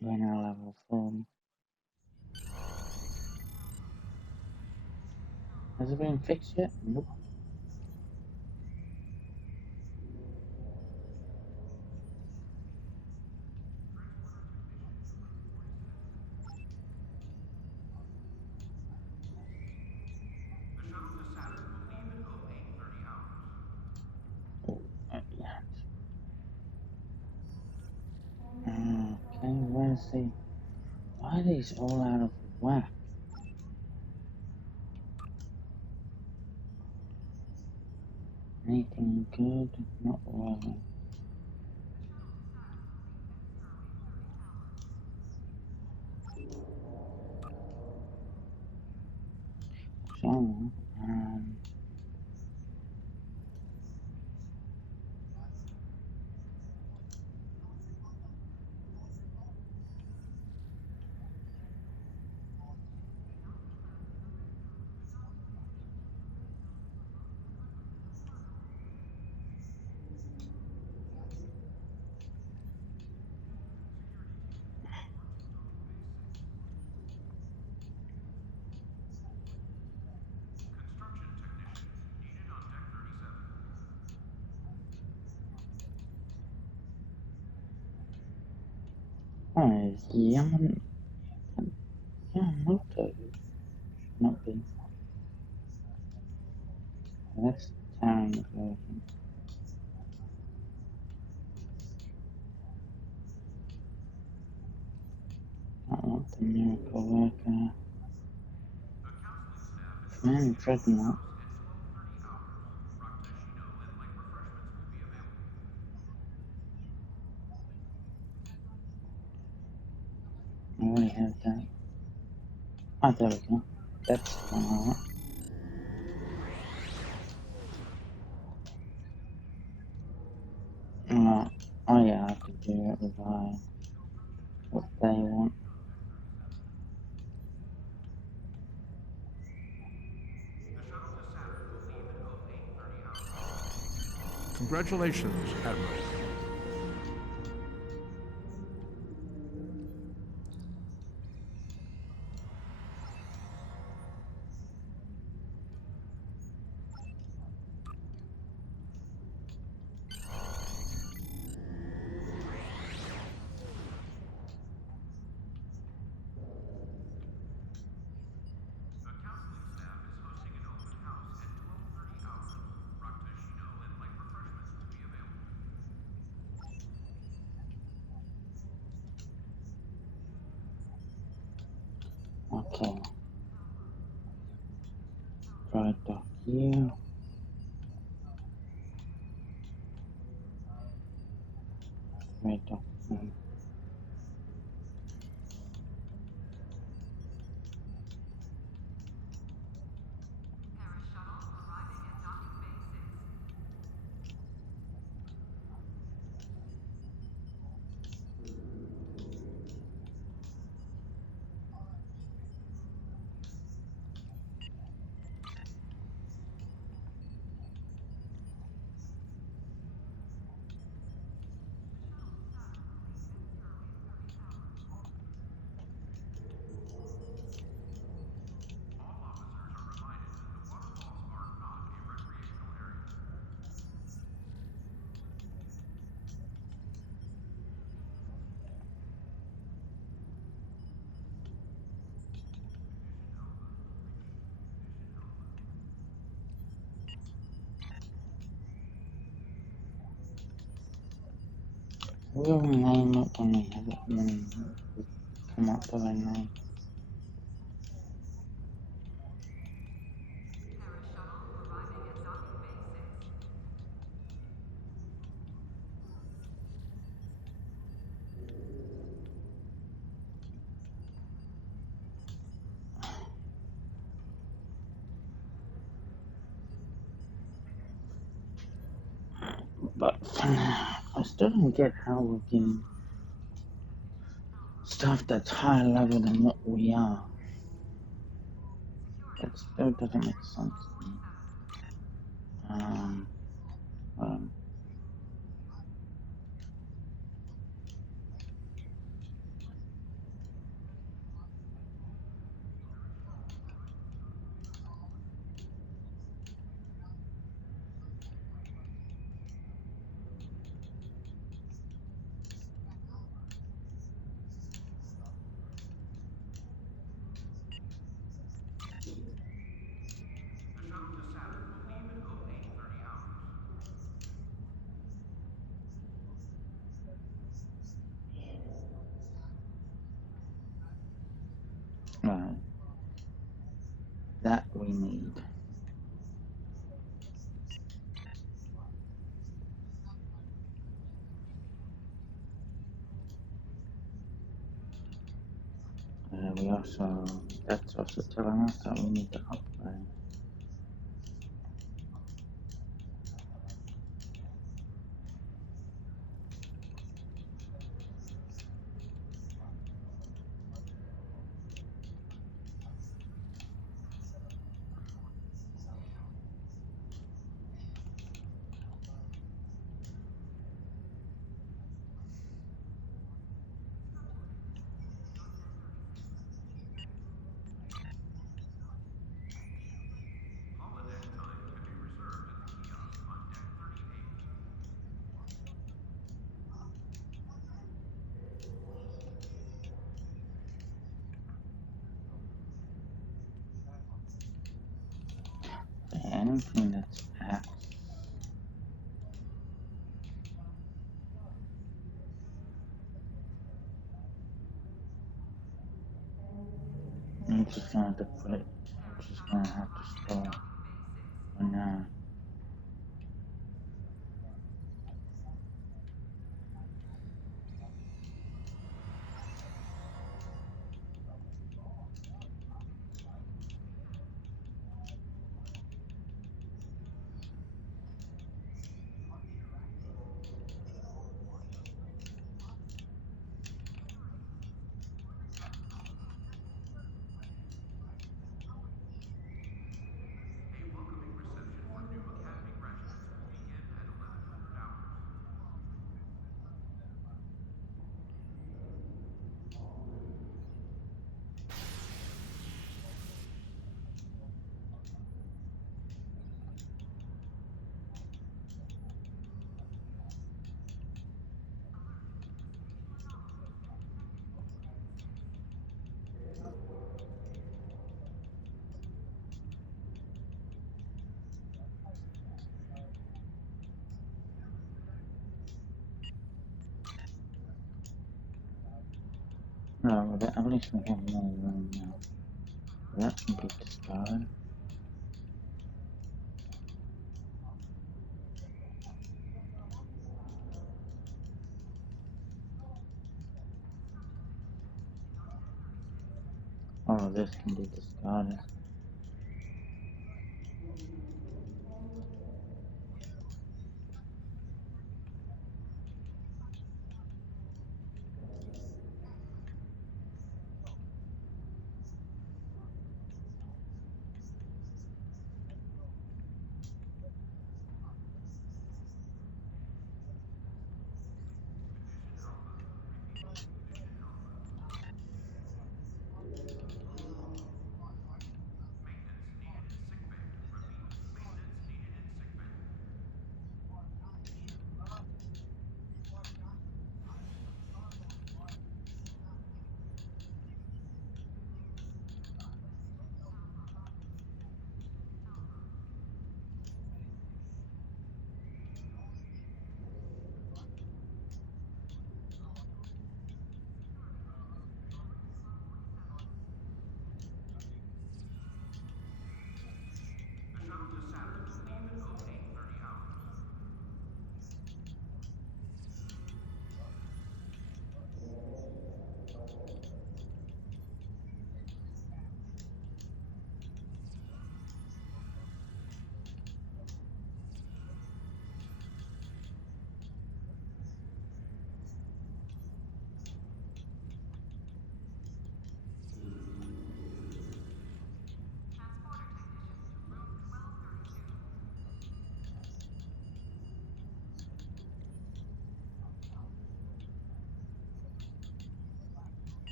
Winner level 4. Has it been fixed yet? Nope. Okay, where's the... Why are these all out of whack? Anything good? Not really. So, guys, Yamamoto should not be. That's the Towering version. I want the Miracle Worker. Man, Dreadnought. I already have that. Oh, there we go. That's the one I want. Oh yeah, I could do it with what they want. Congratulations, Admiral. Okay. Dry dock you. Dry dock you. We'll name it when we have it, when we come up with a name. But for now, I still don't get how we're getting stuff that's higher level than what we are. That still doesn't make sense to me. Um, right. That we need. We also, that's also telling us that we need to upgrade. don't think that's X. I'm just gonna have to put it. I'm just gonna have to store for now. No, but at least we have more room now. That can be discarded. All of this can be discarded.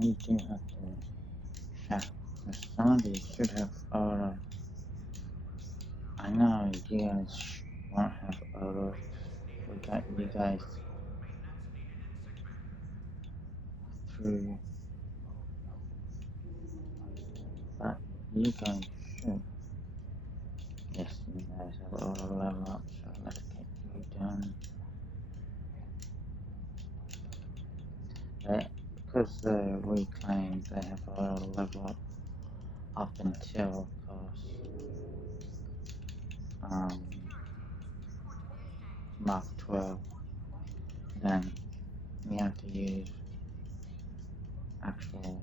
We do have to check. Some of these should have auto. I know you guys won't have auto. We got you guys through, but you guys should. Yes, you guys have auto level up, so let's get you done. Because the reclaimed, they have auto level up until, of course, Mark 12. Then we have to use actual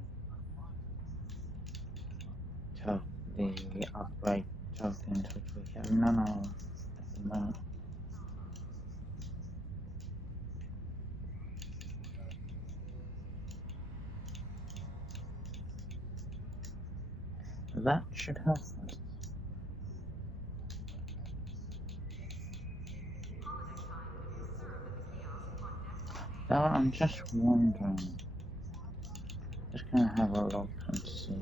the upgrade tokens, which we have none of at the moment. That should help us. So I'm just wondering, just gonna have a look and see.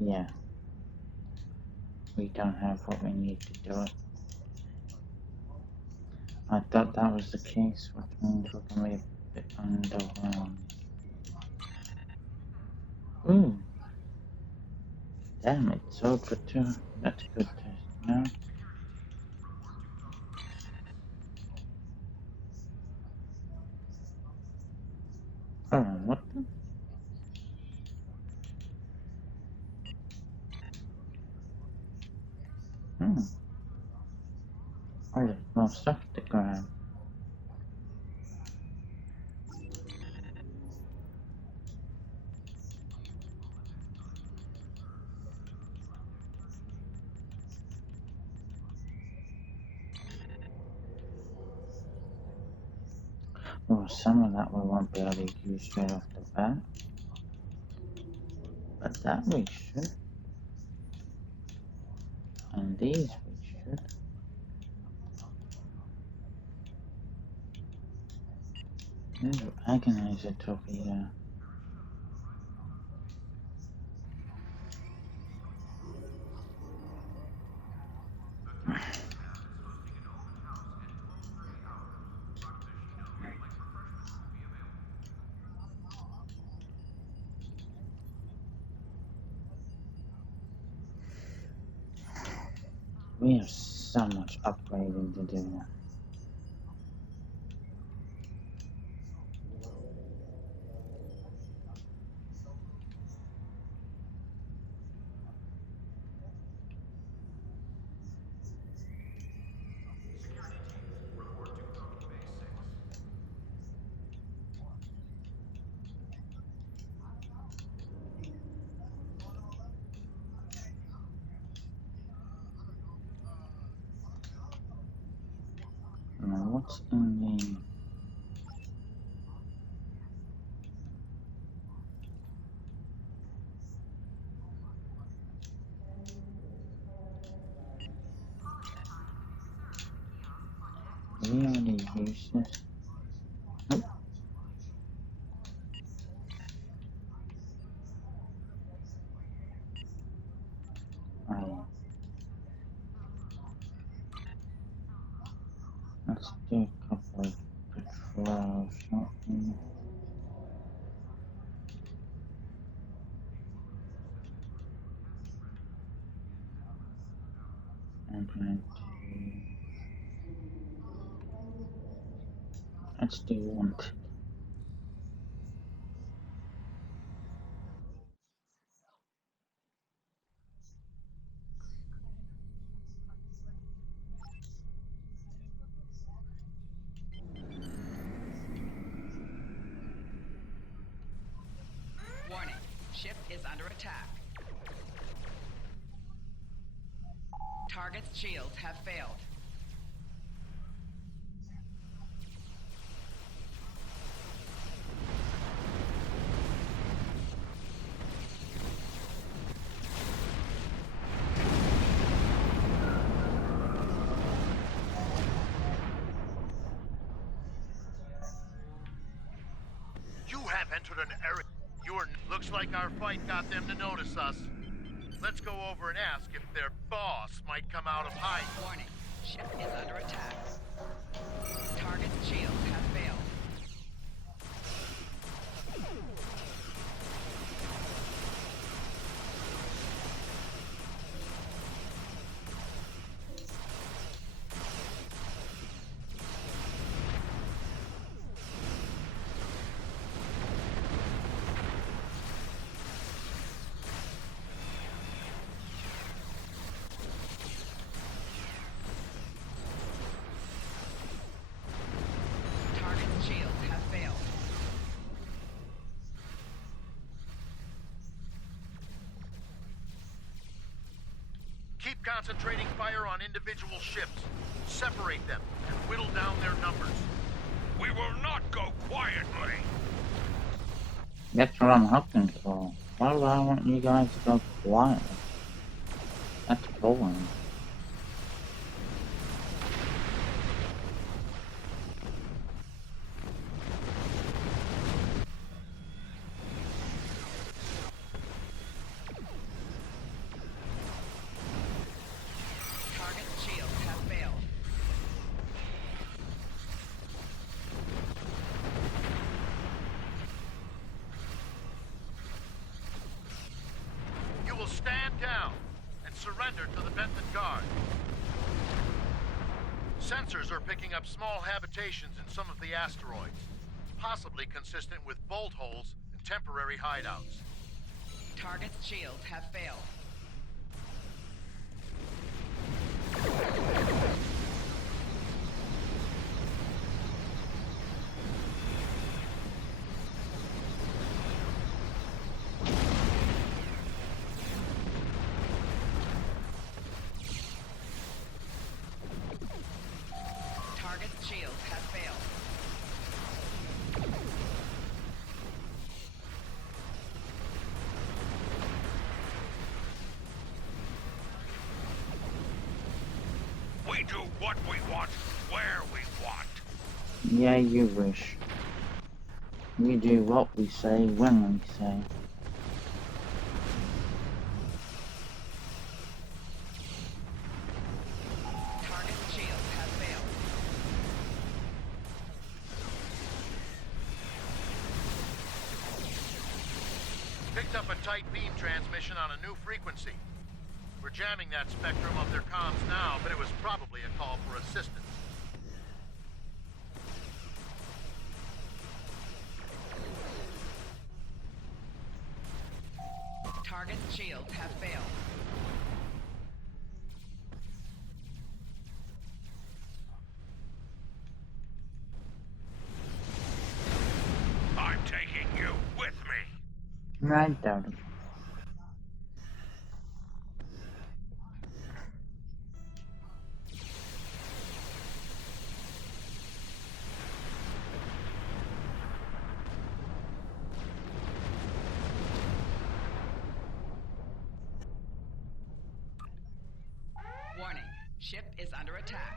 Yeah, we don't have what we need to do it. I thought that was the case, which means we're going to be a bit underwhelmed. Ooh. Damn, it's sold for 2. That's good to know. Oh, what the? Hmm. Oh, there's more stuff to grab. Well, some of that we won't be able to use straight off the bat. But that we should. And these we should. Ooh, agonizer torpedo. We have so much upgrading to do. Now, what's in the... We already used this. Nope. Oh. Let's do a couple of patrols, something. I'm going to... Let's do wanted. Warning, ship is under attack. Target's shields have failed. You have entered an area. Looks like our fight got them to notice us. Let's go over and ask if their boss might come out of hiding. Warning, ship is under attack. Target's shields have failed. Target's shields have failed. Keep concentrating fire on individual ships. Separate them and whittle down their numbers. We will not go quietly. That's what I'm hoping for. Why would I want you guys to go quiet? That's boring. Target's shields have failed. Surrender to the Benton Guard. Sensors are picking up small habitations in some of the asteroids, possibly consistent with bolt holes and temporary hideouts. Target's shields have failed. Target's shields have failed. We do what we want, where we want. Yeah, you wish. We do what we say, when we say. Target's shields have failed. Picked up a tight beam transmission on a new frequency. We're jamming that spectrum of their comms now, but it was probably a call for assistance. Target's shields have failed. I'm taking you with me. I doubt it. Warning, ship is under attack.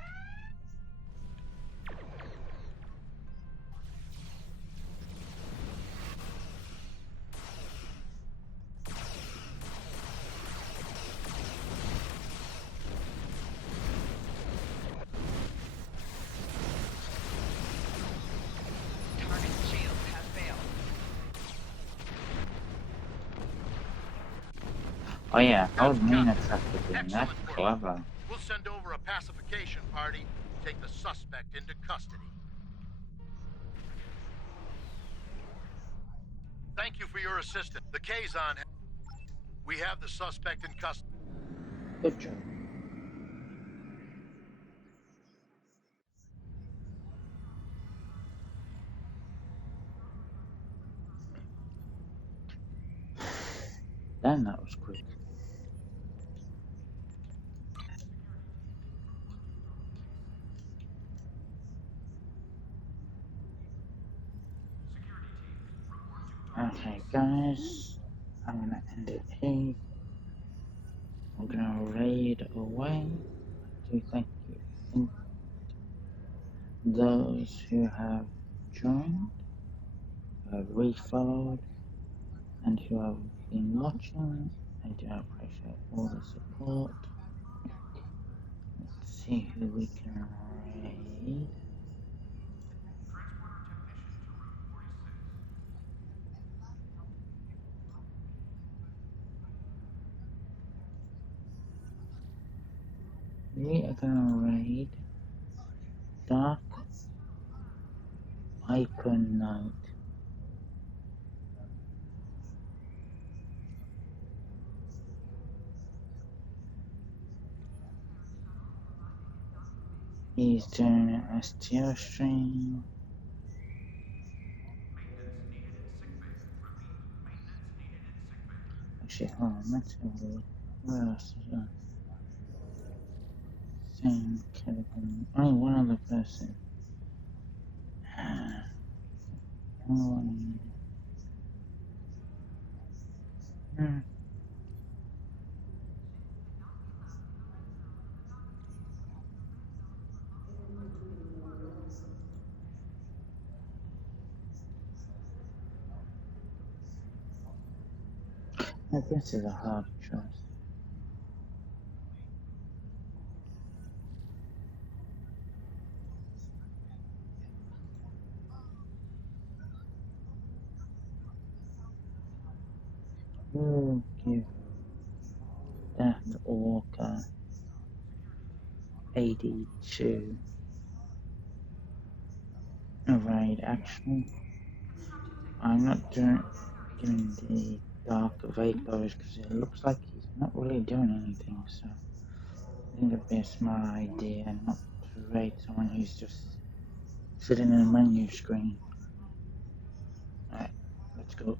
Target's shields have failed. Oh yeah, I was mean attracted to him. That's Excellent work. clever. We'll send over a pacification party to take the suspect into custody. Thank you for your assistance. The Kazon. We have the suspect in custody. Good job. Damn, that was quick. Okay, guys, I'm gonna end it here. I'm gonna raid away. So thank those who have joined, who have refollowed, and who have been watching. I do appreciate all the support. Let's see who we can raid. We are gonna raid Dark Icon Knight. He's doing an STO stream. Actually, hold on, let's have a look. Where else is that? Same Telegram. Oh, one other person. This is a hard choice. We'll give that Walker 82 raid. Actually, I'm not doing the dark vapors because it looks like he's not really doing anything, so I think it'd be a smart idea not to raid someone who's just sitting in a menu screen. Alright, let's go.